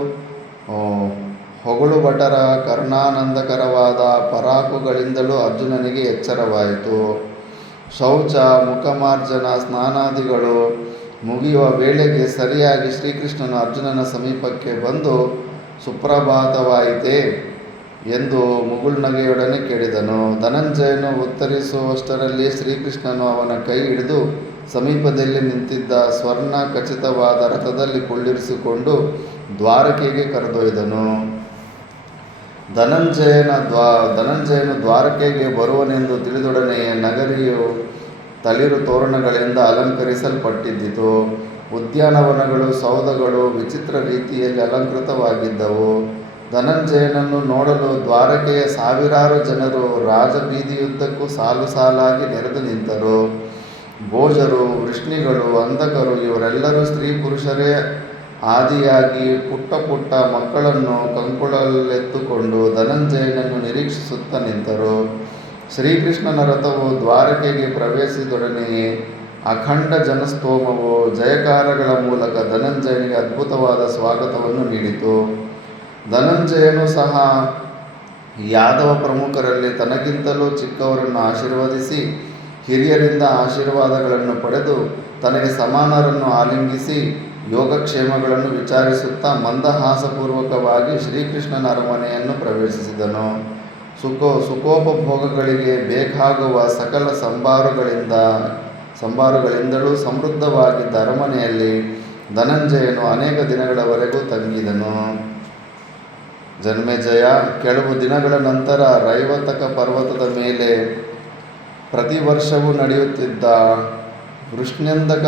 ಹೊಗಳುಭಟರ ಕರ್ಣಾನಂದಕರವಾದ ಪರಾಕುಗಳಿಂದಲೂ ಅರ್ಜುನನಿಗೆ ಎಚ್ಚರವಾಯಿತು. ಶೌಚ, ಮುಖಮಾರ್ಜನ, ಸ್ನಾನಾದಿಗಳು ಮುಗಿಯುವ ವೇಳೆಗೆ ಸರಿಯಾಗಿ ಶ್ರೀಕೃಷ್ಣನು ಅರ್ಜುನನ ಸಮೀಪಕ್ಕೆ ಬಂದು ಸುಪ್ರಭಾತವಾಯಿತೇ ಎಂದು ಮುಗುಳ್ನಗೆಯೊಡನೆ ಕೇಳಿದನು. ಧನಂಜಯನು ಉತ್ತರಿಸುವಷ್ಟರಲ್ಲಿ ಶ್ರೀಕೃಷ್ಣನು ಅವನ ಕೈ ಹಿಡಿದು ಸಮೀಪದಲ್ಲಿ ನಿಂತಿದ್ದ ಸ್ವರ್ಣ ಖಚಿತವಾದ ರಥದಲ್ಲಿ ಕುಳ್ಳಿರಿಸಿಕೊಂಡು ದ್ವಾರಕೆಗೆ ಕರೆದೊಯ್ದನು. ಧನಂಜಯನು ದ್ವಾರಕೆಗೆ ಬರುವನೆಂದು ತಿಳಿದೊಡನೆಯೇ ನಗರಿಯು ತಳಿರು ತೋರಣಗಳಿಂದ ಅಲಂಕರಿಸಲ್ಪಟ್ಟಿದ್ದಿತು. ಉದ್ಯಾನವನಗಳು, ಸೌಧಗಳು ವಿಚಿತ್ರ ರೀತಿಯಲ್ಲಿ ಅಲಂಕೃತವಾಗಿದ್ದವು. ಧನಂಜಯನನ್ನು ನೋಡಲು ದ್ವಾರಕೆಯ ಸಾವಿರಾರು ಜನರು ರಾಜಬೀದಿಯುದ್ದಕ್ಕೂ ಸಾಲು ಸಾಲಾಗಿ ನೆರೆದು ನಿಂತರು. ಭೋಜರು, ವೃಷ್ಣಿಗಳು, ಅಂಧಕರು ಇವರೆಲ್ಲರೂ ಸ್ತ್ರೀ ಪುರುಷರೇ ಆದಿಯಾಗಿ ಪುಟ್ಟ ಪುಟ್ಟ ಮಕ್ಕಳನ್ನು ಕಂಕುಳಲ್ಲೆತ್ತುಕೊಂಡು ಧನಂಜಯನನ್ನು ನಿರೀಕ್ಷಿಸುತ್ತಾ ನಿಂತರು. ಶ್ರೀಕೃಷ್ಣನ ರಥವು ದ್ವಾರಕೆಗೆ ಪ್ರವೇಶಿಸಿದೊಡನೆಯೇ ಅಖಂಡ ಜನಸ್ತೋಮವು ಜಯಕಾರಗಳ ಮೂಲಕ ಧನಂಜಯನಿಗೆ ಅದ್ಭುತವಾದ ಸ್ವಾಗತವನ್ನು ನೀಡಿತು. ಧನಂಜಯನು ಸಹ ಯಾದವ ಪ್ರಮುಖರಲ್ಲಿ ತನಗಿಂತಲೂ ಚಿಕ್ಕವರನ್ನು ಆಶೀರ್ವದಿಸಿ ಹಿರಿಯರಿಂದ ಆಶೀರ್ವಾದಗಳನ್ನು ಪಡೆದು ತನಗೆ ಸಮಾನರನ್ನು ಆಲಿಂಗಿಸಿ ಯೋಗಕ್ಷೇಮಗಳನ್ನು ವಿಚಾರಿಸುತ್ತಾ ಮಂದಹಾಸಪೂರ್ವಕವಾಗಿ ಶ್ರೀಕೃಷ್ಣನ ಅರಮನೆಯನ್ನು ಪ್ರವೇಶಿಸಿದನು. ಸುಖೋಪಭೋಗಗಳಿಗೆ ಬೇಕಾಗುವ ಸಕಲ ಸಂಬಾರುಗಳಿಂದಲೂ ಸಮೃದ್ಧವಾಗಿದ್ದ ಅರಮನೆಯಲ್ಲಿ ಧನಂಜಯನು ಅನೇಕ ದಿನಗಳವರೆಗೂ ತಂಗಿದನು. ಜನ್ಮೇಜಯ, ಕೆಲವು ದಿನಗಳ ನಂತರ ರೈವತಕ ಪರ್ವತದ ಮೇಲೆ ಪ್ರತಿ ವರ್ಷವೂ ನಡೆಯುತ್ತಿದ್ದ ವೃಷ್ಣ್ಯಂಧಕ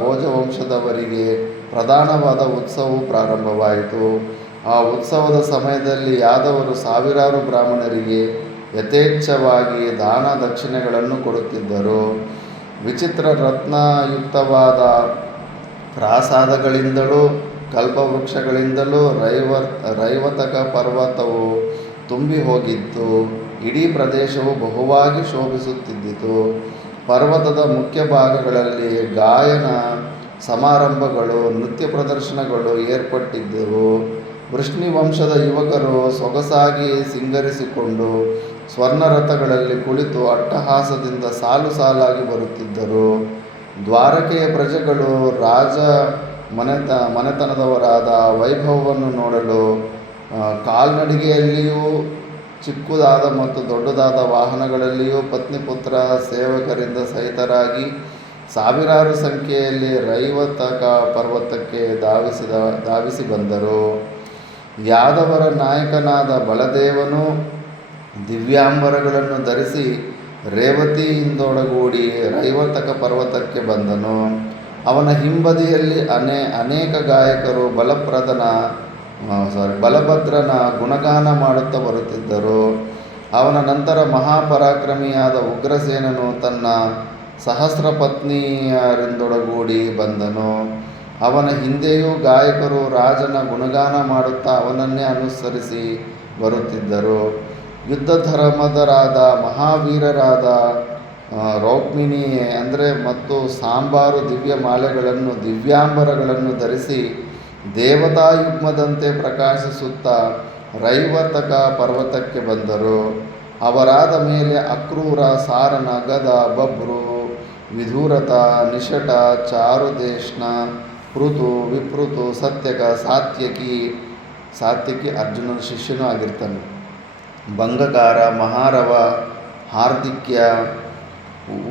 ಭೋಜವಂಶದವರಿಗೆ ಪ್ರಧಾನವಾದ ಉತ್ಸವವು ಪ್ರಾರಂಭವಾಯಿತು. ಆ ಉತ್ಸವದ ಸಮಯದಲ್ಲಿ ಯಾದವರು ಸಾವಿರಾರು ಬ್ರಾಹ್ಮಣರಿಗೆ ಯಥೇಚ್ಛವಾಗಿ ದಾನ ದಕ್ಷಿಣೆಗಳನ್ನು ಕೊಡುತ್ತಿದ್ದರು. ವಿಚಿತ್ರ ರತ್ನಯುಕ್ತವಾದ ಪ್ರಾಸಾದಗಳಿಂದಲೂ ಕಲ್ಪವೃಕ್ಷಗಳಿಂದಲೂ ರೈವತಕ ಪರ್ವತವು ತುಂಬಿ ಹೋಗಿತ್ತು. ಇಡೀ ಪ್ರದೇಶವು ಬಹುವಾಗಿ ಶೋಭಿಸುತ್ತಿದ್ದಿತು. ಪರ್ವತದ ಮುಖ್ಯ ಭಾಗಗಳಲ್ಲಿ ಗಾಯನ ಸಮಾರಂಭಗಳು, ನೃತ್ಯ ಪ್ರದರ್ಶನಗಳು ಏರ್ಪಟ್ಟಿದ್ದವು. ವೃಷ್ಣಿವಂಶದ ಯುವಕರು ಸೊಗಸಾಗಿ ಸಿಂಗರಿಸಿಕೊಂಡು ಸ್ವರ್ಣರಥಗಳಲ್ಲಿ ಕುಳಿತು ಅಟ್ಟಹಾಸದಿಂದ ಸಾಲು ಸಾಲಾಗಿ ಬರುತ್ತಿದ್ದರು. ದ್ವಾರಕೆಯ ಪ್ರಜೆಗಳು ರಾಜ ಮನೆತನದವರಾದ ವೈಭವವನ್ನು ನೋಡಲು ಕಾಲ್ನಡಿಗೆಯಲ್ಲಿಯೂ ಚಿಕ್ಕದಾದ ಮತ್ತು ದೊಡ್ಡದಾದ ವಾಹನಗಳಲ್ಲಿಯೂ ಪತ್ನಿಪುತ್ರ ಸೇವಕರಿಂದ ಸಹಿತರಾಗಿ ಸಾವಿರಾರು ಸಂಖ್ಯೆಯಲ್ಲಿ ರೈವತಕ ಪರ್ವತಕ್ಕೆ ಧಾವಿಸಿ ಬಂದರು. ಯಾದವರ ನಾಯಕನಾದ ಬಲದೇವನು ದಿವ್ಯಾಂಬರಗಳನ್ನು ಧರಿಸಿ ರೇವತಿಯಿಂದೊಡಗೂಡಿ ರೈವತಕ ಪರ್ವತಕ್ಕೆ ಬಂದನು. ಅವನ ಹಿಂಬದಿಯಲ್ಲಿ ಅನೇಕ ಗಾಯಕರು ಬಲಭದ್ರನ ಗುಣಗಾನ ಮಾಡುತ್ತಾ ಬರುತ್ತಿದ್ದರು. ಅವನ ನಂತರ ಮಹಾಪರಾಕ್ರಮಿಯಾದ ಉಗ್ರಸೇನನು ತನ್ನ ಸಹಸ್ರ ಪತ್ನಿಯರಿಂದೊಡಗೂಡಿ ಬಂದನು. ಅವನ ಹಿಂದೆಯೂ ಗಾಯಕರು ರಾಜನ ಗುಣಗಾನ ಮಾಡುತ್ತಾ ಅವನನ್ನೇ ಅನುಸರಿಸಿ ಬರುತ್ತಿದ್ದರು. ಯುದ್ಧಧರ್ಮದರಾದ ಮಹಾವೀರರಾದ ರೌಕ್ಮಿಣಿಯೇ ಮತ್ತು ಸಾಂಬಾರು ದಿವ್ಯ ಮಾಲೆಗಳನ್ನು ದಿವ್ಯಾಂಬರಗಳನ್ನು ಧರಿಸಿ ದೇವತಾಯುಗ್ಮದಂತೆ ಪ್ರಕಾಶಿಸುತ್ತಾ ರೈವತಕ ಪರ್ವತಕ್ಕೆ ಬಂದರು. ಅವರಾದ ಮೇಲೆ ಅಕ್ರೂರ, ಸಾರನ, ಗದ, ಬಭ್ರು, ವಿಧುರಥ, ನಿಷಟ, ಚಾರುದೇಷ್ಣ, ಪೃಥು, ವಿಪೃತು, ಸತ್ಯಕ, ಸಾತ್ಯಕಿ ಅರ್ಜುನನ ಶಿಷ್ಯನೂ ಆಗಿರ್ತಾನೆ, ಭಂಗಕಾರ, ಮಹಾರವ, ಹಾರ್ದಿಕ್ಯ,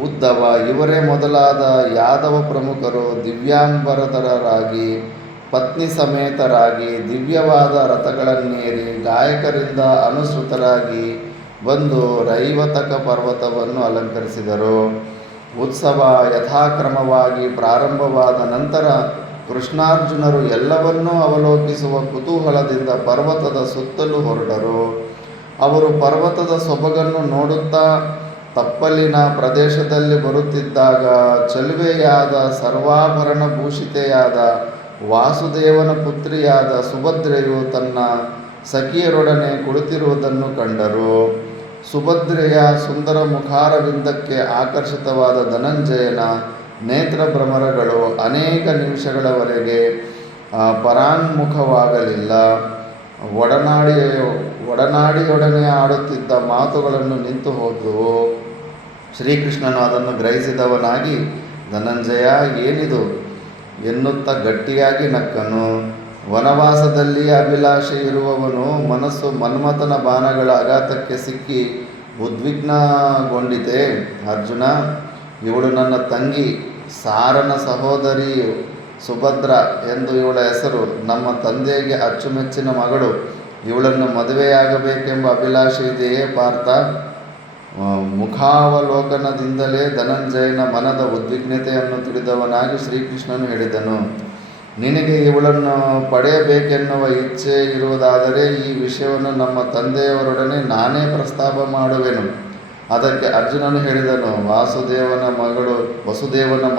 ಉದ್ಧವ ಇವರೇ ಮೊದಲಾದ ಯಾದವ ಪ್ರಮುಖರು ದಿವ್ಯಾಂಬರಧರರಾಗಿ ಪತ್ನಿ ಸಮೇತರಾಗಿ ದಿವ್ಯವಾದ ರಥಗಳನ್ನೇರಿ ಗಾಯಕರಿಂದ ಅನುಸೃತರಾಗಿ ಬಂದು ರೈವತಕ ಪರ್ವತವನ್ನು ಅಲಂಕರಿಸಿದರು. ಉತ್ಸವ ಯಥಾಕ್ರಮವಾಗಿ ಪ್ರಾರಂಭವಾದ ನಂತರ ಕೃಷ್ಣಾರ್ಜುನರು ಎಲ್ಲವನ್ನೂ ಅವಲೋಕಿಸುವ ಕುತೂಹಲದಿಂದ ಪರ್ವತದ ಸುತ್ತಲೂ ಹೊರಟರು. ಅವರು ಪರ್ವತದ ಸೊಬಗನ್ನು ನೋಡುತ್ತಾ ತಪ್ಪಲಿನ ಪ್ರದೇಶದಲ್ಲಿ ಬರುತ್ತಿದ್ದಾಗ ಚಲುವೆಯಾದ ಸರ್ವಾಭರಣ ಭೂಷಿತೆಯಾದ ವಾಸುದೇವನ ಪುತ್ರಿಯಾದ ಸುಭದ್ರೆಯು ತನ್ನ ಸಖಿಯರೊಡನೆ ಕುಳಿತಿರುವುದನ್ನು ಕಂಡರು. ಸುಭದ್ರೆಯ ಸುಂದರ ಮುಖಾರವಿಂದಕ್ಕೆ ಆಕರ್ಷಿತವಾದ ಧನಂಜಯನ ನೇತ್ರಭ್ರಮರಗಳು ಅನೇಕ ನಿಮಿಷಗಳವರೆಗೆ ಪರಾನ್ಮುಖವಾಗಲಿಲ್ಲ. ಒಡನಾಡಿಯೊಡನೆ ಆಡುತ್ತಿದ್ದ ಮಾತುಗಳನ್ನು ನಿಂತು ಹೋದವು. ಶ್ರೀಕೃಷ್ಣನು ಅದನ್ನು ಗ್ರಹಿಸಿದವನಾಗಿ, ಧನಂಜಯ, ಏನಿದು ಎನ್ನುತ್ತಾ ಗಟ್ಟಿಯಾಗಿ ನಕ್ಕನು. ವನವಾಸದಲ್ಲಿ ಅಭಿಲಾಷೆ ಇರುವವನು ಮನಸ್ಸು ಮನ್ಮಥನ ಬಾಣಗಳ ಆಘಾತಕ್ಕೆ ಸಿಕ್ಕಿ ಉದ್ವಿಗ್ನಗೊಂಡಿತೆ. ಅರ್ಜುನ, ಇವಳು ನನ್ನ ತಂಗಿ, ಸಾರನ ಸಹೋದರಿಯು ಸುಭದ್ರ ಎಂದು ಇವಳ ಹೆಸರು. ನಮ್ಮ ತಂದೆಗೆ ಅಚ್ಚುಮೆಚ್ಚಿನ ಮಗಳು. ಇವಳನ್ನು ಮದುವೆಯಾಗಬೇಕೆಂಬ ಅಭಿಲಾಷೆ ಇದೆಯೇ ಪಾರ್ಥ? ಮುಖಾವಲೋಕನದಿಂದಲೇ ಧನಂಜಯನ ಮನದ ಉದ್ವಿಗ್ನತೆಯನ್ನು ತಿಳಿದವನಾಗಿ ಶ್ರೀಕೃಷ್ಣನು ಹೇಳಿದನು, ನಿನಗೆ ಇವಳನ್ನು ಪಡೆಯಬೇಕೆನ್ನುವ ಇಚ್ಛೆ ಇರುವುದಾದರೆ ಈ ವಿಷಯವನ್ನು ನಮ್ಮ ತಂದೆಯವರೊಡನೆ ನಾನೇ ಪ್ರಸ್ತಾಪ ಮಾಡುವೆನು. ಅದಕ್ಕೆ ಅರ್ಜುನನು ಹೇಳಿದನು, ವಸುದೇವನ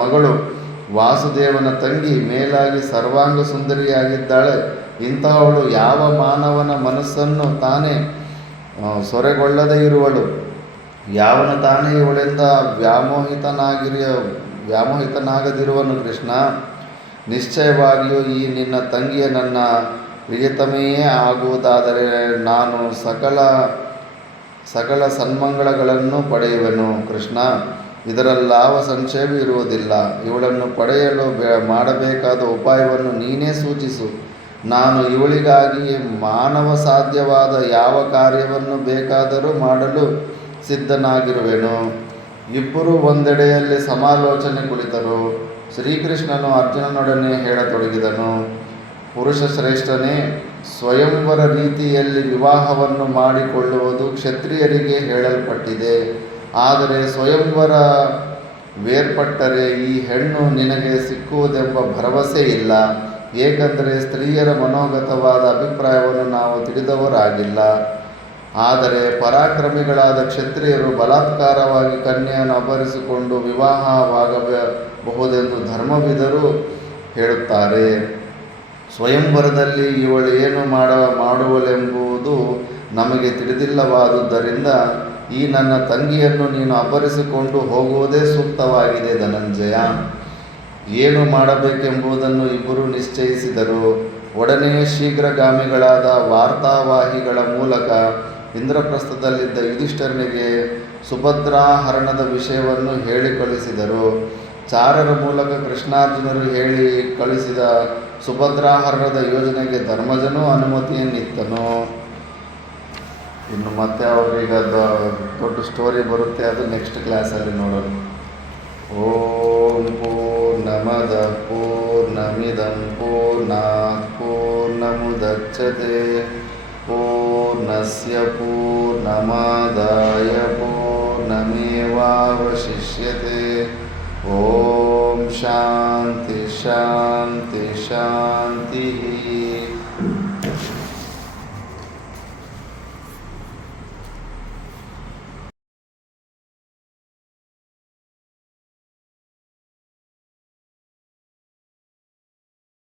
ಮಗಳು ವಾಸುದೇವನ ತಂಗಿ ಮೇಲಾಗಿ ಸರ್ವಾಂಗ ಸುಂದರಿಯಾಗಿದ್ದಾಳೆ. ಇಂತಹವಳು ಯಾವ ಮಾನವನ ಮನಸ್ಸನ್ನು ತಾನೇ ಸೊರೆಗೊಳ್ಳದೇ ಇರುವಳು? ಯಾವನು ತಾನೇ ಇವಳಿಂದ ವ್ಯಾಮೋಹಿತನಾಗದಿರುವನು? ಕೃಷ್ಣ, ನಿಶ್ಚಯವಾಗಿಯೂ ಈ ನಿನ್ನ ತಂಗಿಯ ನನ್ನ ಪ್ರಿಯತಮೆಯೇ ಆಗುವುದಾದರೆ ನಾನು ಸಕಲ ಸನ್ಮಂಗಳಗಳನ್ನು ಪಡೆಯುವೆನು. ಕೃಷ್ಣ, ಇದರಲ್ಲಾವ ಸಂಶಯವೂ ಇರುವುದಿಲ್ಲ. ಇವಳನ್ನು ಪಡೆಯಲು ಮಾಡಬೇಕಾದ ಉಪಾಯವನ್ನು ನೀನೇ ಸೂಚಿಸು. ನಾನು ಇವಳಿಗಾಗಿ ಮಾನವ ಸಾಧ್ಯವಾದ ಯಾವ ಕಾರ್ಯವನ್ನು ಬೇಕಾದರೂ ಮಾಡಲು ಸಿದ್ಧನಾಗಿರುವೆನು. ಇಬ್ಬರೂ ಒಂದೆಡೆಯಲ್ಲಿ ಸಮಾಲೋಚನೆ ಕುಳಿತರು. ಶ್ರೀಕೃಷ್ಣನು ಅರ್ಜುನನೊಡನೆ ಹೇಳತೊಡಗಿದನು, ಪುರುಷ ಶ್ರೇಷ್ಠನೇ, ಸ್ವಯಂವರ ರೀತಿಯಲ್ಲಿ ವಿವಾಹವನ್ನು ಮಾಡಿಕೊಳ್ಳುವುದು ಕ್ಷತ್ರಿಯರಿಗೆ ಹೇಳಲ್ಪಟ್ಟಿದೆ. ಆದರೆ ಸ್ವಯಂವರ ಬೇರ್ಪಟ್ಟರೆ ಈ ಹೆಣ್ಣು ನಿನಗೆ ಸಿಕ್ಕುವುದೆಂಬ ಭರವಸೆ ಇಲ್ಲ. ಏಕೆಂದರೆ ಸ್ತ್ರೀಯರ ಮನೋಗತವಾದ ಅಭಿಪ್ರಾಯವನ್ನು ನಾವು ತಿಳಿದವರಾಗಿಲ್ಲ. ಆದರೆ ಪರಾಕ್ರಮಿಗಳಾದ ಕ್ಷತ್ರಿಯರು ಬಲಾತ್ಕಾರವಾಗಿ ಕನ್ಯೆಯನ್ನು ಅಪಹರಿಸಿಕೊಂಡು ವಿವಾಹವಾಗಬಹುದೆಂದು ಧರ್ಮವಿದರು ಹೇಳುತ್ತಾರೆ. ಸ್ವಯಂವರದಲ್ಲಿ ಇವಳು ಏನು ಮಾಡುವಳೆಂಬುದು ನಮಗೆ ತಿಳಿದಿಲ್ಲವಾದುದರಿಂದ ಈ ನನ್ನ ತಂಗಿಯನ್ನು ನೀನು ಅಪಹರಿಸಿಕೊಂಡು ಹೋಗುವುದೇ ಸೂಕ್ತವಾಗಿದೆ. ಧನಂಜಯ ಏನು ಮಾಡಬೇಕೆಂಬುದನ್ನು ಇಬ್ಬರು ನಿಶ್ಚಯಿಸಿದರು. ಒಡನೆಯೇ ಶೀಘ್ರಗಾಮಿಗಳಾದ ವಾರ್ತಾವಾಹಿಗಳ ಮೂಲಕ ಇಂದ್ರಪ್ರಸ್ಥದಲ್ಲಿದ್ದ ಯುಧಿಷ್ಠಿರನಿಗೆ ಸುಭದ್ರಾಹರಣದ ವಿಷಯವನ್ನು ಹೇಳಿ ಕಳಿಸಿದರು. ಚಾರರ ಮೂಲಕ ಕೃಷ್ಣಾರ್ಜುನರು ಹೇಳಿ ಕಳಿಸಿದ ಸುಭದ್ರಾಹರಣದ ಯೋಜನೆಗೆ ಧರ್ಮಜನೂ ಅನುಮತಿಯನ್ನಿತ್ತನು. ಇನ್ನು ಮತ್ತೆ ಅವ್ರೀಗ ದೊಡ್ಡ ಸ್ಟೋರಿ ಬರುತ್ತೆ, ಅದು ನೆಕ್ಸ್ಟ್ ಕ್ಲಾಸಲ್ಲಿ ನೋಡೋಣ. ಓಂ ಪೂರ್ಣಮದ ಪೂರ್ಣಮಿದಂ ಪೂರ್ಣಾತ್ ಪೂರ್ಣಮುದಚ್ಯತೆ ಪೂರ್ಣಸ್ಯ ಪೂರ್ಣಮಾದಾಯ ಪೂರ್ಣಮೇವಾವಶಿಷ್ಯತೆ. ಓಂ ಶಾಂತಿ ಶಾಂತಿ ಶಾಂತಿ.